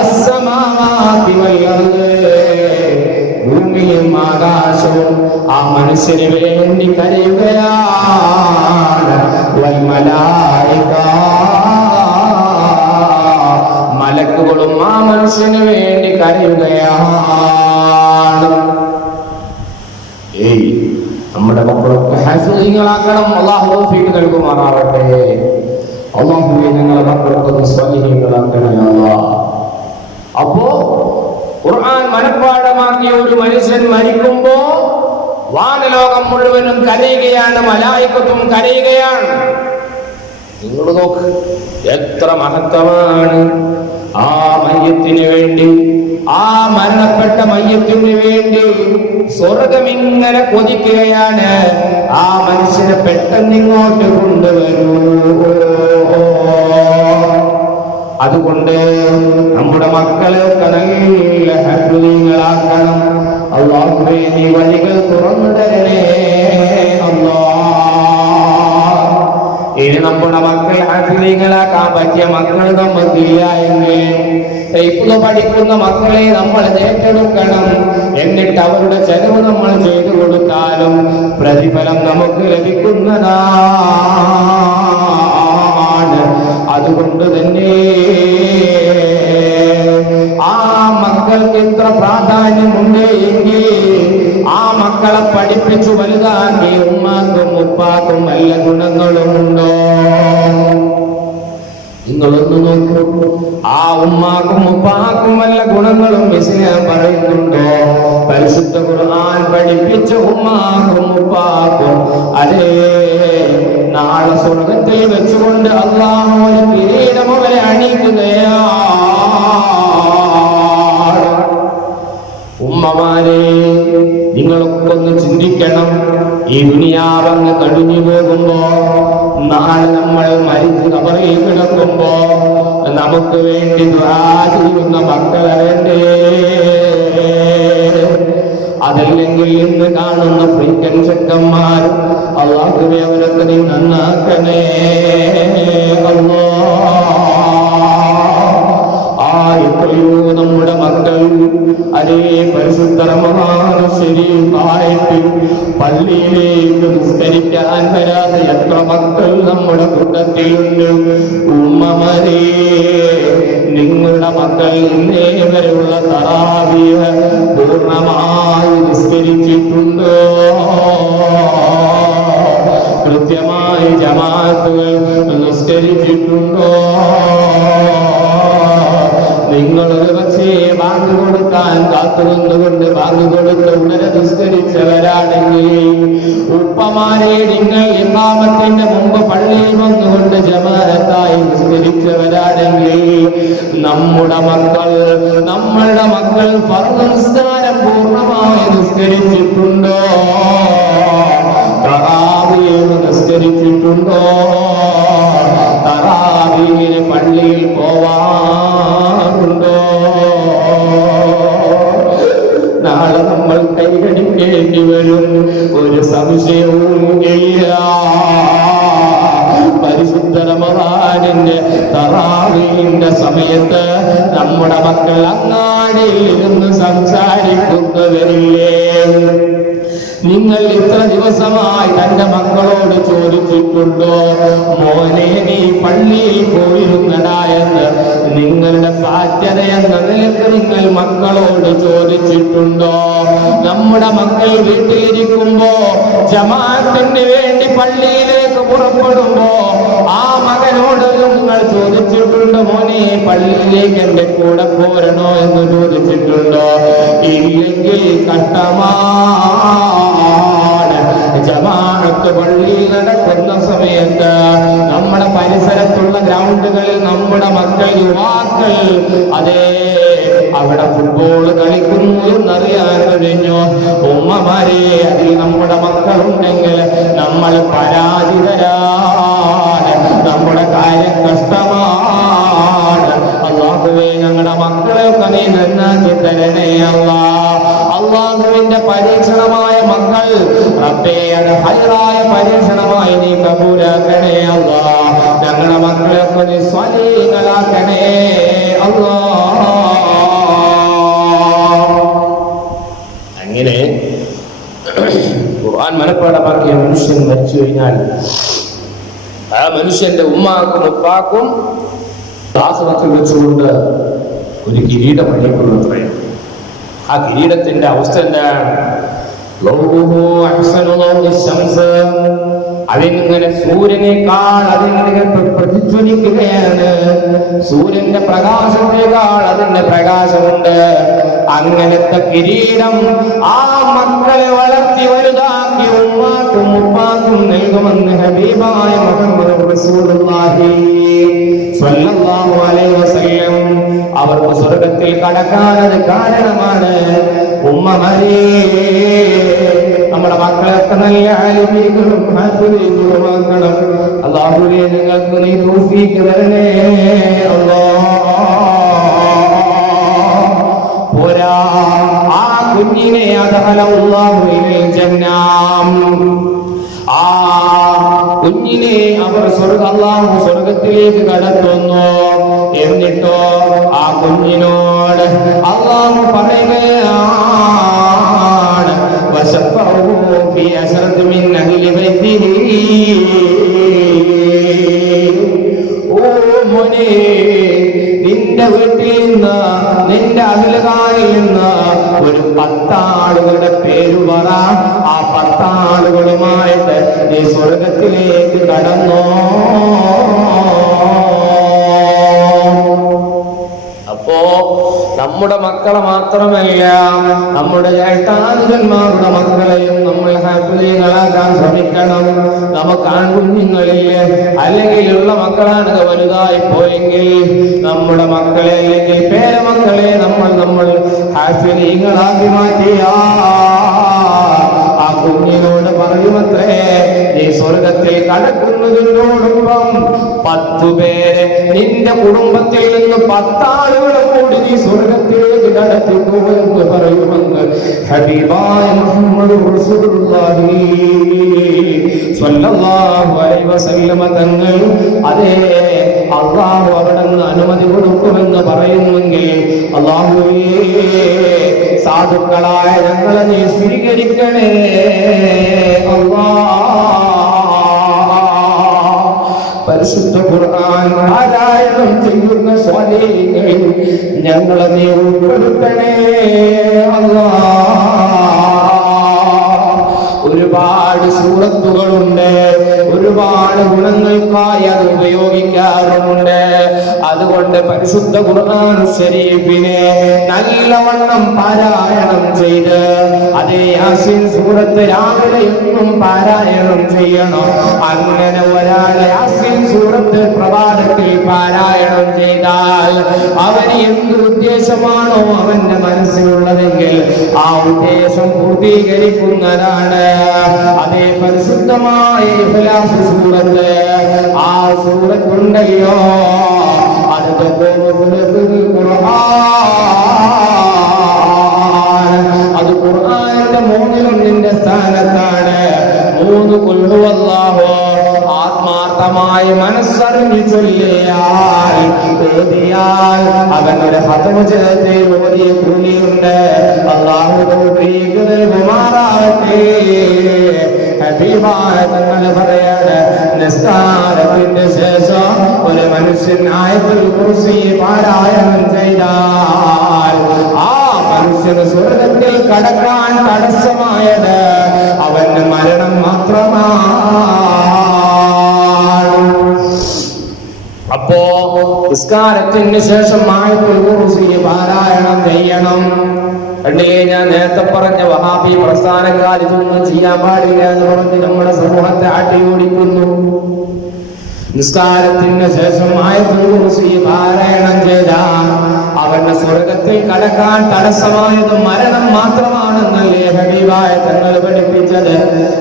അസ്സമാവാതി വൽ അർദ്, ഭൂമിയും ആകാശവും ആ മനുഷ്യന് വേണ്ടി കരയുകയാണ്. വൽ മലായിക, മലക്കുകളും ആ മനുഷ്യന് വേണ്ടി കരയുകയാണ്. നമ്മുടെ മക്കളൊക്കെ ഹാഫിളീങ്ങളാക്കണം. അല്ലാഹു തൗഫീഖ് നൽകുമാറാവട്ടെ. അല്ലാഹുവേ ഞങ്ങളുടെ മക്കളൊക്കെ സ്വാലിഹീങ്ങളാക്കണേ അല്ലാഹ്. അപ്പോ ഖുർആൻ മനപ്പാഠമാക്കിയ ഒരു മനുഷ്യൻ മരിക്കുമ്പോ വാനലോകം മുഴുവനും കരയുകയാണ്, മലായികത്തും കരയുകയാണ്. നിങ്ങൾ നോക്ക്, എത്ര മഹത്വമാണ് ആ മയ്യത്തിന് വേണ്ടി, ആ മരണപ്പെട്ട മയ്യത്തിന് വേണ്ടി സ്വർഗമിങ്ങനെ കൊതിക്കുകയാണ്. ആ മനുഷ്യനെ പെട്ടെന്ന് ഇങ്ങോട്ട് കൊണ്ടുവരൂ. അതുകൊണ്ട് നമ്മുടെ മക്കളെയൊക്കെ നല്ല ഹാഫിളീങ്ങളാക്കണം. അല്ലാഹുവേ നീ വഴികൾ തുറന്നു തരണേ അല്ലാഹ്. ഇനി നമ്മുടെ മക്കൾ ഹാഫിളീങ്ങളാക്കാൻ പറ്റിയ മക്കൾ നമുക്കില്ല എങ്കിൽ ഹൈഫ്ള് പഠിക്കുന്ന മക്കളെ നമ്മൾ ഏറ്റെടുക്കണം. എന്നിട്ട് അവരുടെ ചെലവ് നമ്മൾ ചെയ്തു കൊടുത്താലും പ്രതിഫലം നമുക്ക് ലഭിക്കുന്നതാണ്. അതുകൊണ്ട് തന്നെ ആ മക്കൾക്ക് ഇത്ര പ്രാധാന്യമുണ്ട് എങ്കിൽ ആ മക്കളെ പഠിപ്പിച്ചു വലുതാക്കി ഉമ്മാക്കും ഉപ്പാക്കും നല്ല ഗുണങ്ങളുമുണ്ടോ? നിങ്ങളൊന്ന് നോക്കൂ, ആ ഉമ്മാക്കും ഉപ്പാക്കും വല്ല ഗുണങ്ങളും ഇസ്ലാം പറയുന്നുണ്ടോ? പരിശുദ്ധ ഖുർആൻ പഠിപ്പിച്ച ഉമ്മാക്കും ഉപ്പാക്കും അതേ നാളെ സ്വർഗത്തിൽ വെച്ചുകൊണ്ട് അല്ലാഹു ഒരു കിരീടം അവരെ അണിയിക്കുകയാണ്. ഉമ്മമാരെ നിങ്ങളൊക്കെ ഒന്ന് ചിന്തിക്കണം. ഈ ദുനിയാവങ്ങ് കഴിഞ്ഞു പോകുമ്പോ, നാളെ നമ്മൾ മരിച്ച് കബറിൽ കിടക്കുമ്പോ നമുക്ക് വേണ്ടി ദുആ ചെയ്യുന്ന മക്കളെ വേണ്ടേ? അതല്ലെങ്കിൽ ഇന്ന് കാണുന്ന ഫ്രീക്കൻ ചെക്കന്മാർ, അല്ലാഹുവേ അവരൊക്കെ നീ നന്നാക്കണേ എത്രയോ നമ്മുടെ മക്കൾ അതേ പരിശുദ്ധ റമദാൻ ശരീഫായിട്ട് പള്ളിയിലേക്ക് നിസ്കരിക്കാൻ വരാതെ എത്ര മക്കൾ നമ്മുടെ കൂട്ടത്തിലുണ്ട്. ഉമ്മമാരെ, നിങ്ങളുടെ മക്കൾ ഇന്നേ വരെയുള്ള തറാവീഹ് പൂർണ്ണമായി നിസ്കരിച്ചിട്ടുണ്ടോ? കൃത്യമായി ജമാഅത്തുകൾ നിസ്കരിച്ചിട്ടുണ്ടോ? നിങ്ങളൊരു പക്ഷേ ബാങ്ക് കൊടുക്കാൻ കാത്തുനിന്നുകൊണ്ട് ബാങ്ക് കൊടുത്ത് ഉടനെ നിസ്കരിച്ചവരാണെങ്കിൽ, ഉപ്പമാരെ നിങ്ങൾ ഇമാമത്തിന്റെ മുമ്പ് പള്ളിയിൽ വന്നുകൊണ്ട് ജമാഅത്തായി നിസ്കരിച്ചവരാണെങ്കിൽ, നമ്മളുടെ മക്കൾ ഫർദ് നിസ്കാരം പൂർണ്ണമായി നിസ്കരിച്ചിട്ടുണ്ടോ? തറാവീഹ് നിസ്കരിച്ചിട്ടുണ്ടോ? തറാവീഹിന് പള്ളിയിൽ പോവാറുണ്ടോ? നാളെ നമ്മൾ കൈകടിക്കേണ്ടി വരും, ഒരു സംശയവും ഇല്ല. പരിശുദ്ധ റമദാനിന്റെ തറാവീഹിന്റെ സമയത്ത് നമ്മുടെ മക്കൾ അങ്ങാടിയിൽ ഇരുന്ന് സംസാരിക്കുന്നവരില്ലേ? നിങ്ങൾ ഇത്ര ദിവസമായി തന്റെ മക്കളോട് ചോദിച്ചിട്ടുണ്ടോ, മോനെ നീ പള്ളിയിൽ പോയിരുന്നടാ എന്ന്? നിങ്ങളുടെ സാധ്യത എന്ന നിലക്ക് നിങ്ങൾ മക്കളോട് ചോദിച്ചിട്ടുണ്ടോ? നമ്മുടെ മക്കൾ വീട്ടിലിരിക്കുമ്പോ ജമാഅത്തിന് വേണ്ടി പള്ളിയിലേക്ക് പുറപ്പെടുമ്പോ ആ മകനോട് നിങ്ങൾ ചോദിച്ചിട്ടുണ്ടോ, മോനെ പള്ളിയിലേക്ക് എന്റെ കൂടെ പോരണോ എന്ന് ചോദിച്ചിട്ടുണ്ടോ? ഇല്ലെങ്കിൽ കഷ്ടമാണ്. ജമാഅത്ത് പള്ളിയിൽ നടക്കുന്ന സമയത്ത് നമ്മുടെ പരിസരത്തുള്ള ഗ്രൗണ്ടുകളിൽ നമ്മുടെ മക്കൾ, യുവാക്കൾ അതേ അവിടെ ഫുട്ബോൾ കളിക്കുന്നു എന്നറിയാൻ കഴിഞ്ഞു. ഉമ്മമാരെ, അതിൽ നമ്മുടെ മക്കളുണ്ടെങ്കിൽ നമ്മൾ പരാജിതരാണ്, നമ്മുടെ കാര്യം കഷ്ടമാണ്. അല്ലാഹുവേ, ഞങ്ങളുടെ മക്കളെയൊക്കെ നീ നന്നാക്കി തരണേ അല്ലാഹുവിന്റെ പരീക്ഷണമായ മക്കൾ റബ്ബേ, അത് ഹൈറായ പരീക്ഷണമായി നീ കബൂലാക്കണേ അല്ലാഹ്. ഞങ്ങളുടെ മക്കളെയൊക്കെ നീ സ്വാലീഹകളാക്കണേ അല്ലാഹ്. അങ്ങനെ ഖുർആൻ മനഃപ്പാഠമാക്കിയ മനുഷ്യൻ മരിച്ചു കഴിഞ്ഞാൽ ആ മനുഷ്യന്റെ ഉമ്മാക്കും ഉപ്പാക്കും ആഖിറത്തിൽ വെച്ചുകൊണ്ട് ഒരു കിരീടം അണിയിക്കുന്നത്രയാണ്. ആ കിരീടത്തിന്റെ അവസ്ഥ എന്താണ്? അതിങ്ങനെ സൂര്യനേക്കാൾ അതിങ്ങനെ പ്രതിധ്വനിക്കുകയാണ്. സൂര്യന്റെ പ്രകാശത്തേക്കാൾ അതിന്റെ പ്രകാശമുണ്ട്. അങ്ങനത്തെ കിരീടം ആ മക്കളെ വളർത്തി വലുതാക്കി ഉമ്മാക്കും ഉപ്പാക്കും നൽകുമെന്ന് ഹബീബായ മുഹമ്മദ് റസൂലുള്ളാഹി സ്വല്ലല്ലാഹു അലൈഹി വസല്ലം അവർക്ക് സ്വർഗ്ഗത്തിൽ കടക്കാനത് കാരണമാണ്. ഉമ്മമാരെ, നമ്മുടെ മക്കളൊക്കെ നല്ല ആലിമീകളും ഹാഫിളുമാക്കണം. അല്ലാഹുവേ, നിങ്ങൾക്ക് നീ തൗഫീഖ് തരണേ അല്ലാഹ്. പോരാ, ആ കുഞ്ഞിനെ അദ്ഖലല്ലാഹു ഇലൽ ജന്നാം, ആ കുഞ്ഞിനെ അവർ അല്ലാഹു സ്വർഗ്ഗത്തിലേക്ക് കടത്തുന്നു. എന്നിട്ടോ ആ കുഞ്ഞിനോട് അല്ലാഹു പറയുകയാണ്, വശഫഉഹു ഫീ അശറതി മിൻ അഹ്ലി ബൈതിഹി. ഓ മോനെ, നിന്റെ വീട്ടിൽ നിന്ന്, നിന്റെ അയൽക്കാരിൽ നിന്ന് ഒരു 10 ആളുകളുടെ പേര് പറ. ആ 10 ആളുകളുമായിട്ട് നീ സ്വർഗത്തിലേക്ക് കടന്നോ. അപ്പോ നമ്മുടെ മക്കളെ മാത്രമല്ല, നമ്മുടെ ഏട്ടാനുജന്മാരുടെ മക്കളെയും നമ്മൾ ഹാഫിളീകളാക്കാൻ ശ്രമിക്കണം. നമുക്ക് ആൺകുഞ്ഞുങ്ങളില്ല, അല്ലെങ്കിൽ ഉള്ള മക്കളാണ് വലുതായി പോയെങ്കിൽ നമ്മുടെ മക്കളെ അല്ലെങ്കിൽ പേരമക്കളെ നമ്മൾ ഹാഫിളീകളാക്കി മാറ്റിയാ കുഞ്ഞിനോട് പറയുമത്രേ, നീ സ്വർഗത്തിൽ കടക്കുന്നതിനോടൊപ്പം 10 പേരെ നിന്റെ കുടുംബത്തിൽ നിന്ന് 10 ആളുകളെ കൂടി നീ സ്വർഗത്തിലേക്ക് കടത്തിക്കൂ എന്ന് പറയുമെന്ന് ഹബീബായ മുഹമ്മദ് റസൂലുള്ളാഹി സ്വല്ലല്ലാഹു അലൈഹി വസല്ലമ തങ്ങൾ അതേ അല്ലാഹു അവിടുന്ന് അനുമതി കൊടുക്കുമെന്ന് പറയുമെങ്കിൽ അല്ലാഹുവേ സാധുക്കളായ ഞങ്ങളെ നീ സ്വീകരിക്കണേ പരിശുദ്ധ ഖുർആൻ പാരായണം ചെയ്യുന്ന സ്വാലിഹീങ്ങളിൽ ഞങ്ങളെ നീ ഉൾപ്പെടുത്തണേ ഒരുപാട് സൂറത്തുകളുണ്ട്, ഒരുപാട് ഗുണങ്ങൾക്കായി അത് ഉപയോഗിക്കാറുമുണ്ട്. അതുകൊണ്ട് പരിശുദ്ധ ഖുർആൻ ശരീഫിനെ നല്ലവണ്ണം പാരായണം ചെയ്ത് അതേ യാസീൻ സൂറത്ത് രാവിലെ എന്നും പാരായണം ചെയ്യണം. അങ്ങനെ ഒരാൾ യാസീൻ സൂറത്ത് പ്രഭാതത്തിൽ പാരായണം ചെയ്താൽ അവന് എന്ത് ഉദ്ദേശമാണോ അവന്റെ മനസ്സിലുള്ളതെങ്കിൽ ആ ഉദ്ദേശം പൂർത്തീകരിക്കുന്നതാണ്. അതേ പരിശുദ്ധമായ ഇഖ്ലാസ് സൂറത്ത്, ആ സൂറത്തുണ്ടല്ലോ അത് അത് ഖുർആനിന്റെ 3 സ്ഥാനത്താണ്. 3 ഖുൽ ഹുവല്ലാഹു ആത്മാർത്ഥമായി മനസ്സറിഞ്ഞു ചൊല്ലിയാൽ ഓതിയാൽ അവനൊരു ഹതമു ചേർത്ത് ഓതിയ കൂലിയുണ്ട്. അല്ലാഹു തൗഫീഖ് നൽകുമാറാകട്ടെ. ഹബീബായ തങ്ങൾ പറയാണ്, നിസ്കാരത്തിന്റെ ശേഷം ഒരു മനുഷ്യൻ ആയത്തുൽ കുർസി പാരായണം ചെയ്താൽ ആ മനുഷ്യന് സ്വർഗത്തിൽ കടക്കാൻ തടസ്സമായത് അവന്റെ മരണം മാത്രമാണ്. അപ്പോ നിസ്കാരത്തിന് ശേഷം ആയത്തുൽ കുർസി പാരായണം ചെയ്യണം. കണ്ടില്ലേ, ഞാൻ നേരത്തെ പറഞ്ഞ വഹാബി പ്രസ്ഥാനക്കാർ ഇതൊന്നും ചെയ്യാൻ പാടില്ല എന്ന് പറഞ്ഞ് നമ്മുടെ സമൂഹത്തെ ആട്ടിയോടിക്കുന്നു. നിസ്കാരത്തിന് ശേഷം ആയത്തുൽ കുർസി പാരായണം ചെയ്താൽ അവന്റെ സ്വർഗത്തിൽ കടക്കാൻ തടസ്സമായത് മരണം മാത്രമാണെന്നല്ലേ ഹബീബായ തങ്ങൾ പഠിപ്പിച്ചത്.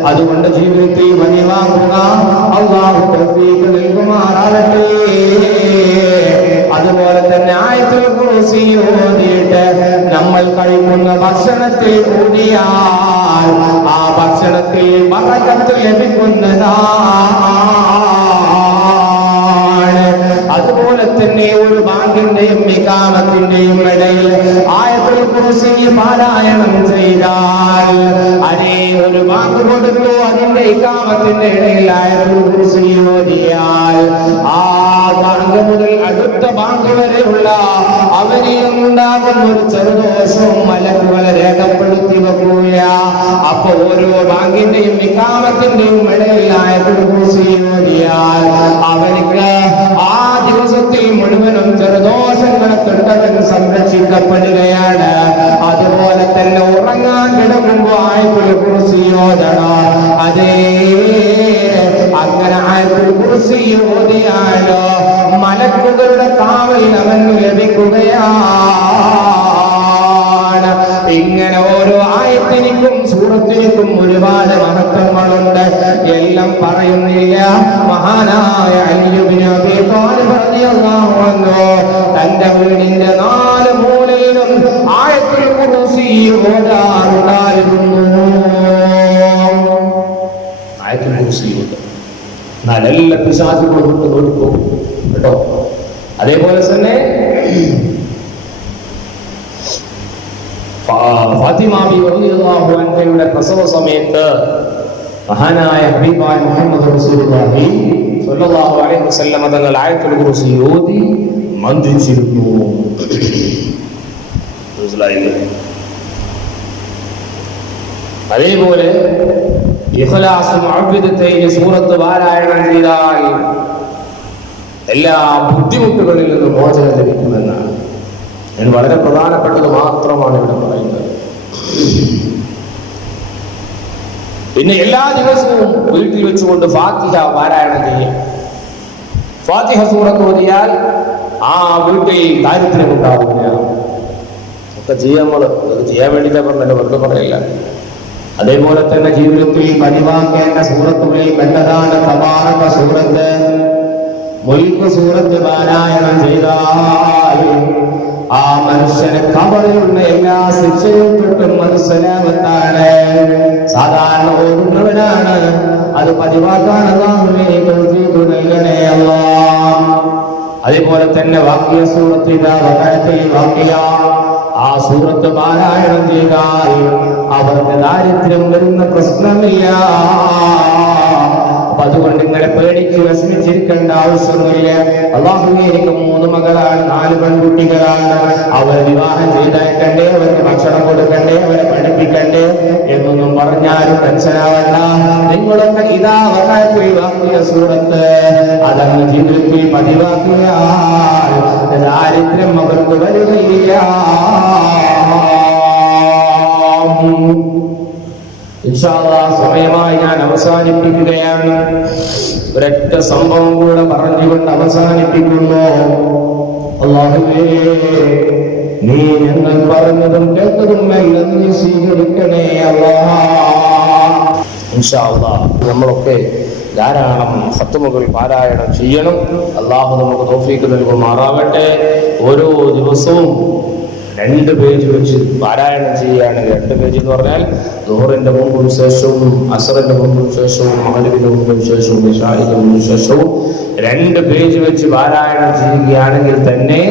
അതുകൊണ്ട് ജീവിതത്തിൽ പതിവാക്കുക. അല്ലാഹു തൗഫീഖ് നൽകുമാറാകട്ടെ. അതുപോലെ തന്നെ ആയത്തുൽ കുർസി ഓതിയിട്ട് നമ്മൾ കഴിക്കുന്ന ഭക്ഷണത്തിൽ കൂടിയാൽ ആ ഭക്ഷണത്തിൽ ബറക്കത്ത് ലഭിക്കുന്നതാണ്. അതുപോലെ തന്നെ ഒരു ബാങ്കിന്റെയും ഇഖാമത്തിന്റെയും ഇടയിൽ ആയത്തുൽ കുർസി പാരായണം ചെയ്താൽ അതേ ഒരു ബാങ്ക് കൊടുത്തു, അതിന്റെ ഇഖാമത്തിന്റെ ഇടയിൽ ആയത്തുൽ കുർസി ഓതിയാൽ ആ ബാങ്ക് മുതൽ അടുത്ത ബാങ്ക് വരെയുള്ള അവനിൽ ഉണ്ടാകുന്ന ഒരു ചെറുദോഷവും മലക്കുകളെ രേഖപ്പെടുത്തി വെക്കൂല. അപ്പൊ ഓരോ ബാങ്കിന്റെയും ഇഖാമത്തിന്റെയും ഇടയിൽ ആയത്തുൽ കുർസി ഓതിയാൽ അവനിക്ക് ആ ദിവസത്തിൽ മുഴുവനും ചെറുദോഷങ്ങളെ തൊട്ടവൻ സംരക്ഷിക്കപ്പെടുകയാണ്. അതുപോലെ തന്നെ ഉറങ്ങാൻ കിടക്കുമ്പോ ആയത്തുൽ കുർസി ഓതണം. അതേ അങ്ങനെ ആയത്തുൽ കുർസി ഓതിയാലോ മലക്കുകളുടെ കാവൽ അവന് ലഭിക്കുകയാണ്. ഇങ്ങനെ ഓരോ ആയത്തിനും സൂറത്തിനും ഒരുപാട് മഹത്വങ്ങളുണ്ട്. എല്ലാം പറയുന്നില്ല. മഹാനായ അലി ഇബ്നു അബീ ത്വാലിബ് റളിയല്ലാഹു അൻഹു തന്റെ വീടിന്റെ 4 മൂലയിലും ആയത്തുൽ കുർസി ഓതാറുണ്ടായിരുന്നു. ആയത്തുൽ കുർസി നല്ല പിശാചുകൾ കൊണ്ട് നോക്കും കേട്ടോ. അതേപോലെ തന്നെ ഫാത്തിമ ബിബി റളിയല്ലാഹു അൻഹയുടെ പ്രസവ സമയത്ത് മഹാനായ ഹബീബായ മുഹമ്മദ് റസൂലുള്ളാഹി സ്വല്ലല്ലാഹു അലൈഹി വസല്ലം തങ്ങൾ ആയത്തുൽ കുർസി ഓതി മന്ത്രിച്ചിരുന്നു. അതേപോലെ ഇഖ്ലാസും അഅ്ബിദത്തൈൻ സൂറത്ത് പാരായണം ചെയ്താൽ എല്ലാ ബുദ്ധിമുട്ടുകളിൽ നിന്നും മോചനം ലഭിക്കുമെന്നാണ്. ഞാൻ വളരെ പ്രധാനപ്പെട്ടത് മാത്രമാണ് ഇവിടെ പറയുന്നത്. പിന്നെ എല്ലാ ദിവസവും വീട്ടിൽ വെച്ചുകൊണ്ട് ഫാത്തിഹ പാരായണം ചെയ്യും. ഫാത്തിഹ സൂറത്ത് ഓതിയാൽ ആ വീട്ടിൽ ദാരിദ്ര്യം ഉണ്ടാവില്ല. ഒക്കെ ചെയ്യാൻ വേണ്ടിയിട്ടാ പറഞ്ഞല്ലോ, വെറുതെ പറയില്ല. അതേപോലെ തന്നെ ജീവിതത്തിൽ പതിവാക്കേണ്ട സൂറത്തുകളിൽ പെട്ടതാണ് തബാറക സൂറത്ത്. മുൽക്ക് സൂറത്ത് പാരായണം ചെയ്താൽ ആ മനുഷ്യന് ഖബറിലുള്ള എല്ലാ ശിക്ഷയും തൊട്ടും അത് സലാമത്താണ്. സാധാരണ ഓടുന്നവനാണ്, അത് പതിവാക്കാൻ അല്ലാഹുവേ തൗഫീഖ് നൽകണേ അല്ലാഹ്. അതേപോലെ തന്നെ വാക്കിയ സൂറത്ത് ഇദാ വഖഅത്തിൽ വാക്കിയ, ആ സൂറത്ത് പാരായണം ചെയ്താൽ അവർക്ക് ദാരിദ്ര്യം വരുന്ന പ്രശ്നമില്ല. അപ്പൊ അതുകൊണ്ട് ഇങ്ങനെ പേടിച്ച് വിഷമിച്ചിരിക്കേണ്ട ആവശ്യമൊന്നുമില്ല. അല്ലാഹുവേ എനിക്ക് 3 മകളാണ്, 4 പെൺകുട്ടികളാണ്, അവരെ വിവാഹം ചെയ്തയക്കണ്ടേ, അവർക്ക് ഭക്ഷണം കൊടുക്കണ്ടേ, അവരെ പഠിപ്പിക്കണ്ടേ എന്നൊന്നും പറഞ്ഞാലും ടെൻഷനാവണ്ട. നിങ്ങളൊക്കെ ഇദാ വഖഅത്തിൽ വാക്കിയ സൂറത്ത് അതങ്ങ് ജീവിതത്തിൽ പതിവാക്കിയാൽ ദാരിദ്ര്യം അവർക്ക് വരികയില്ല. ഇൻഷാ അല്ലാഹ് സമയമായി ഞാൻ അവസാനിപ്പിക്കുകയാണ്. ഒരൊറ്റ സംഭവം കൂടെ പറഞ്ഞുകൊണ്ട് അവസാനിപ്പിക്കുന്നു. അല്ലാഹുവേ, നീ ഞങ്ങൾ പറഞ്ഞതും കേട്ടതും എല്ലാം നീ സ്വീകരിക്കണേ അല്ലാഹ്. ഇൻഷാ അല്ലാഹ് നമ്മളൊക്കെ ധാരാളം ഖത്മുകൾ പാരായണം ചെയ്യണം. അല്ലാഹു നമുക്ക് തൗഫീഖ് നൽകുമാറാവട്ടെ. ഓരോ ദിവസവും 2 പേജ് വെച്ച് പാരായണം ചെയ്യുകയാണെങ്കിൽ, 2 പേജ് എന്ന് പറഞ്ഞാൽ ദുഹറിന്റെ മുമ്പും ശേഷവും, അസറിന്റെ മുമ്പും ശേഷവും, മഗ്‌രിബിന്റെ മുമ്പും ശേഷവും, ഇശാഇന്റെ മുമ്പും ശേഷവും 2 പേജ് വെച്ച് പാരായണം ചെയ്യുകയാണെങ്കിൽ തന്നെ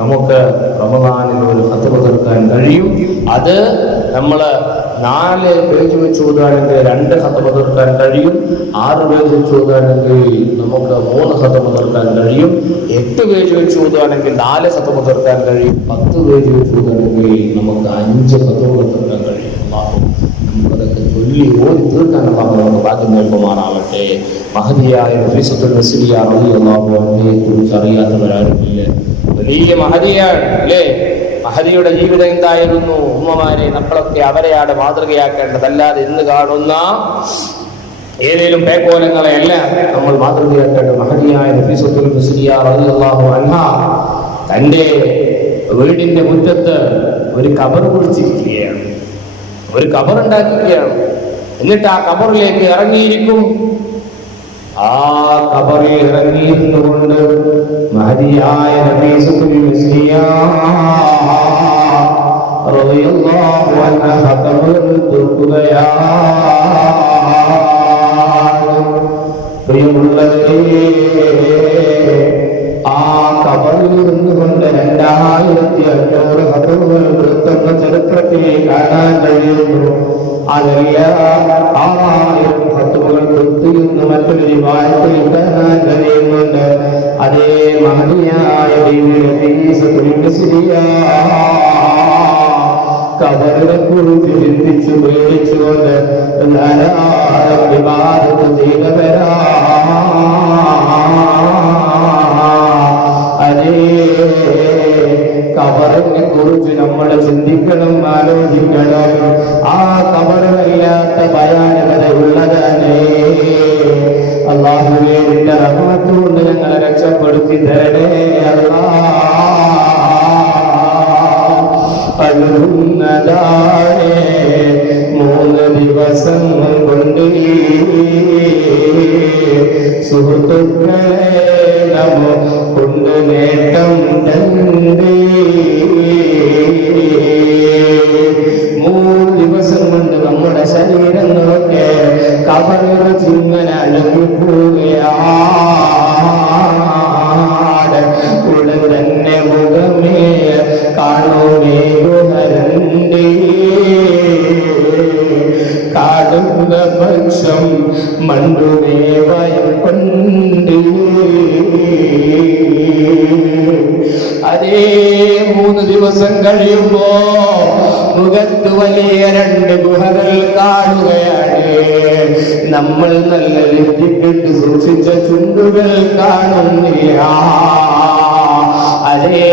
നമുക്ക് റമദാനിൽ ഒരു ഖത്മ തീർക്കാൻ കഴിയും. അത് നമ്മൾ 4 പേജ് വെച്ച് ഓതുകയാണെങ്കിൽ 2 ഖത്മ തീർക്കാൻ കഴിയും. 6 പേജ് വെച്ച് ഓതുകയാണെങ്കിൽ നമുക്ക് 3 ഖത്മ തീർക്കാൻ കഴിയും. 8 പേജ് വെച്ച് ഓതുകയാണെങ്കിൽ 4 ഖത്മ തീർക്കാൻ കഴിയും. 10 പേജ് വെച്ച് ഓതുകയാണെങ്കിൽ നമുക്ക് 5 ഖത്മ തീർക്കാൻ കഴിയും. അല്ലാഹു നമുക്കതൊക്കെ ചൊല്ലി ഓതി തീർക്കാൻ അല്ലാഹു നമുക്ക് ഭാഗ്യം നൽകുമാറാവട്ടെ. മഹദിയായ നഫീസത്തുൽ നസ്രിയ റളിയല്ലാഹു അൻഹയെ കുറിച്ച് അറിയാത്തവരാരുമില്ല. വലിയ മഹദിയാണ് അല്ലേ? മഹദിയുടെ ജീവിതം എന്തായിരുന്നു? ഉമ്മമാരെ നമ്മളൊക്കെ അവരെയാണ് മാതൃകയാക്കേണ്ടത്. അല്ലാതെ ഇന്ന് കാണുന്ന ഏതെങ്കിലും പേക്കോലങ്ങളെയല്ല നമ്മൾ മാതൃകയാക്കേണ്ടത്. മഹദിയായ നഫീസത്തുൽ നസ്രിയ റളിയല്ലാഹു അൻഹ തന്റെ വീടിന്റെ മുറ്റത്ത് ഒരു ഖബർ കുഴിച്ചിരിക്കുകയാണ്, ഒരു ഖബർ ഉണ്ടാക്കുകയാണ്. എന്നിട്ട് ആ ഖബറിലേക്ക് ഇറങ്ങിയിരിക്കും. ആ ഖബറിൽ ഇറങ്ങിയിരുന്നുകൊണ്ട് മഹദിയായ നഫീസത്തുൽ നസ്രിയ റളിയല്ലാഹു അൻഹ ഖബറിൽ തുറക്കുകയാണ്. പ്രിയമുള്ളവരേ, ആ ഖബറിൽ നിന്നുകൊണ്ട് 2500 ഖബറുകൾ വൃത്തങ്ങൾ ചരിത്രത്തിൽ കാണാൻ കഴിയുന്നു. അതെല്ലാം 1000 ഖത്മുകൾ വൃത്തിയെന്ന് മറ്റൊരു റിവായത്തിൽ കാണാൻ കഴിയുന്നുണ്ട്. അതേ മഹദിയായ നഫീസത്തുൽ നസ്രിയ ഖബറിനെ കുറിച്ച് ചിന്തിച്ചു പേടിച്ചുകൊണ്ട് ധാരാളം ഇബാദത്ത് ചെയ്തവരാ. അതേ ഖബറിനെ കുറിച്ച് നമ്മൾ ചിന്തിക്കണം, ആലോചിക്കണം. ആ ഖബറില്ലാത്ത ഭയാനകതയുള്ളതന്നെ. അല്ലാഹുവേ, നിന്റെ റഹ്മത്ത് കൊണ്ട് ഞങ്ങളെ രക്ഷപ്പെടുത്തി തരണേ അല്ലാഹ്. അഴുകുന്നതാണേ 3 ദിവസം കൊണ്ട് സുഹൃത്തുക്കളെ കൊണ്ട് നേട്ടം 3 ദിവസം കൊണ്ട് നമ്മുടെ ശരീരങ്ങളൊക്കെ ഖബറിൽ ചിങ്ങനെ അഴുകിപ്പോവുകയാണ്. ഉടൻ തന്നെ മുഖമേ കാണുമേ ഗുഹരണ്ടേ, കാണുന്ന പക്ഷം മണ്ടുമേ ഭയം കൊണ്ട്. അതേ 3 ദിവസം കഴിയുമ്പോ മുഖത്ത് വലിയ 2 ഗുഹകൾ കാണുകയാണ്. നമ്മൾ നല്ല ലിപ്റ്റിക്കിട്ട് സൂക്ഷിച്ച ചുണ്ടുകൾ കാണുന്നില്ല. അതേ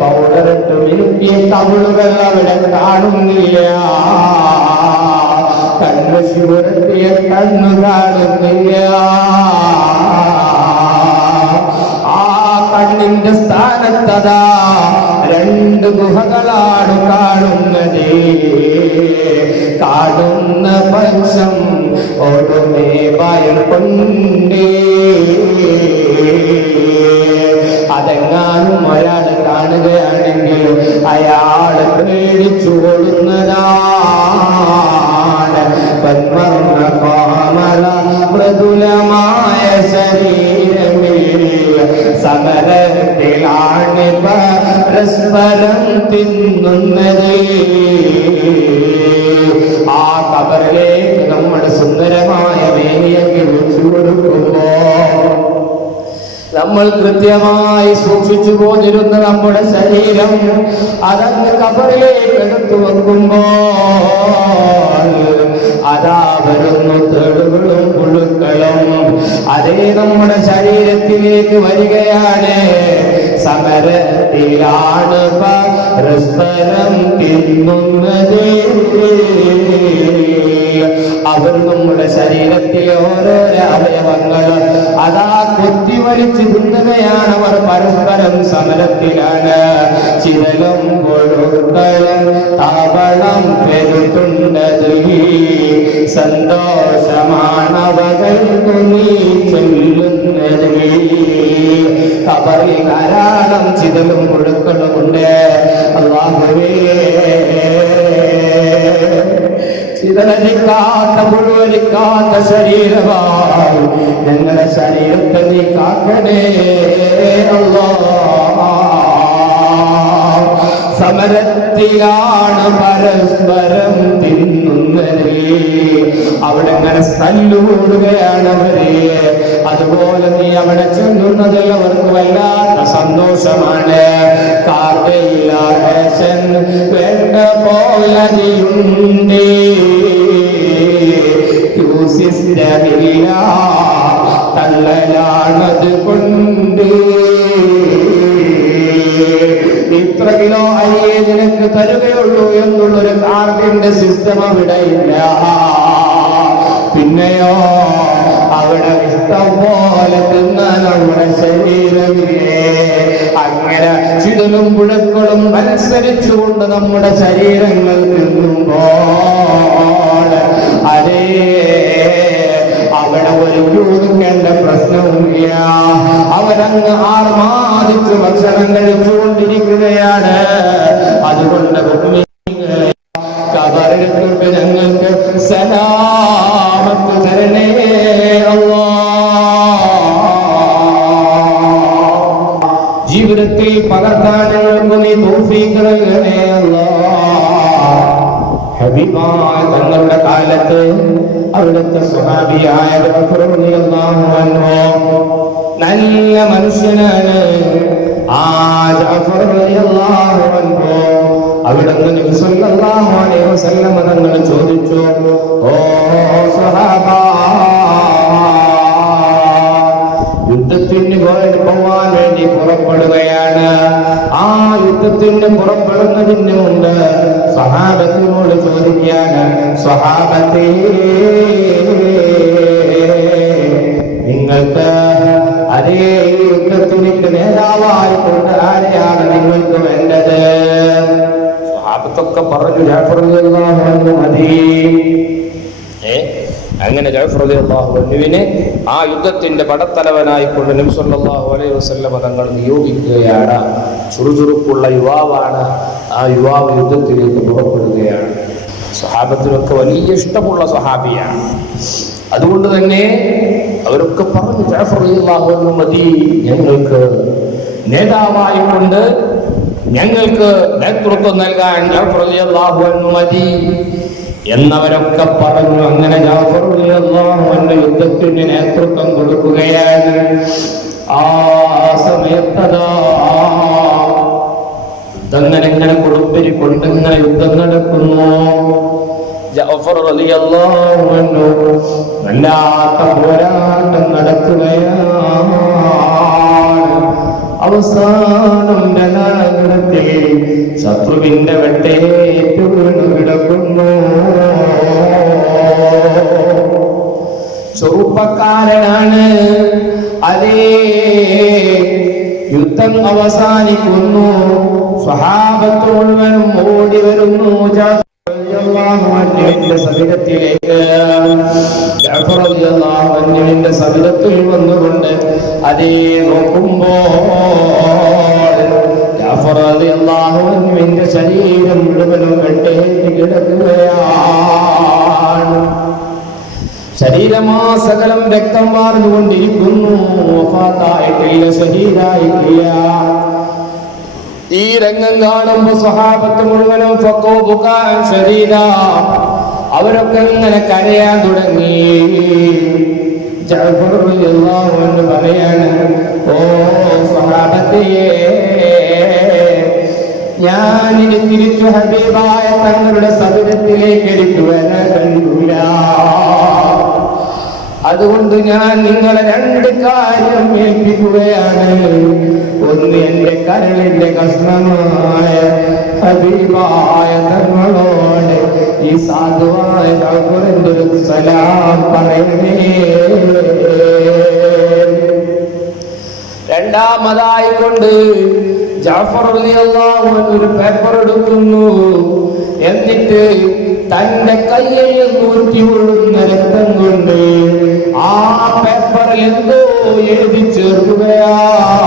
പൗഡറിട്ട് മിനുക്കിയ തമിഴുകൾ അവിടെ കാണുന്നില്ല. കൺവശി പുരട്ടിയ കണ്ണു കാണുന്നില്ല. ആ കണ്ണിന്റെ സ്ഥാനത്തതാ രണ്ട് ഗുഹകളാണ് കാണുന്നത്. കാണുന്ന പക്ഷം ഓടുമേ ഭയം കൊണ്ടേ. അതെങ്ങാനും ഒരാൾ കാണുകയാണെങ്കിൽ അയാൾ പേടിച്ചു ഓടുന്നതാണ്. മൃദുലമായ ശരീരമിൽ സമരത്തിലാണ് പരസ്പരം തിന്നുന്നത്. ആ ഖബറിലേക്ക് നമ്മുടെ സുന്ദരമായ വേലിയൊക്കെ വെച്ചു കൊടുക്കുമ്പോ നമ്മൾ കൃത്യമായി സൂക്ഷിച്ചു പോന്നിരുന്ന നമ്മുടെ ശരീരം അതങ്ങ് ഖബറിലേക്ക് എടുത്തു വെക്കുമ്പോൾ അതാ വരുന്നു തേടുകളും പുഴുക്കളും. അതേ നമ്മുടെ ശരീരത്തിലേക്ക് വരികയാണ്. സമരത്തിലാണ് പരസ്പരം തിന്നുന്നത്. അവർ നമ്മുടെ ശരീരത്തിലെ ഓരോരോ അവയവങ്ങളും അതാ കൊത്തിവലിച്ച് തിന്നുകയാണ്. അവർ പരസ്പരം സമരത്തിലാണ്. ചിതലും പുഴുക്കളും തവളം പെരുത്തുണ്ടത്. സന്തോഷമാണവകൾക്കു നീ ചൊല്ലുന്നത്. ഖബറിൽ ധാരാളം ചിതലും പുഴുക്കളുമുണ്ട്. അല്ലാഹുവേ, ചിതലരിക്കാത്ത മുഴുവലിക്കാത്ത ശരീരമായി ഞങ്ങളുടെ ശരീരത്തെ നീ കാക്കണേ അല്ലാഹ്. സമരത്തിലാണ് പരസ്പരം തിന്നുന്നത്. അവിടെ അങ്ങനെ തല്ലുകൂടുകയാണ് അവരെ. അതുപോലെ നീ അവിടെ ചെല്ലുന്നതിൽ അവർക്ക് വല്ലാത്ത സന്തോഷമാണ്. കാർഡേഷൻ വേണ്ട പോലതിയുണ്ട്. സിസ്റ്റമില്ല തള്ളലാണത് കൊണ്ട്. ഇത്ര കിലോ അരിയെ നിനക്ക് തരുകയുള്ളൂ എന്നുള്ളൊരു കാർഡിന്റെ സിസ്റ്റം അവിടെ ഇല്ല. പിന്നെയോ അവിടെ ഇഷ്ടം പോലെ തിന്നാൻ നമ്മുടെ ശരീരമില്ലേ. അങ്ങനെ ചിതലും പുഴുക്കളും മത്സരിച്ചുകൊണ്ട് നമ്മുടെ ശരീരങ്ങൾ തിന്നുമ്പോൾ അതേ അവിടെ ഒരു കൊടുക്കേണ്ട പ്രശ്നവുമില്ല. അവരങ്ങ് ആർമാദിച്ച് ഭക്ഷണം കഴിച്ചുകൊണ്ടിരിക്കുകയാണ്. അതുകൊണ്ട് കബറിലേക്ക് ഞങ്ങൾക്ക് സലാമത്ത് തരണേ അല്ലാഹ്. ജീവിതത്തിൽ പകർത്താൻ ഞങ്ങൾക്ക് നീ തൗഫീഖ് നൽകണേ അല്ലാഹ്. ഹബീബായ തങ്ങളുടെ കാലത്ത് അവിടുത്തെ സ്വഹാബിയായ നല്ല മനുഷ്യനാണ്. ആ ജഅഫർ റളിയല്ലാഹു അൻഹു അവിടുന്ന് നബി സല്ലല്ലാഹു അലൈഹി വസല്ലം തങ്ങൾ ചോദിച്ചു, ഓ സ്വഹാബ, യുദ്ധത്തിന് പോവാൻ വേണ്ടി പുറപ്പെടുകയാണ്. ആ യുദ്ധത്തിന് പുറപ്പെടുന്നതിന് മുമ്പ് സ്വഹാബത്തിനോട് ചോദിക്കുകയാണ്, സ്വഹാബത്തേ, നിങ്ങൾക്ക് അതേ യുദ്ധത്തിന് നേതാവായിക്കൊണ്ട് ആരെയാണ് നിങ്ങൾക്ക് വേണ്ടത്? സ്വഹാബത്തൊക്കെ പറഞ്ഞു ജഅഫർ റളിയല്ലാഹു അൻഹു മതി. അങ്ങനെ ജഅഫർ റളിയല്ലാഹു അൻഹുവിനെ ആ യുദ്ധത്തിന്റെ പടത്തലവനായിക്കൊണ്ട് നബി സല്ലല്ലാഹു അലൈഹി വസല്ലം തങ്ങൾ നിയോഗിക്കുകയാണ്. ചുറുചുറുക്കുള്ള യുവാവാണ്. ആ യുവാവ് യുദ്ധത്തിലേക്ക് പുറപ്പെടുകയാണ്. സ്വഹാബത്തിനൊക്കെ വലിയ ഇഷ്ടമുള്ള സ്വഹാബിയാണ്. അതുകൊണ്ട് തന്നെ അവരൊക്കെ പറഞ്ഞു, ജഅഫർ റളിയല്ലാഹു അൻഹു മതി, ഞങ്ങൾക്ക് നേതാവായിക്കൊണ്ട് ഞങ്ങൾക്ക് നേതൃത്വം നൽകാൻ ജഅഫർ റളിയല്ലാഹു അൻഹു മതി എന്നവരൊക്കെ പറഞ്ഞു. അങ്ങനെ ജഅഫർ റളിയല്ലാഹു അൻഹു യുദ്ധത്തിന് നേതൃത്വം കൊടുക്കുകയാണ്. ആ സമയത്തതാ യുദ്ധങ്ങനെ കൊടുപ്പിരി കൊണ്ടിങ്ങനെ യുദ്ധം നടക്കുന്നു. ജഅഫർ റളിയല്ലാഹു അൻഹു വല്ലാത്ത പോരാട്ടം നടത്തുകയാണ്. അവസാനം രണാങ്കണത്തിൽ ശത്രുവിന്റെ വെട്ടേറ്റു വീണു കിടക്കുന്നു. ചെറുപ്പക്കാരനാണ്. അതേ യുദ്ധം അവസാനിക്കുന്നു. സ്വഹാബത്ത് മുഴുവനും ഓടി വരുന്നു ജാഫർ സവിധത്തിലേക്ക്. ജാഫർ റളിയല്ലാഹു അൻഹുവിന്റെ സവിധത്തിൽ വന്നുകൊണ്ട് അതേ നോക്കുമ്പോൾ ജാഫർ റളിയല്ലാഹു അൻഹുവിന്റെ ശരീരം മുഴുവനും വെട്ടേറ്റ് കിടക്കുകയാണ്. ശരീരമാസകലം രക്തം വാർന്നുകൊണ്ടിരിക്കുന്നു. വഫാത്തായിട്ടില്ല, ശഹീദായിട്ടില്ല. ഈ രംഗം കാണുമ്പോ സ്വഹാബത്ത് മുഴുവനും അവരൊക്കെ ഇങ്ങനെ കരയാൻ തുടങ്ങി. ജഅഫർ റളിയല്ലാഹു അൻഹു പറയാണ്, ഓ സ്വഹാബത്തേ, ഞാൻ ഇനി തിരിച്ചു ഹബീബായ തങ്ങളുടെ സവിധത്തിലേക്ക് എനിക്ക് വരാൻ കഴിയില്ല. അതുകൊണ്ട് ഞാൻ നിങ്ങളെ രണ്ട് കാര്യം ഏൽപ്പിക്കുകയാണ്. ഒന്ന്, എന്റെ കരളിന്റെ കഷ്ണമായ ഹബീബായ തങ്ങളോട് ഈ സാധുവായ ജഅഫറിന്റെ ഒരു സലാം പറയണേ. രണ്ടാമതായിക്കൊണ്ട് ജഅഫർ റളിയല്ലാഹു അൻഹു ഒരു പേപ്പർ എടുക്കുന്നു. എന്നിട്ട് തന്റെ കയ്യിൽ നൂറ്റി ഒഴുകുന്ന രക്തം കൊണ്ട് ആ പേപ്പറിൽ എന്തോ എഴുതി ചേർക്കുകയാണ്.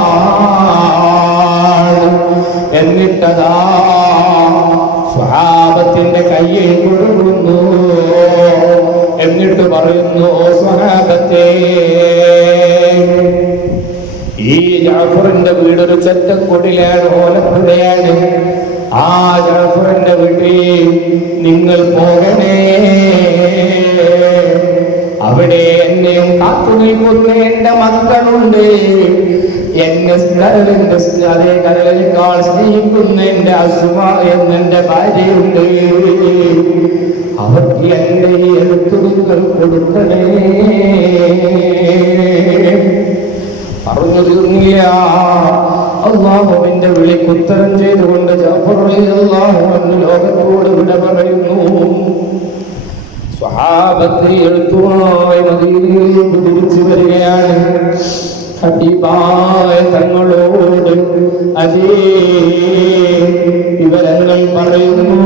എന്നിട്ടതാ സ്വഹാബത്തിന്റെ കയ്യിൽ കൊടുക്കുന്നു. എന്നിട്ട് പറയുന്നു, ഓ സ്വഹാബത്തേ, ഈ ജഅഫറിന്റെ വീടൊരു ചെറ്റക്കൊടിലാണ്, ഓലപ്പുഴയാണ്. ആ ജഅഫറിന്റെ വീട്ടിൽ നിങ്ങൾ പോകണേ. അവിടെ എന്നെയും കാത്തു നിൽക്കുന്ന എന്റെ മക്കളുണ്ട്. എന്നെ അതേ കരളിനേക്കാൾ സ്നേഹിക്കുന്ന എന്റെ അസുമ എന്നെന്റെ ഭാര്യയുണ്ട്. അവർക്ക് എന്റെ ഈ എഴുത്തു നിങ്ങൾ കൊടുക്കണേ. പറഞ്ഞു തീർന്നില്ല. അല്ലാഹുവിന്റെ വിളിക്ക് ഉത്തരം ചെയ്തുകൊണ്ട് ജഅഫർ റളിയല്ലാഹു അൻഹു ലോകത്തോട് വിട പറയുന്നു. സ്വഹാബത്ത് എഴുത്തുമായി മദീനയിലേക്ക് തിരിച്ചു വരികയാണ്. ഹബീബായ തങ്ങളോട് അതേ വിവരങ്ങൾ പറയുന്നു.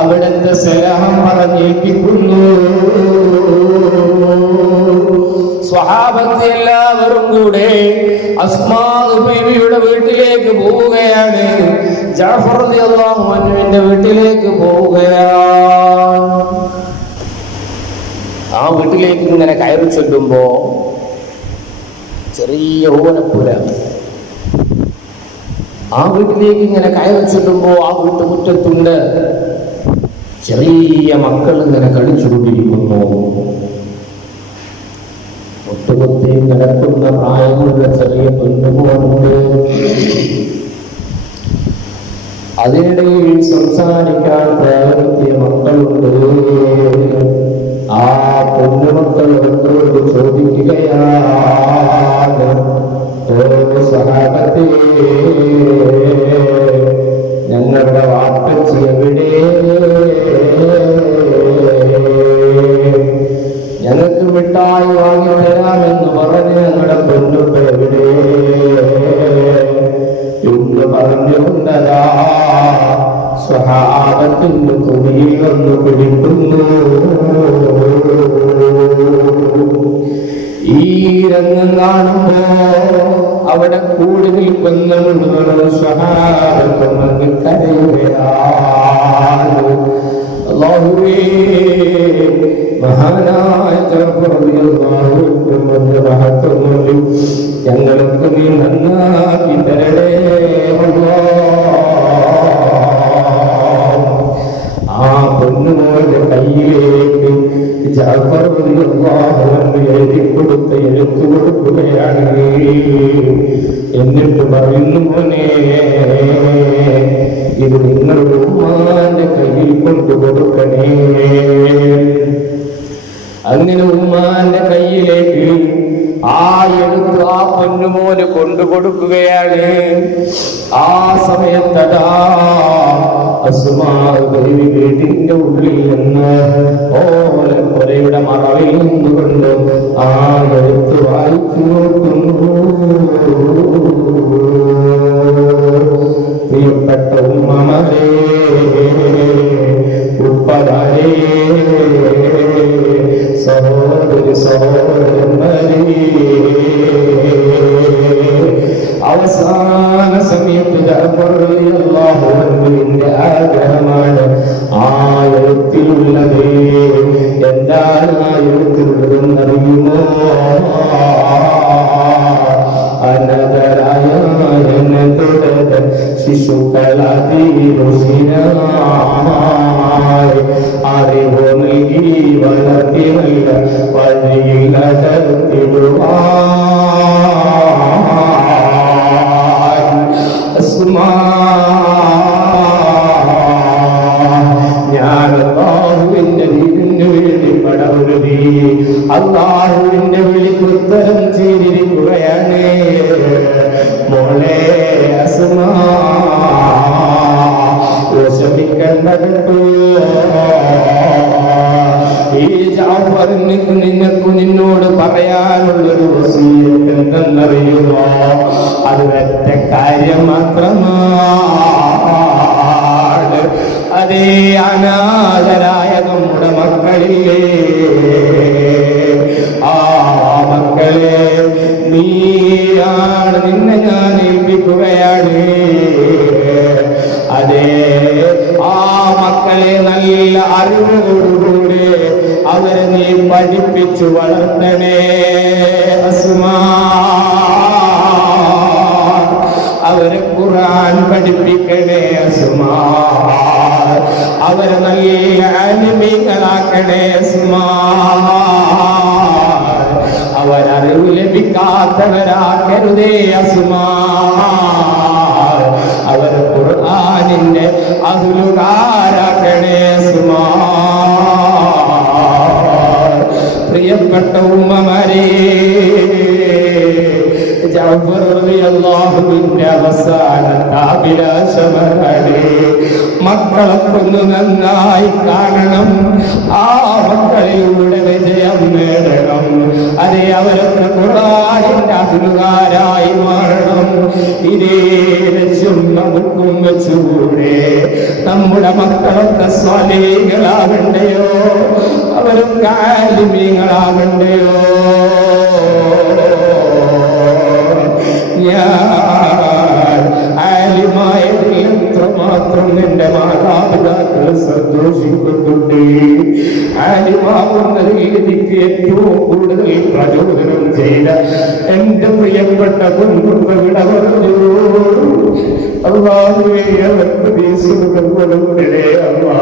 അവിടുത്തെ സലാം പറഞ്ഞേൽപ്പിക്കുന്നു. സ്വഹാബത്ത് എല്ലാവരും കൂടെ അസ്മാ ബീവിയുടെ വീട്ടിലേക്ക് പോവുകയാണ്. ജഅഫർ റളിയല്ലാഹു അൻഹുവിന്റെ വീട്ടിലേക്ക് പോവുകയാണ്. ആ വീട്ടിലേക്ക് ഇങ്ങനെ കയറി ചെല്ലുമ്പോ ചെറിയ ഓലപ്പുര. ആ വീട്ടിലേക്ക് ഇങ്ങനെ കയറി ചെല്ലുമ്പോ ആ വീട്ടുമുറ്റത്തുണ്ട് ചെറിയ മക്കൾ ഇങ്ങനെ കളിച്ചുകൊണ്ടിരിക്കുന്നു. ഒട്ടുകൊത്തി കിടക്കുന്ന പ്രായമുള്ള ചെറിയ പെണ്ണുമോനുണ്ട്. അതിനിടയിൽ സംസാരിക്കാൻ പ്രയത്നിയ മക്കളുണ്ട്. ആ പെണ്ണുമക്കൾ അവരോട് ചോദിക്കുകയാണ്, ഓ സ്വഹാബത്തേ, ഞങ്ങളുടെ വാപ്പച്ചി എവിടെ? ഞങ്ങൾക്ക് മിഠായി വാങ്ങി തരാമെന്ന് പറഞ്ഞ് ഞങ്ങളുടെ പെണ്ണുപ്പ എവിടെ എന്ന് പറഞ്ഞുകൊണ്ടതാ സ്വഹാബത്തിന്റെ തുണിയിൽ വന്ന് പിടിക്കുന്നു. ഈ രംഗം കാണുമ്പോ അവിടെ കൂടി നിൽക്കുന്ന മുഴുവൻ സ്വഹാബത്തും കരയുകയാണ്. അല്ലാഹുവേ, മഹാനായ ജഅഫർ റളിയല്ലാഹു അൻഹുവിന്റെ മഹത്വം ഞങ്ങൾക്ക് നീ നന്നാക്കി തരണേ അല്ലാഹ്. ആ പൊന്നുമോന്റെ കയ്യിലേക്ക് ജഅഫർ റളിയല്ലാഹു അൻഹു എഴുതി കൊടുത്ത എഴുത്തു കൊടുക്കുകയാണ്. എന്നിട്ട് പറയുന്നു, മോനെ, ഇത് നിങ്ങളുടെ ഉമ്മാന്റെ കയ്യിൽ കൊണ്ടുകൊടുക്കണേ. അങ്ങനെ ഉമ്മാന്റെ കയ്യിലേക്ക് ആ എഴുത്ത് ആ പൊന്നുമോന് കൊണ്ടുകൊടുക്കുകയാണ്. ആ സമയത്തടാ അസ്മാ ബീവി വീടിന്റെ ഉള്ളിൽ നിന്ന് ഓലപ്പുരയുടെ മറവിൽ നിന്നുകൊണ്ട് ആ എഴുത്ത് വായിച്ചു നോക്കുന്നു. പ്രിയപ്പെട്ട ഉമ്മമാരേ, ഉപ്പമാരേ, സഹോദരി സഹോദരന്മാരേ, അവസാന സമയത്ത് ജഅഫർ റളിയല്ലാഹു അൻഹുവിന്റെ ആഗ്രഹമാണ് ആയത്തിലുള്ളത്. എന്താണ് ആയത്തിലുള്ളതെന്നറിയുമോ? അനദരായ ശിശുക്കളായി അറിവ് നൽകി വളർത്തി നല്ല വഴിയിൽ നടത്തിടുവാൻ ഞാൻ അല്ലാഹുവിന്റെ ദീനിനു വേണ്ടി പടവരുതി. അല്ലാഹുവിന്റെ വിളിക്ക് ഉത്തരം ചെയ്തിരിക്കുകയാണ്. മോളെ അസ്മാ, വിഷമിക്കണ്ട കേട്ടോ. ഈ ജഅഫറിന് നിന്നോട് പറയാനുള്ളൊരു വസിയത്ത് എന്തെന്നറിയുമോ? അത് ഒറ്റ കാര്യം മാത്രമാണ്. അതേ അനാഥരായ നമ്മുടെ മക്കളില്ലേ, ആ മക്കളെ നീയാണ്, നിന്നെ ഞാൻ ഏൽപ്പിക്കുകയാണ്. അതേ ആ മക്കളെ നല്ല അറിവോടുകൂടി അവരെ നീ പഠിപ്പിച്ചു വളർത്തണേ അസ്മാ. അവരെ ഖുർആൻ പഠിപ്പിക്കണേ അസ്മാ. അവരെ നല്ല ആലിമീങ്ങളാക്കണേ അസ്മാ. അവരറിവ് ലഭിക്കാത്തവരാക്കരുതേ അസ്മാ. അവർ ഖുർആനിന്റെ അഹ്ലുകാരാക്കണേ അസ്മാ. പ്രിയപ്പെട്ട ഉമ്മമാരേ, ജഅഫർ റളിയല്ലാഹുവിന്റെ അവസാനത്തെ അഭിലാഷമാണ് മക്കളെ കൊന്നു നന്നായി കാണണം, ആ മക്കളിലൂടെ വിജയം നേടണം. അതേ അവരൊക്കെ ഖുർആനിന്റെ അഹ്ലുകാരായി മാറണം. ഇതേ ലക്ഷ്യം നമുക്കും വെച്ചുകൂടെ? നമ്മുടെ മക്കളൊക്കെ സ്വാലിഹീങ്ങളാകണ്ടയോ? അവരൊക്കെ ആലിമീങ്ങളാകണ്ടയോ? ഞാൻ ആലിമായതിൽ എത്രമാത്രം നിന്റെ മാതാപിതാക്കൾ സന്തോഷിക്കുന്നുണ്ട്. ആലിമാവുന്നതിൽ എനിക്ക് ഏറ്റവും കൂടുതൽ പ്രചോദനം ചെയ്ത എന്റെ പ്രിയപ്പെട്ട കുടുംബ വിട പറഞ്ഞു. അല്ലാഹുവേ, അവർക്ക് നീ സുഖം കൊടുക്കണേ അല്ലാ.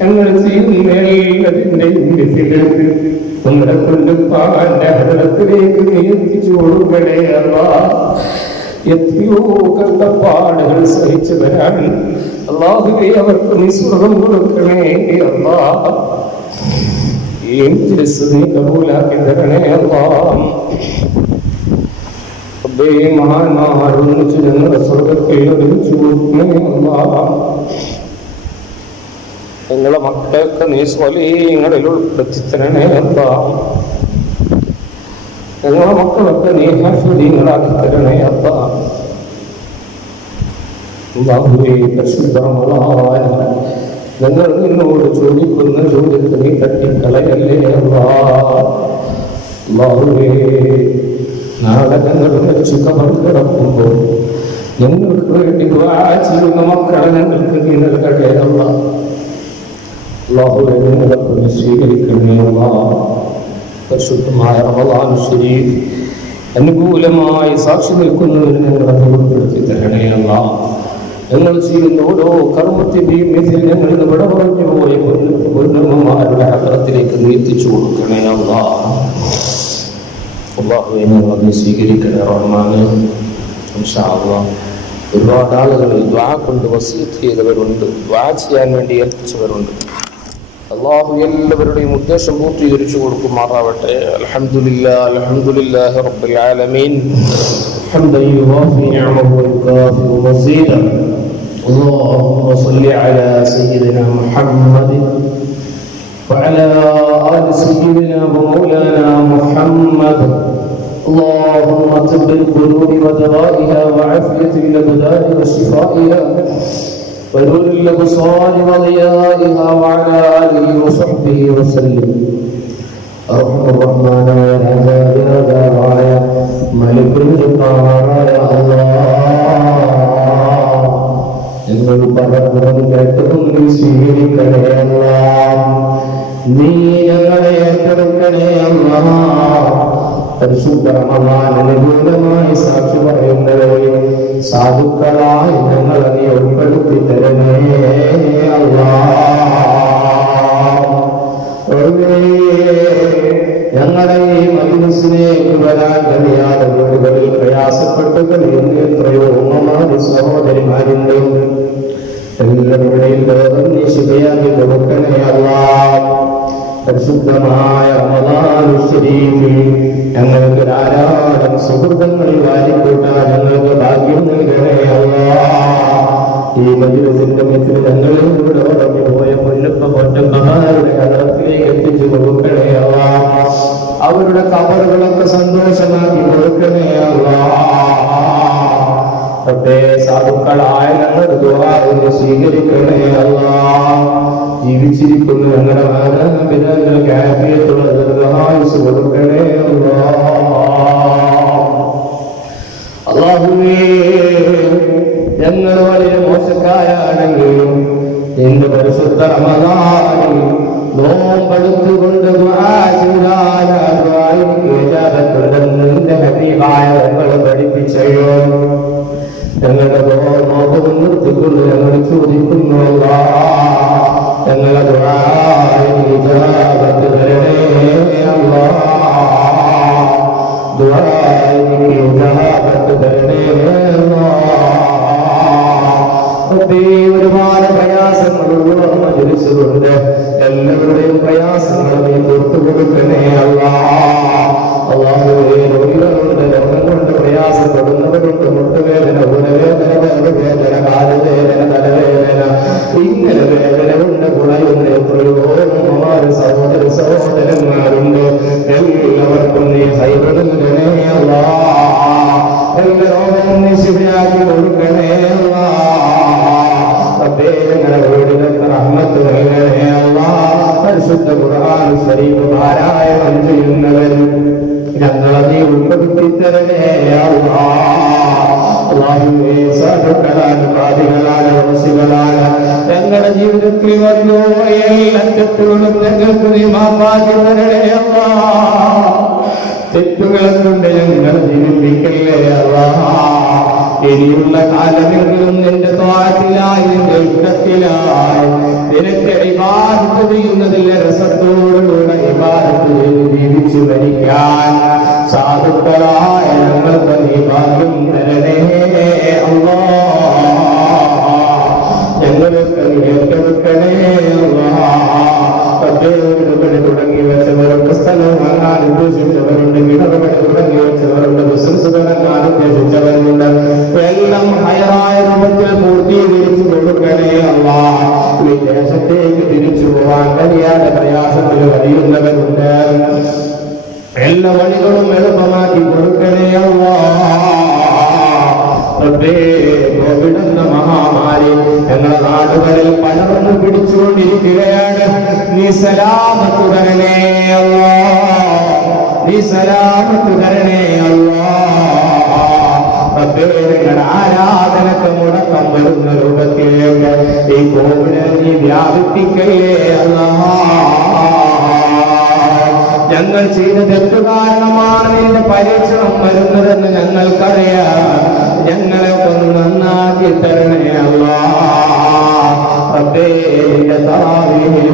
ഞങ്ങൾ ചെയ്യുന്നതിന്റെ നമ്മളെ കൊണ്ടുപ്പാന്റെ ഹൃദയത്തിലേക്ക് നീ എത്തിച്ചു കൊടുക്കണേ അല്ലാ. എത്രയോ കഷ്ടപ്പാടുകൾ സഹിച്ചവരാണ് അല്ലാഹുവേ, അവർക്ക് നീ സ്വർഗം കൊടുക്കണേ അല്ലാ. ഈ നീ കബൂലാക്കി തരണേ അല്ലാ. മഹാന്മാരൊന്നിച്ച് ഞങ്ങളുടെ സ്വർഗത്തിൽ ഒരുമിച്ച് കൊടുക്കണേ അല്ലാ. നിങ്ങളെ മക്കളൊക്കെ നീ സ്വലീങ്ങളിൽ ഉൾപ്പെടുത്തി തരണേ അല്ലാ. നിങ്ങളെ മക്കളൊക്കെ നീ ഹാഫിളീങ്ങളാക്കി തരണേ അല്ലാ. അല്ലാഹുവേ, പരിശുദ്ധ റമളാൻ ഞങ്ങൾ നിന്നോട് ചോദിക്കുന്ന ചോദ്യത്തെ നീ തട്ടിക്കളയല്ലേ അല്ലാ. അല്ലാഹുവേ, നാളെ ഞങ്ങൾ മരിച്ചു ഖബർ കിടക്കുമ്പോൾ ഞങ്ങൾക്ക് വേണ്ടി ദുആ ചെയ്യുന്ന മക്കളെ ഞങ്ങൾക്ക് നീ നൽകണേ അല്ലാ. അല്ലാഹുവേ, ഞങ്ങളൊക്കെ നീ സ്വീകരിക്കണേ അല്ലാ. പരിശുദ്ധമായ റമളാൻ ശരീഫ് അനുകൂലമായി സാക്ഷി നിൽക്കുന്നതിന് ഞങ്ങളെ ഉൾപ്പെടുത്തി തരണേ അല്ലാ. ഞങ്ങൾ ചെയ്യുന്ന ഓരോ കർമ്മത്തിന്റെയും ഇതിൽ ഞങ്ങൾ ഇവിടെ പറഞ്ഞു പോയ പൂർണ്ണമാരുടെ ഹദ്റത്തിലേക്ക് നീ എത്തിച്ചു കൊടുക്കണേ അല്ലാ. അല്ലാഹുവേ, ഞങ്ങളെ സ്വീകരിക്കണേ റഹ്മാനേ. ഇൻഷാ അല്ലാഹ് ഒരുപാട് ആളുകൾ ദുആ കൊണ്ട് വസിയത്ത് ചെയ്തവരുണ്ട്, ദുആ ചെയ്യാൻ വേണ്ടി ഏൽപ്പിച്ചവരുണ്ട്. അല്ലാഹു എല്ലാവരുടെയും ഉദ്ദേശം പൂർത്തീകരിച്ചു കൊടുക്കുമാറാവട്ടെ. അൽഹംദുലില്ലാഹി അൽഹംദുലില്ലാഹി റബ്ബിൽ ആലമീൻ. ഹംദൻ യുവാഫി നിഅമഹു വയുകാഫി മസീദൻ. اللهم صل على سيدنا محمد وعلى آل سيدنا ومولانا محمد اللهم طب القلوب ودوائها وعافية الأبدان وشفائها ونور الأبصار وضيائها وعلى آله وصحبه وسلم. أرحم الرحمن രാജാവായ മലിക്കുൽ ജബ്ബാറായ അല്ലാഹ്, ഞങ്ങൾ പറഞ്ഞതും കേട്ടതും നീ സ്വീകരിക്കണേ അല്ലാഹ്. നീ ഞങ്ങളെ ഏറ്റെടുക്കണേ അല്ലാഹ്. പരിശുദ്ധ റമളാൻ അനുകൂലമായി സാക്ഷി പറയുന്നവരെ സാധുക്കളായി ഞങ്ങളെ നീ ഉൾപ്പെടുത്തി തരണേ അല്ലാഹ്. ഞങ്ങളെ ഈ മജ്‌ലിസിലേക്ക് വരാൻ കഴിയാതെ വീടുകളിൽ പ്രയാസപ്പെട്ടു കഴിയുന്ന എത്രയോ ഉമ്മമാര് സഹോദരിമാരുണ്ട്. എല്ലാവരുടെയും ലോകം നീ ശരിയാക്കി കൊടുക്കണേ അല്ലാഹ്. പരിശുദ്ധമായ റമളാൻ ശരീഫിൽ ഞങ്ങൾക്ക് ധാരാളം സുഹൃത്തുക്കൾ വാരിക്കൂട്ടാൻ ഞങ്ങൾക്ക് ഭാഗ്യം നൽകണേ അല്ലാഹ്. ഈ മജ്‌ലിസിന്റെ മിത്തിൽ ഞങ്ങളിൽ കൂടെ ഉറങ്ങി പോയ പൊന്നപ്പ പൊറ്റപ്പമാരുടെ കടത്തിലേക്ക് എത്തിച്ചു കൊടുക്കണേ അല്ലാഹ്. അവരുടെ കബറുകളൊക്കെ സന്തോഷമാക്കി കൊടുക്കണേ അല്ലാഹ്. സാധുക്കളായ ഞങ്ങളുടെ ദുആ സ്വീകരിക്കണേ അല്ലാഹ്. ജീവിച്ചിരിക്കുന്ന ഞങ്ങളുടെ മാതാപിതാക്കൾക്ക് ആഫിയത്തുള്ള ദീർഘായുസ്സ് കൊടുക്കണേ അല്ലാഹുവേ. ഞങ്ങൾ വലിയ മോശക്കാരാണെങ്കിലും നിന്റെ പരിശുദ്ധ റമളാനിൽ നോമ്പെടുത്തുകൊണ്ട് ദുആ ചെയ്താൽ ആ ദുആയിക്ക് ഇജാബത്തുണ്ടെന്ന് നിന്റെ ഹബീബായ ഞങ്ങൾ പഠിപ്പിച്ചയോ. ഞങ്ങളുടെ നോമ്പ് നിർത്തിക്കൊണ്ട് ഞങ്ങൾ ചോദിക്കുന്നു അല്ലാഹ്, ഞങ്ങളുടെ ദുആയിക്ക് ഇജാബത്ത് തരണേ അല്ലാഹ്. ദുആയിക്ക് ഇജാബത്ത് തരണേ അല്ലാഹ്. ഒരുപാട് പ്രയാസങ്ങളുള്ള മജ്‌ലിസുണ്ട്. എല്ലാവരുടെയും പ്രയാസങ്ങൾ നീ തീർത്തു കൊടുക്കണേ അല്ലാഹ്. അല്ലാഹുവേ, രോഗികളുണ്ട്, രോഗം കൊണ്ട് പ്രയാസപ്പെടുന്നവരുണ്ട്. മുട്ടുവേദന, ഉടവേദന, വയറുവേദന, കാലുവേദന, തലവേദന, ഇങ്ങനെ വേദന കൊണ്ട് കുറയുന്ന എത്രയോ ഉമ്മമാര് സഹോദരന്മാരുണ്ട്. എല്ലാവർക്കും നീ ഖൈറ് നൽകണേ അല്ലാഹ്. എല്ലാ രോഗവും നീ ശിഫയാക്കി കൊടുക്കണേ അല്ലാഹ്. ഞങ്ങളുടെ വീടുകൾക്ക് റഹ്മത്ത് നൽകണേ അല്ലാഹ്. പരിശുദ്ധ ഖുർആൻ ശരീഫ് പാരായണം ചെയ്യുന്നവർ ഞങ്ങളെ നീ ഉൾപ്പെടുത്തി തരണേ അല്ലാഹ്. അല്ലാഹുവേ, സാധുക്കളാണ്, ബാധികളാണ്, വസികളാണ് ഞങ്ങളുടെ ജീവിതത്തിൽ വന്നു എല്ലാ തെറ്റുകളും ഞങ്ങൾക്ക് നീ മാപ്പാക്കി തരണേ അല്ലാഹ്. തെറ്റുകളെ കൊണ്ട് ഞങ്ങൾ ജീവിപ്പിക്കല്ലേ അല്ലാഹ്. ഇനിയുള്ള കാലമെങ്കിലും നിന്റെ ത്വാഅത്തിലായി, നിന്റെ ഇഷ്ടത്തിലായി നിനക്ക് ഇബാദത്ത് ചെയ്യുന്നതിലെ രസത്തോടുകൂടെ ഇബാദത്ത് ചെയ്ത് ജീവിച്ചു മരിക്കാൻ സാധുക്കളായ ഞങ്ങൾക്ക് നീ ഭാഗ്യം തരണേ അല്ലാഹ്. ഞങ്ങൾക്ക് നീ ഏറ്റെടുക്കണേ അല്ലാഹ്. വീടുപണി തുടങ്ങി വെച്ചവരുണ്ട്, സ്ഥലം വാങ്ങാൻ ഉദ്ദേശിച്ചവരുണ്ട്, വീടുപണി തുടങ്ങി വെച്ചവരുണ്ട്, ബിസിനസ് തുടങ്ങാൻ ഉദ്ദേശിച്ചവരുണ്ട്. എല്ലാം ഹയറായ രൂപത്തിൽ പൂർത്തീകരിച്ചു കൊടുക്കണേ അല്ലാഹ്. വിദേശത്തേക്ക് തിരിച്ചു പോവാൻ കഴിയാതെ പ്രയാസത്തിൽ കഴിയുന്നവരുണ്ട്. എല്ലാ വഴികളും എളുപ്പമാക്കി കൊടുക്കണേ അല്ലാഹ്. കോവിഡ് എന്ന മഹാമാരി ഞങ്ങളുടെ നാടുകളിൽ പലർന്നു പിടിച്ചുകൊണ്ടിരിക്കുകയാണ്. നീ സലാമത്ത് തരണേ അല്ലാഹ്. നീ സലാമത്ത് തരണേ അല്ലാഹ്. ഞങ്ങളുടെ ആരാധനക്ക് മുടക്കം വരുന്ന രൂപത്തിലേക്ക് ഈ കോവിഡ് നീ വ്യാപിപ്പിക്കല്ലേ അല്ലാഹ്. ഞങ്ങൾ ചെയ്ത തെറ്റു കാരണമാണ് നിന്റെ പരീക്ഷണം വരുന്നതെന്ന് ഞങ്ങൾക്കറിയാം. ഞങ്ങളെ ഒന്ന് നന്നാക്കി തരണേ അല്ലാഹ്.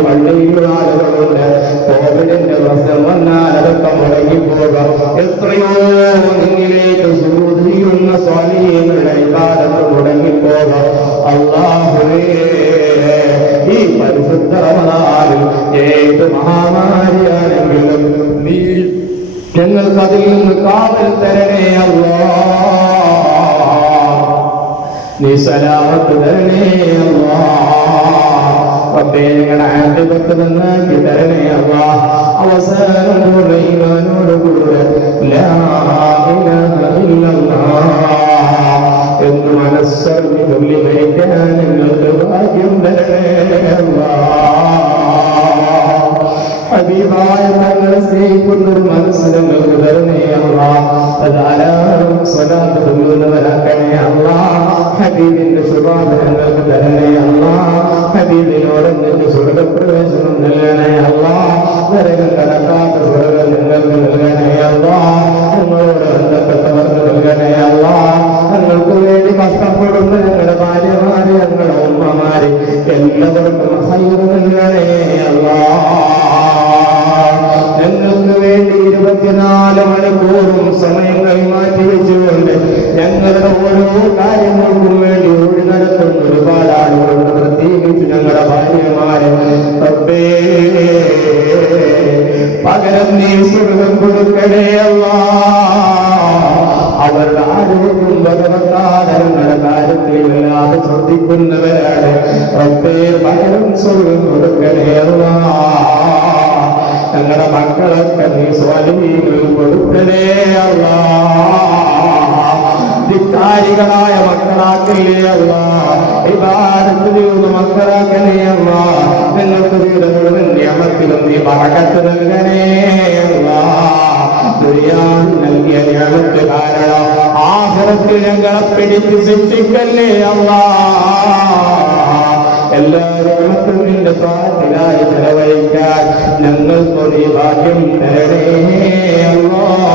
പള്ളിയിൽ ആളുകളുണ്ട്, കോവിഡിന്റെ പ്രശ്നം വന്നാൽ അതൊക്കെ മുടങ്ങിപ്പോകാം. എത്രയോ നിന്നിലേക്ക് സുജൂദ് ചെയ്യുന്ന സ്വാലിഹീങ്ങളുടെ ഇബാദത്ത് മുടങ്ങിപ്പോകാം. അല്ലാഹുവേ, ഈ പരിശുദ്ധ റമളാനിൽ ഏത് മഹാമാരിയാണെങ്കിലും നീ ഞങ്ങൾക്ക് അതിൽ നിന്ന് കാവൽ തരണേ അല്ലാഹ്. നീ സലാമത്ത് തരണേ അല്ലാഹ്. റബ്ബേ ഞങ്ങളുടെ ആഖിറത്ത് നന്നാക്കി തരണേ അല്ലാഹ്. അവസാനം കൂടെ ഈമാനോടുകൂടെ ലാ ഇലാഹ ഇല്ലല്ലാഹ് എന്ന് മനസ്സറിഞ്ഞ് ചൊല്ലി മരിക്കാൻ ഞങ്ങൾക്ക് ഭാഗ്യം തരണേ അല്ലാഹ്. ഹബീബായ തങ്ങളെ സ്നേഹിക്കുന്നൊരു മനസ്സ് ഞങ്ങൾക്ക് തരണേ അല്ലാഹ്. ധാരാളം സ്വലാത്ത് ചൊല്ലുന്നവരാക്കണേ അല്ലാഹ്. ഹബീബിന്റെ ശുപാർശ ഞങ്ങൾക്ക് തരണേ അല്ലാഹ്. ഹബീബിനോടൊന്നിന്റെ സ്വർഗപ്രവേശനം നൽകണേ അല്ലാഹ്. നരകം കടക്കാത്ത സ്വർഗം ഞങ്ങൾക്ക് നൽകണേ അല്ലാഹ്. ഞങ്ങളോട് ബന്ധപ്പെട്ടവർക്ക് നൽകണേ അല്ലാഹ്. ഞങ്ങൾക്ക് വേണ്ടി കഷ്ടപ്പെടുന്ന ഞങ്ങളുടെ ഭാര്യമാര്, ഞങ്ങളുടെ ഉമ്മമാര് എല്ലാവർക്കും ഹൈറ് നൽകണേ അല്ലാഹ്. ഞങ്ങൾക്ക് വേണ്ടി 24 മണിക്കൂറും സമയങ്ങൾ മാറ്റിവെച്ചുകൊണ്ട് ഞങ്ങളുടെ ഓരോ കാര്യങ്ങൾക്കും വേണ്ടി ഓടി നടത്തുന്ന ഒരുപാട് ആളുകളുണ്ട്. പ്രത്യേകിച്ച് ഞങ്ങളുടെ ഭാര്യമാരെ റബ്ബേ പകരം നീ സ്വർഗം കൊടുക്കണേ അല്ലാഹ്. അവരുടെ ആരോഗ്യം ഭഗവത്താരങ്ങളുടെ കാര്യത്തിൽ വല്ലാതെ ശ്രദ്ധിക്കുന്നവരാണ് റബ്ബേ. പകരം സ്വർഗം കൊടുക്കണേ അല്ലാഹ്. ഞങ്ങളുടെ മക്കളൊക്കെ നീ സ്വാലിഹീങ്ങൾ കൊടുക്കണേ അല്ലാഹ്. ധിക്കാരികളായ മക്കളാക്കലേ അല്ലാഹ്. ഇബാദത്ത് ചെയ്യുന്ന മക്കളാക്കലേ അല്ലാഹ്. ഞങ്ങൾക്ക് വീട് മുഴുവൻ നിയമത്തിലും നീ ബറക്കത്ത് നൽകണേ അല്ലാഹ്. ദുനിയാവിൽ നൽകിയ നിയമത്ത് കാരണം ആഖിറത്തിൽ ഞങ്ങളെ പിടിച്ച് ശിക്ഷിക്കല്ലേ അല്ലാഹ്. എല്ലാ നിയമത്തും നിന്റെ ത്വാഅത്തിലായി ചെലവഴിക്കാൻ ഞങ്ങൾക്ക് നീ ഭാഗ്യം തരണേ അല്ലാഹ്.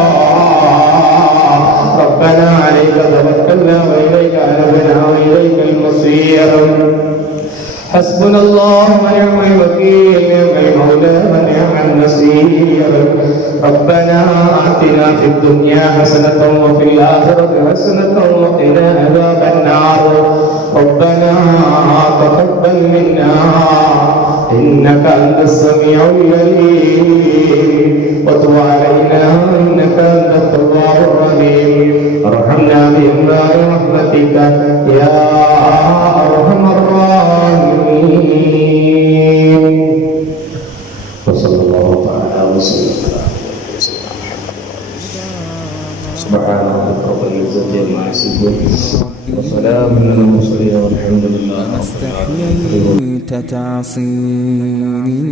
ربنا عليك توكلنا وإليك أنبنا وإليك المصير. حسبنا الله ونعم الوكيل، نعم المولى ونعم النصير. ربنا آتنا في الدنيا حسنة وفي الآخرة حسنة وقنا عذاب النار. ربنا تقبل منا إنك أنت السميع العليم وتب علينا إنك أنت التواب الرحيم. ارحمنا بإنباء رحمتك يا أرحم الراحمين. وصلى الله تعالى وسلم على سيدنا محمد. سبحان ربك رب العزة عما يصفون وسلام على المرسلين والحمد لله رب العالمين. تعصيني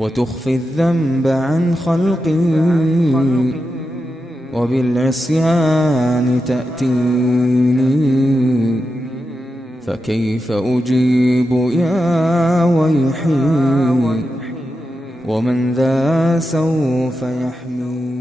وتخفي الذنب عن خلقي وبالعصيان تأتيني فكيف أجيب يا ويحي ومن ذا سوف يحمي.